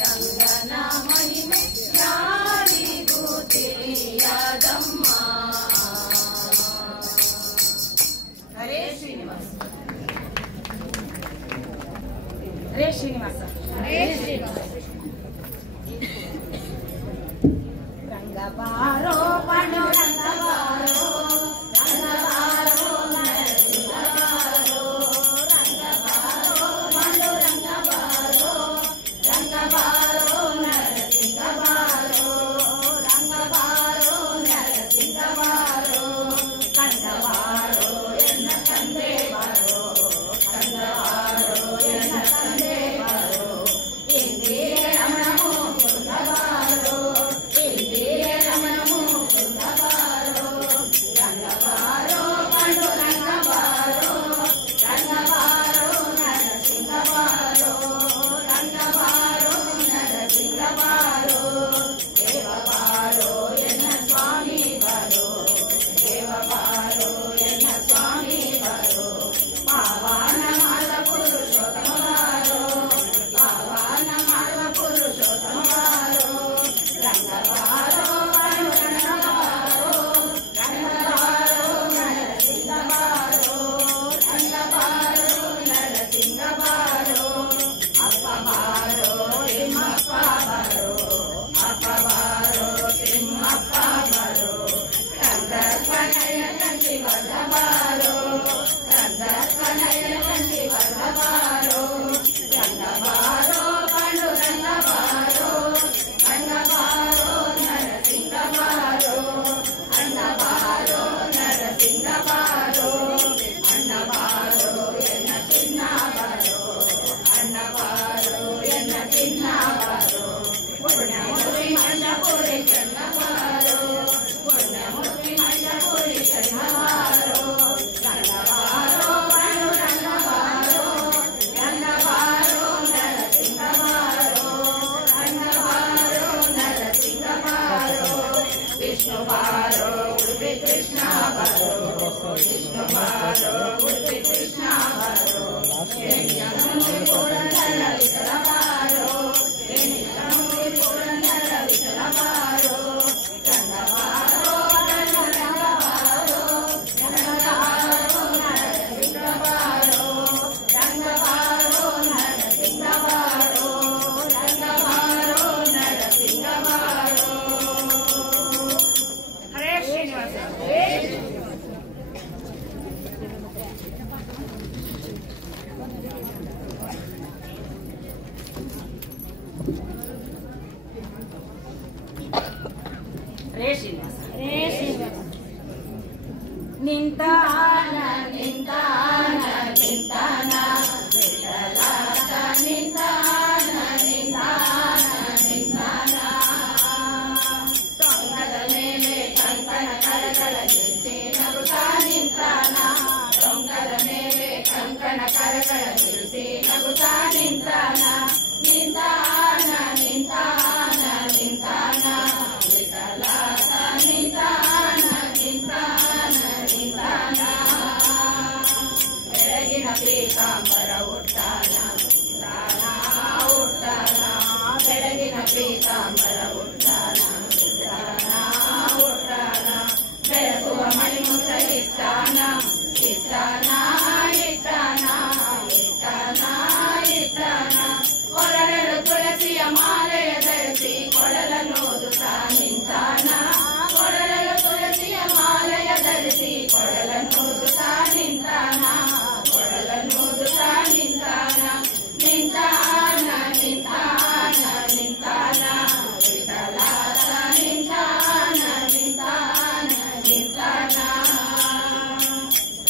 ರಂಗನ ಮಹಿಮೆ ಯಾರಿಗೂ ತಿಳಿಯದಮ್ಮ ಹರೇ ಶ್ರೀನಿವಾಸ ಹರೇ ಶ್ರೀನಿವಾಸ ಹರೇ ಶ್ರೀನಿವಾಸ ರಂಗ ಬಾರೋ ಪಾಂಡು ರಂಗ ಬಾರೋ ರಂಗ ಬಾರೋ ನರಸಿಂಹ ಬಾರೋ ರಂಗ ಬಾರೋ ಪಾಂಡು ರಂಗ ಬಾರೋ ರಂಗ ಬಾರೋ ನರಸಿಂಹ ಬಾರೋ ರಂಗ ಬಾರೋ ನರಸಿಂಹ ಬಾರೋ ಕಂದ ಅಣ್ಣ ಬಾರೋ ಎನ್ನ ಚಿನ್ನ ಬಾರೋ ಪುಣ್ಯ ಮುಸ್ಲಿಂ ಅಣ್ಣಪುರಿ ಚನ್ನ ಬಾರೋ ಪುಣ್ಯ ಮುಸ್ಲಿಂ ಅಣ್ಣಪುರಿ ಚನ್ನ ಬಾರೋ ನನ್ನ ಬಾರೋ ಕಣ್ಣು ನನ್ನ ಬಾರೋ ನನ್ನ ಬಾರೋ ನರಸಿಂಹ ಬಾರೋ ನನ್ನ ಬಾರೋ ನರಸಿಂಹ ಬಾರೋ ವಿಷ್ಣು ಬಾರೋ ಉಡುಪಿ ಕೃಷ್ಣ ಬಾರೋ ವಿಷ್ಣು ಬಾರೋ ಉಡುಪಿ ಕೃಷ್ಣ ಬಾರೋ ಪುರಂದರ ವಿಠಲ ಬಾರೋ ಪುರಂದರ ವಿಠಲ ಬಾರೋ ಚಂದ ಬಾರೋ ಚಂದ ಬಾರೋ ಚಂದ ಬಾರೋ ನರಸಿಂಹ ಬಾರೋ ಚಂದ ಬಾರೋ ನರಸಿಂಹ ಬಾರೋ ಚಂದ ಬಾರೋ ನರಸಿಂಹ ಬಾರೋ. ಹರೇ ಶ್ರೀನಿವಾಸ. ನಿಂತಾನ ನಿಂತಾನ ನಿಂತಾನ ವಿಠಲಾತ ನಿಂತಾನ ನಿಂತಾನ ನಿಂತಾನ ಟೊಂಗದ ಮೇಲೆ ಕಂಕಣ ಕರಗಳ ನಿಲ್ಲಿಸಿ ನಗುತ್ತಾ ನಿಂತಾನ ಟೊಂಗದ ಮೇಲೆ ಕಂಕಣ ಕರಗಳ ನಿಲ್ಲಿಸಿ ನಗುತ್ತಾ ನಿಂತಾನ ನಿಂತಾನ ನಿಂತಾನ ನಿಂತಾನ ವಿಠಲಾತ ನಿಂತಾನ ನಿಂತಾನ ನಿಂತಾನ ಬೆಳಗಿನ ಪೀತಾಂಬರ ಉಟ್ಟಾನ ಉಟ್ಟಾನ ಉಟ್ಟಾನ ಬೆಳಗಿನ ಪೀತಾಂಬರ ಉಟ್ಟಾನ ಉಟ್ಟಾನ ಉಟ್ಟಾನ ಬೆಳಸುವ ಮಣಿಮುದ್ರ ಇಟ್ಟಾನ ಇಟ್ಟಾನ ಇಟ್ಟಾನ ಇಟ್ಟಾನ ಇಟ್ಟಾನ ಕೊರಳಲು ತುಳಸಿಯ ಮಾಲೆಯ ಧರಿಸಿ ಕೊಳಲನ್ನೋದುತ್ತಾ ನಿಂತಾನ ಕೊರಳಲು ತುಳಸಿಯ ಮಾಲೆಯ ಧರಿಸಿ ಕೊಳಲನ್ನೋದುತ್ತಾ ನಿಂತಾನ ಕೊಳಲನ್ನೋದುತ್ತಾ ನಿಂತಾನ ನಿಂತಾನ ನಿಂತಾನ ನಿಂತಾನ ವಿಠಲಾತ ನಿಂತಾನ ನಿಂತಾನ ನಿಂತಾನ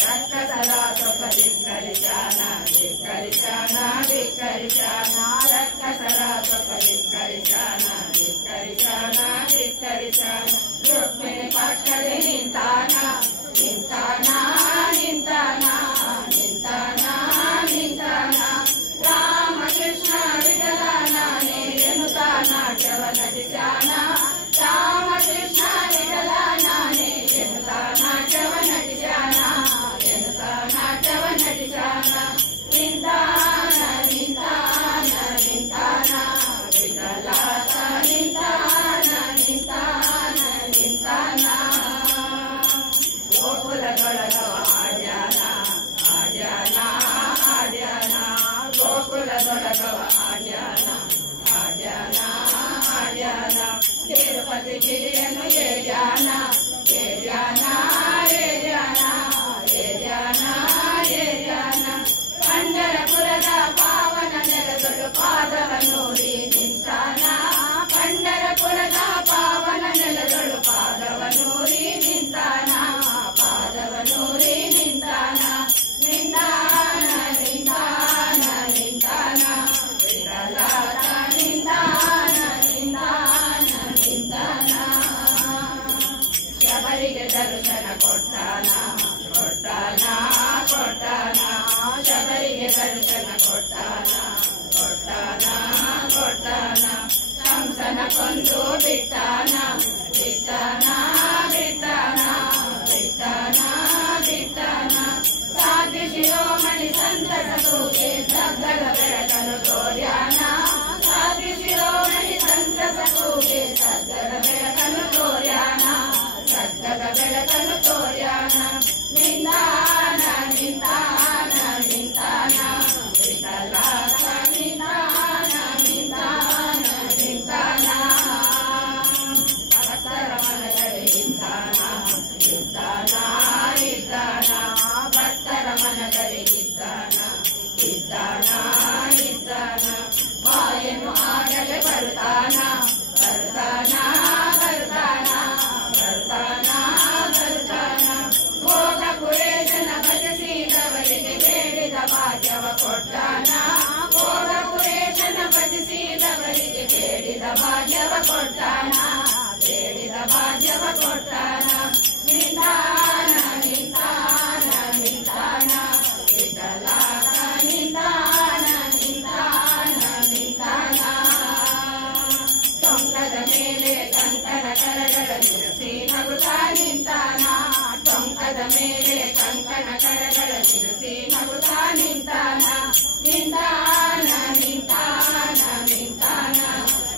ರಕ್ಕಸರ ಸೊಪ ಧಿಕ್ಕರಿಸಾನ ಧಿಕ್ಕರಿಸಾನ ಧಿಕ್ಕರಿಸಾನ ರಕ್ಕಸರ ಸೊಪ ಧಿಕ್ಕರಿಸಾನ ಧಿಕ್ಕರಿಸಾನ ಧಿಕ್ಕರಿಸಾನ ರುಕ್ಮಿಣಿ ಪಕ್ಕದಲ್ಲಿ ನಿಂತಾನ ನಿಂತಾನ ನಿಂತಾನ ನಿಂತಾನ ನಿಂತಾನ ರಾಮಕೃಷ್ಣ ವಿಠಲ ನಾನೇ ಎನ್ನುತ್ತಾ ನಾಟ್ಯವ ನಟಿಸ್ಯಾನ ರಾಮಕೃಷ್ಣ ವಿಠಲ ನಾನೇ ಎನ್ನುತ್ತಾ ನಾಟ್ಯವ ನಟಿಸ್ಯಾನ ಎನ್ನುತ್ತಾ ನಾಟ್ಯವ ನಟಿಸ್ಯಾನ ನಿಂತಾನ ನಿಂತಾನ ನಿಂತಾನ ವಿಠಲಾತ ನಿಂತಾನ ನಿಂತಾನ ನಿಂತಾನ ಗೋಕುಲದೊಳಗವ ಆಡ್ಯಾನ ಆಡ್ಯಾನ ಆಡ್ಯಾನ ಗೋಕುಲದೊಳಗವ ಆಡ್ಯಾನ ಆಡ್ಯಾನ ಆಡ್ಯಾನ ತಿರುಪತಿ ಗಿರಿಯನ್ನು ಏರ್ಯಾನ ಏರ್ಯಾನ ಏರ್ಯಾನ ಏರ್ಯಾನ ಏರ್ಯಾನ ಪಂಡರಪುರದ ಪಾವನ ನೆಲದೊಳು ಪಾದವನ್ನೂರಿ ನಿಂತಾನ ಪಂಡರಪುರದ ಪಾವನ ನೆಲದೊಳು ಪಾದವನ್ನೂರಿ ನಿಂತಾನ ಪಾದವನ್ನೂರಿ ನಿಂತಾನ ನಿಂತಾನ ನಿಂತಾನ ನಿಂತಾನ ವಿಠಲಾತ ನಿಂತಾನ ನಿಂತಾನ ನಿಂತಾನ ಶಬರಿಗೆ ದರ್ಶನ ಕೊಟ್ಟಾನ ಕೊಟ್ಟಾನ ಕೊಟ್ಟಾನ ಶಬರಿಗೆ ದರ್ಶನ ಕೊಟ್ಟಾನ ಕೊಟ್ಟಾನ ಕೊಟ್ಟಾನ ಕಂಸನ ಕೊಂದು ಬಿಟ್ಟಾನ ಬಿಟ್ಟಾನ ಬಿಟ್ಟಾನ ಬಿಟ್ಟಾನ ಬಿಟ್ಟಾನ ಸಾಧು ಶಿರೋಮಣಿ ಸಂತಸ ತೂಗೆ ಸದ್ದಗ ಬೆಳಕನು ತೋರ್ಯಾನ ಸಾಧು ಶಿರೋಮಣಿ ಸಂತಸ ತೂಗೆ ಸದ್ದಗ ಬೆಳಕನು ತೋರ್ಯಾನ ಸದ್ದಗ ಬೆಳಕನು ತೋರ್ಯಾನ ನಿಂತಾನ ನಿಂತಾನ ನಿಂತಾನ ವಿಠಲಾತ ನಿಂತಾನ ನಿಂತಾನ ನಿಂತಾನ ಭಕ್ತರ ಮನದಲ್ಲಿ ಇದ್ದಾನ ಇದ್ದಾನ ಇದ್ದಾನ ಭಕ್ತರ ಮನದಲ್ಲಿ ಇದ್ದಾನ ಇದ್ದಾನ ಇದ್ದಾನ ಬಾಯನ್ನು ಆಗಲೇ ಬರ್ತಾನ ಬರ್ತಾನ ಬರ್ತಾನ ಬರ್ತಾನ ಬರ್ತಾನ ಭೋಗ ಪುರೇಶನ ಭಜಿಸಿದವರಿಗೆ ಬೇಡಿದ ಭಾಗ್ಯವ ಕೊಟ್ಟಾನ ಭೋಗ ನಿಂತಾನ ಬೇಡಿದ ಭಾಗ್ಯವ ಕೊಡ್ತಾನ ನಿಂತಾನ ನಿಂತಾನ ನಿಂತಾನ ವಿಠಲ ನಿಂತಾನ ನಿಂತಾನ ನಿಂತಾನ ಟೊಂಕದ ಮೇಲೆ ಕಂಕಣ ಕರಗಳ ನಿಲ್ಲಿಸಿ ನಗುತ್ತಾ ನಿಂತಾನ ಟೊಂಕದ ಮೇಲೆ ಕಂಕಣ ಕರಗಳ ನಿಲ್ಲಿಸಿ ನಗುತ್ತಾ ನಿಂತಾನ ನಿಂತಾನ ನಿಂತಾನ ನಿಂತಾನ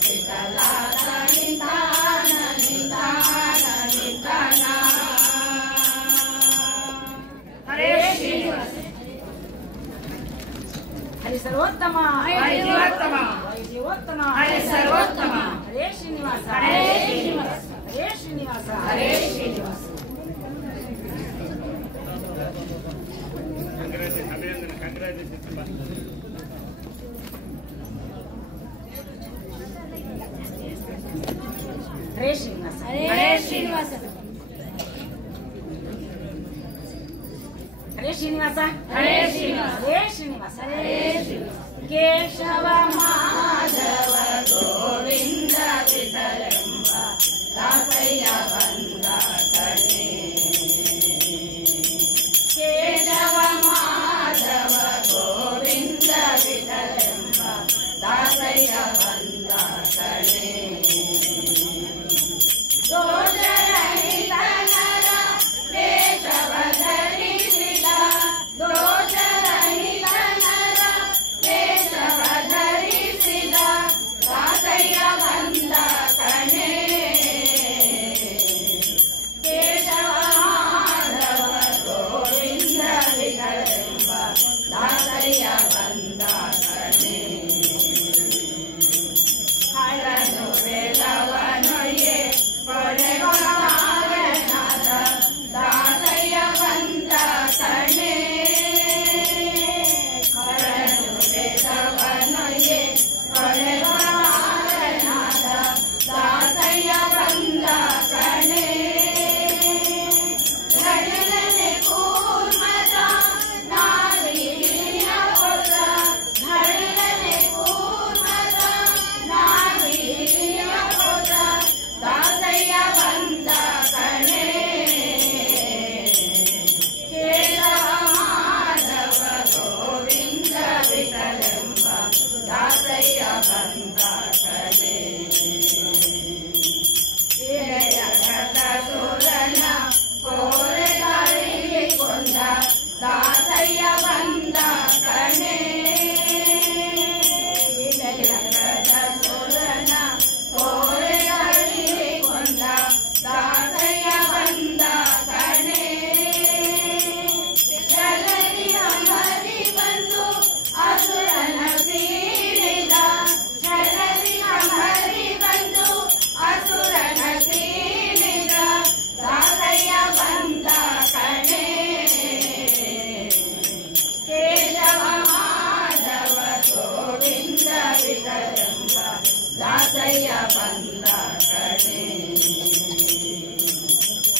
ವಿಠಲ ನಿಂತಾನ ನಿಂತಾನ ನಿಂತಾನ ಹರೇ ಶ್ರೀನಿವಾಸ ಹರಿ ಸರ್ವೋತ್ತಮ ಹರಿ ಜೀವೋತ್ತಮ ಹರಿ ಜೀವೋತ್ತಮ ಹರಿ ಸರ್ವೋತ್ತಮ ಹರೇ ಶ್ರೀನಿವಾಸ ಹರೇ ಶ್ರೀನಿವಾಸ ಹರೇ ಶ್ರೀನಿವಾಸ ಹರೇ ಶ್ರೀನಿವಾಸ ಹರೇ ಶ್ರೀನಿವಾಸ ಹರೇ ಶ್ರೀನಿವಾಸ ಹರೇ ಶ್ರೀನಿವಾಸ ಹರೇ ಶ್ರೀನಿವಾಸ ಹರೇ ಶ್ರೀನಿವಾಸ ಹರೇ ಶ್ರೀನಿವಾಸ ಕೇಶವ ಮಾಧವ ಗೋವಿಂದ ವಿಠಲೆಂಬ ದಾಸಯ್ಯ ಬಂದ ಕಣೆ ಕೇಶವ ಮಾಧವ ಗೋವಿಂದ ವಿಠಲೆಂಬ ದಾಸಯ್ಯ ಬಂದ ಕಣೆ ದೋಷರಹಿತ ನರ ವೇಷವ ಧರಿಸಿದ ದೋಷರಹಿತ ನರ ವೇಷವ ಧರಿಸಿದ ದಾಸಯ್ಯ ಬಂದ ಕಣೆ ಕೇಶವ ಮಾಧವ ಗೋವಿಂದ ವಿಠಲೆಂಬ ದಾಸಯ್ಯ ಬಂದ ಕಣೆ ಹರನು ವೇದವನೊಯ್ಯೆ ಕೊನೆಗೊಳಗಾರನಾದ ದಾಸಯ್ಯ ಬಂದ ಕಣೆ ಹರನು ವೇದವನೊಯ್ಯೆ ಕೊನೆಗೊಳಗಾರನಾದ ದಾಸಯ್ಯ ಬಂದ ಕಣೆ ಘಡಲನೆ ಕೂರ್ಮದ ನಾವಿಯ ಪುತ್ರ ಘಡಲನೆ ಕೂರ್ಮದ ನಾವಿಯ ಪುತ್ರ ದಾಸಯ್ಯ ಬಂದ ಕಣೆ ಕೇಶವ ಮಾಧವ ಗೋವಿಂದ ವಿಠಲೆಂಬ ದಾಸಯ್ಯ ಬಂದ ಕಣೆ ಹಿರಿಯ ಕಟಸುರನ ಕೋರೆಗಾರಿಗೆ ಕೊಂದ ದಾಸಯ್ಯ ಬಂದ ಕಣೆ ಹಿರಿಯ ಕಟಸುರನ ಕೋರೆಗಾರಿಗೆ ಕೊಂದ ದಾಸಯ್ಯ ಬಂದ ಕಣೆ ಜಲದಿಯ ಮರಿ ಬಂದು ಅಸುರನ ಸೀಳಿದ ಜಲದಿಯ ಮರಿ ಬಂದು ಅಸುರನ ಸೀಳಿದ ದಾಸಯ್ಯ ಬಂದ ಕಣೆ ಕೇಶವ ಮಾಧವ ಗೋವಿಂದ ವಿಠಲೆಂಬ ದಾಸಯ್ಯ ಬಂದ ಕಣೆ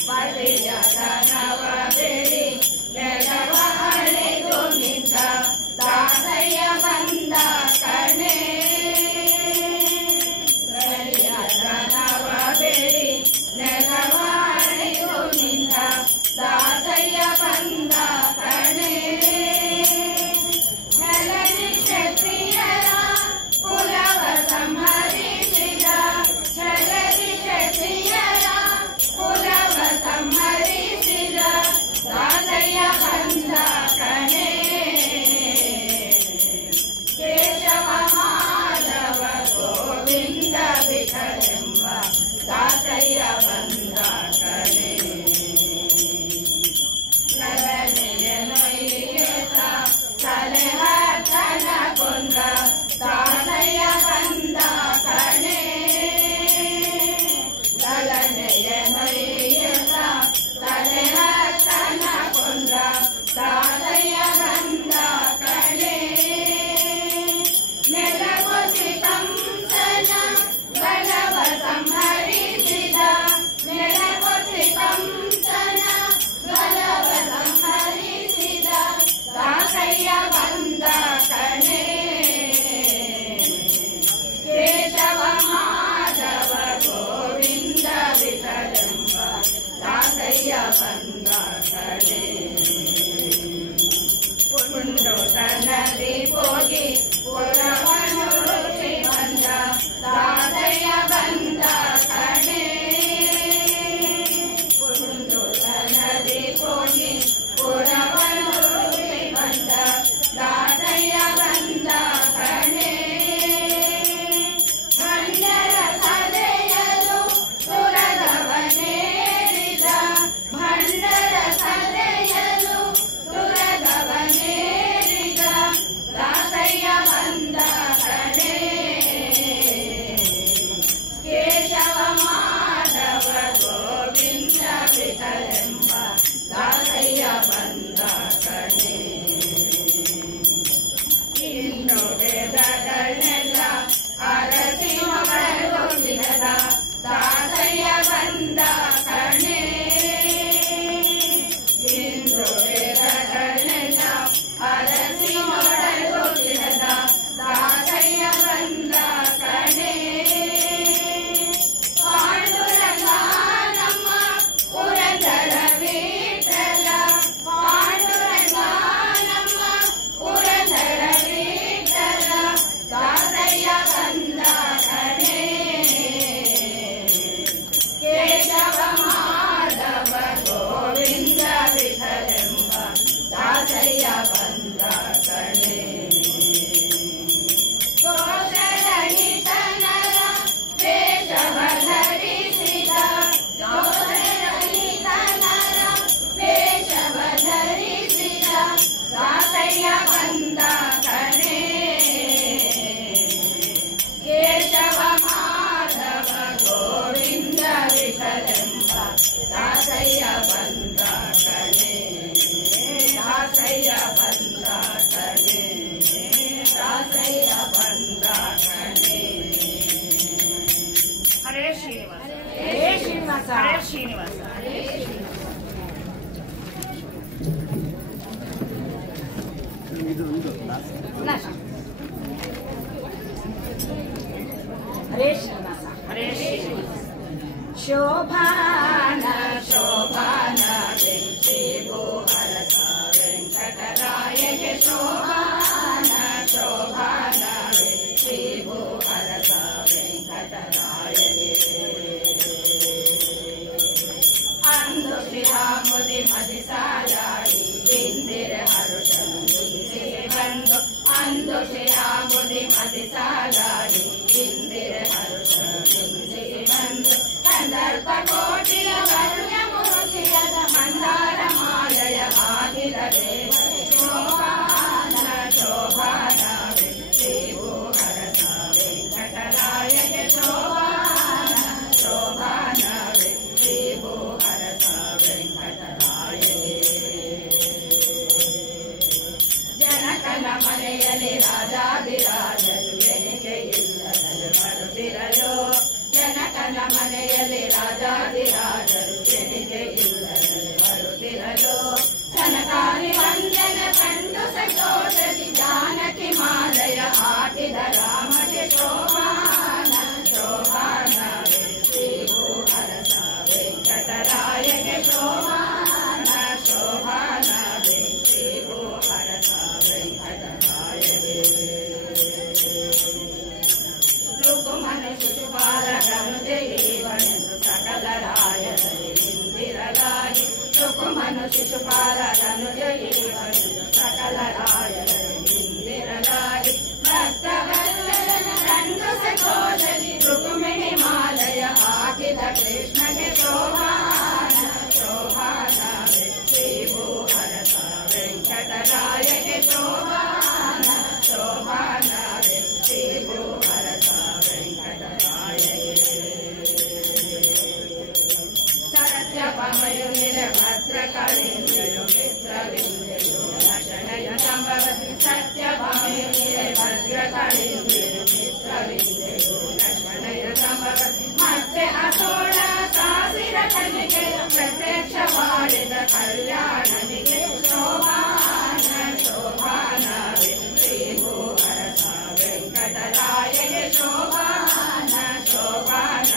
ಬಲಿಯ ಧನವ ಬೇಡಿ ನೆಲವ ಅಳೆದು ನಿಂತ ದಾಸಯ್ಯ ಬಂದ ಕಣೆ ಬಲಿಯ ಧನವ ಬೇಡಿ ನೆಲವ ಅಳೆದು ನಿಂತ ದಾಸಯ್ಯ ಬಂದ ಕಣೆ ಛಲದಿ ಕ್ಷತ್ರಿಯರ ಕುಲವ ಸಂಹರಿಸಿದ ಛಲದಿ ಕ್ಷತ್ರಿಯರ ಇಂದು ವೇದಗಳನ್ನೆಲ್ಲ ಅರಸಿ ಮಗಳೊಂದಿರದ ದಾಸಯ್ಯ ಬಂದ ಕಣೆ. ಇಂದು ವೇದಗಳನ್ನೆಲ್ಲ ಅರಸಿ ಮಗಳೊಂದಿರದ ದಾಸಯ್ಯ ಬಂದ ಕಣೆ. ಪಾಂಡುರಂಗ ನಮ್ಮ ಪುರಂದರ ವಿಠಲ, ಪಾಂಡುರಂಗ ನಮ್ಮ ಪುರಂದರ ವಿಠಲ, ದಾಸಯ್ಯ ಬಂದ ಕಣೆ. ಕೇಶವ ಮಾಧವ ಗೋವಿಂದ ವಿಠಲೆಂಬ ದಾಸಯ್ಯ ಬಂದ ಕಣೆ. ದೋಷರಹಿತನರ ವೇಷವ ಧರಿಸಿದ, ದೋಷರಹಿತನರ ವೇಷವ ಧರಿಸಿದ ದಾಸಯ್ಯ ಬಂದ ಕಣೆ. ಕೇಶವ ಮಾಧವ ಗೋವಿಂದ ವಿಠಲೆಂಬ ದಾಸಯ್ಯ ಬಂದ ಕಣೆ. ದಾಸಯ್ಯ ಬಂದ ಕಣೆ. ದಾಸಯ್ಯ ಬಂದ ಕಣೆ. ಹರೇ ಶ್ರೀನಿವಾಸ, ಹರೇ ಶ್ರೀನಿವಾಸ, ಹರೇ ಶ್ರೀನಿವಾಸ, ಹರೇ ಶ್ರೀನಿವಾಸ. ಹರೇ ಶ್ರೀನಿವಾಸ, ಹರೇ ಶ್ರೀನಿವಾಸ. ಶೋಭಾನ ಶೋಭಾನ ಶ್ರೀಭೂ ಹರಸ ವೆಂಕಟರಾಯಗೆ ಶೋಭಾನ ಶೋಭಾನ ಶ್ರೀಭೂ ಹರಸ ವೆಂಕಟರಾಯಗೆ. ಅಂದು ಶ್ರೀರಾಮುದಿ ಮದಿಸಾಲಾಡಿ ಇಂದಿರ ಹರುಷನುದಿಸಿ ಬಂದು, ಅಂದು ಶ್ರೀರಾಮುದಿ ಮದಿಸಾಲಾಡಿ ಇಂದಿರ ಹರುಷನುದಿಸಿ ಬಂದು, ಸಂದರ್ಭ ಕೋಟಿಯ ವರ್ಣ್ಯ ಮೂರ್ತಿಯದ ಮಂದಾರ ಮಾಲಯ ಆಗಿದ ದೇವ ಶೋಭಾನ ಶೋಭಾನ ಶ್ರೀಭೂ ಹರಸ ವೆಂಕಟರಾಯಗೆ ಶೋಭಾನ ಶೋಭಾನ ಶ್ರೀಭೂ ಹರಸ ವೆಂಕಟರಾಯಗೆ. ಜನಕನ ಮನೆಯಲ್ಲಿ ರಾಜಾದಿರಾಜರು ಎಣಿಕೆ ಇಲ್ಲದಲು ಬರುತ್ತಿರಲು, ಜನಕನ ಮನೆಯಲ್ಲಿ ರಾಜಾದಿರಾಜರು ಎಣಿಕೆ ಇಲ್ಲದಲು ಬರುತ್ತಿರಲು, ಸನಕಾರಿ ವಂದನ ಕಂಡು ಸಂತೋಷದಿ ಜಾನಕಿ ಮಾಲಯ ಹಾಕಿದ ರಾಮಗೆ ಶೋಭಾನ ಶೋಭಾನ ಶ್ರೀಭೂ ಹರಸ ವೆಂಕಟರಾಯಗೆ ಶೋಭಾನ ಶೋಭಾನ ಶ್ರೀಭೂ ಹರಸ ವೆಂಕಟರಾಯಗೆ. ಋಕುಮನ ಶಿಶುಪಾಲಕನು ಜೀವನೆಂದು ಸಕಲ ರಾಯರಲ್ಲಿ ನಿಂದಿರಲಾಗಿ, ಋಕುಮನು ಶಿಶುಪಾಲಕನು ಜೀವನೆಂದು ಸಕಲ ರಾಯರಲ್ಲಿ ನಿಂದಿರಲಾಗಿ, ಭಕ್ತವಲ್ಲರನ ಕಂಡು ಸಂತೋಷದಿ ರುಕ್ಮಿಣಿ ಮಾಲಯ ಹಾಕಿದ ಕೃಷ್ಣಗೆ ಶೋಭಾನ ಶೋಭಾನ ಶ್ರೀಭೂ ಹರಸ ವೆಂಕಟರಾಯಗೆ ಶೋಭಾನ ಶೋಭಾನ ಶ್ರೀಭೂ ಹರಸ ವೆಂಕಟರಾಯಗೆ. ಸತ್ಯಭಾಮಯುನಿರ ಭದ್ರ ಕಳಿಂದರು ಮಿತ್ರವಿಂದರು ಲಕ್ಷಣಯ ಸಂಭವತಿ, ಸತ್ಯಭಾಮಯುನಿರ ಭದ್ರ ಕಳಿಂದರು ಮಿತ್ರವಿಂದರು ಲಕ್ಷಣಯ ಸಂಭವತಿ. ಮತ್ತೆ ಅಸೋಳ ಸಾಸಿರ ಕನ್ನಿಕೆಯ ಪ್ರತ್ಯಕ್ಷ ಮಾಡಿದ ಕಲ್ಯಾಣನಿಗೆ ಶೋಭಾನ ಶೋಭಾನ ಶ್ರೀಭೂ ಹರಸ ವೆಂಕಟರಾಯಗೆ ಶೋಭಾನ ಶೋಭಾನ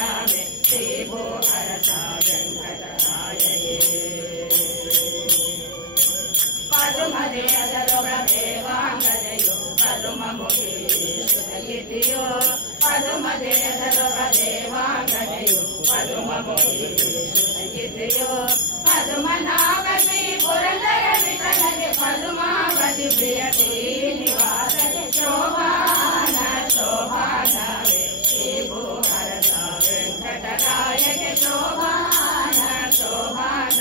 ಶ್ರೀಭೂ ಹರಸ ವೆಂಕಟರಾಯಗೆ. ಪದುಮದೇಯದರೊಳ ದೇವಾಂಗನೆಯು ಪದುಮ ಮುಖಿ ಸುರಗಿತಿಯೋ, ಪದುಮದೇಯದರೊಳ ದೇವಾಂಗನೆಯು ಪದುಮ ಮುಖಿ ಸುರಗಿತಿಯೋ, ಪದುಮನಾಭಿ ಪುರಂದರ ವಿಠಲಗೆ ಪದುಮಾವತಿ ಪ್ರಿಯ ಶ್ರೀನಿವಾಸಗೆ ಶೋಭಾನ ಶೋಭಾನ ಶ್ರೀಭೂ ಹರಸ ವೆಂಕಟರಾಯಗೆ ಶೋಭಾನ ಶೋಭಾನ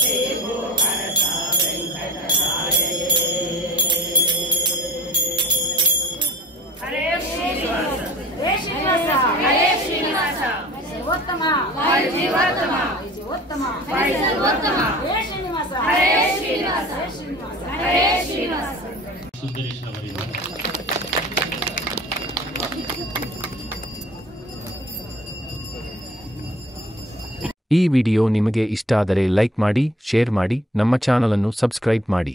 ಶ್ರೀಭೂ ಹರಸ ವೆಂಕಟರಾಯಗೆ. ಹರೇ ಶ್ರೀನಿವಾಸ, ಹರೇ ಶ್ರೀನಿವಾಸ, ಹರೇ ಶ್ರೀನಿವಾಸ. ಸರ್ವೋತ್ತಮ, ಜೀವೋತ್ತಮ, ಜೀವೋತ್ತಮ, ಸರ್ವೋತ್ತಮ. ಹರೇ ಶ್ರೀನಿವಾಸ, ಹರೇ ಶ್ರೀನಿವಾಸ, ಹರೇ ಶ್ರೀನಿವಾಸ, ಹರೇ ಶ್ರೀನಿವಾಸ. ಸುಂದರೇಶ್ನವರಿಂದ. ಈ ವಿಡಿಯೋ ನಿಮಗೆ ಇಷ್ಟ ಆದರೆ ಲೈಕ್ ಮಾಡಿ, ಶೇರ್ ಮಾಡಿ, ನಮ್ಮ ಚಾನಲ್ ಅನ್ನು ಸಬ್ಸ್ಕ್ರೈಬ್ ಮಾಡಿ.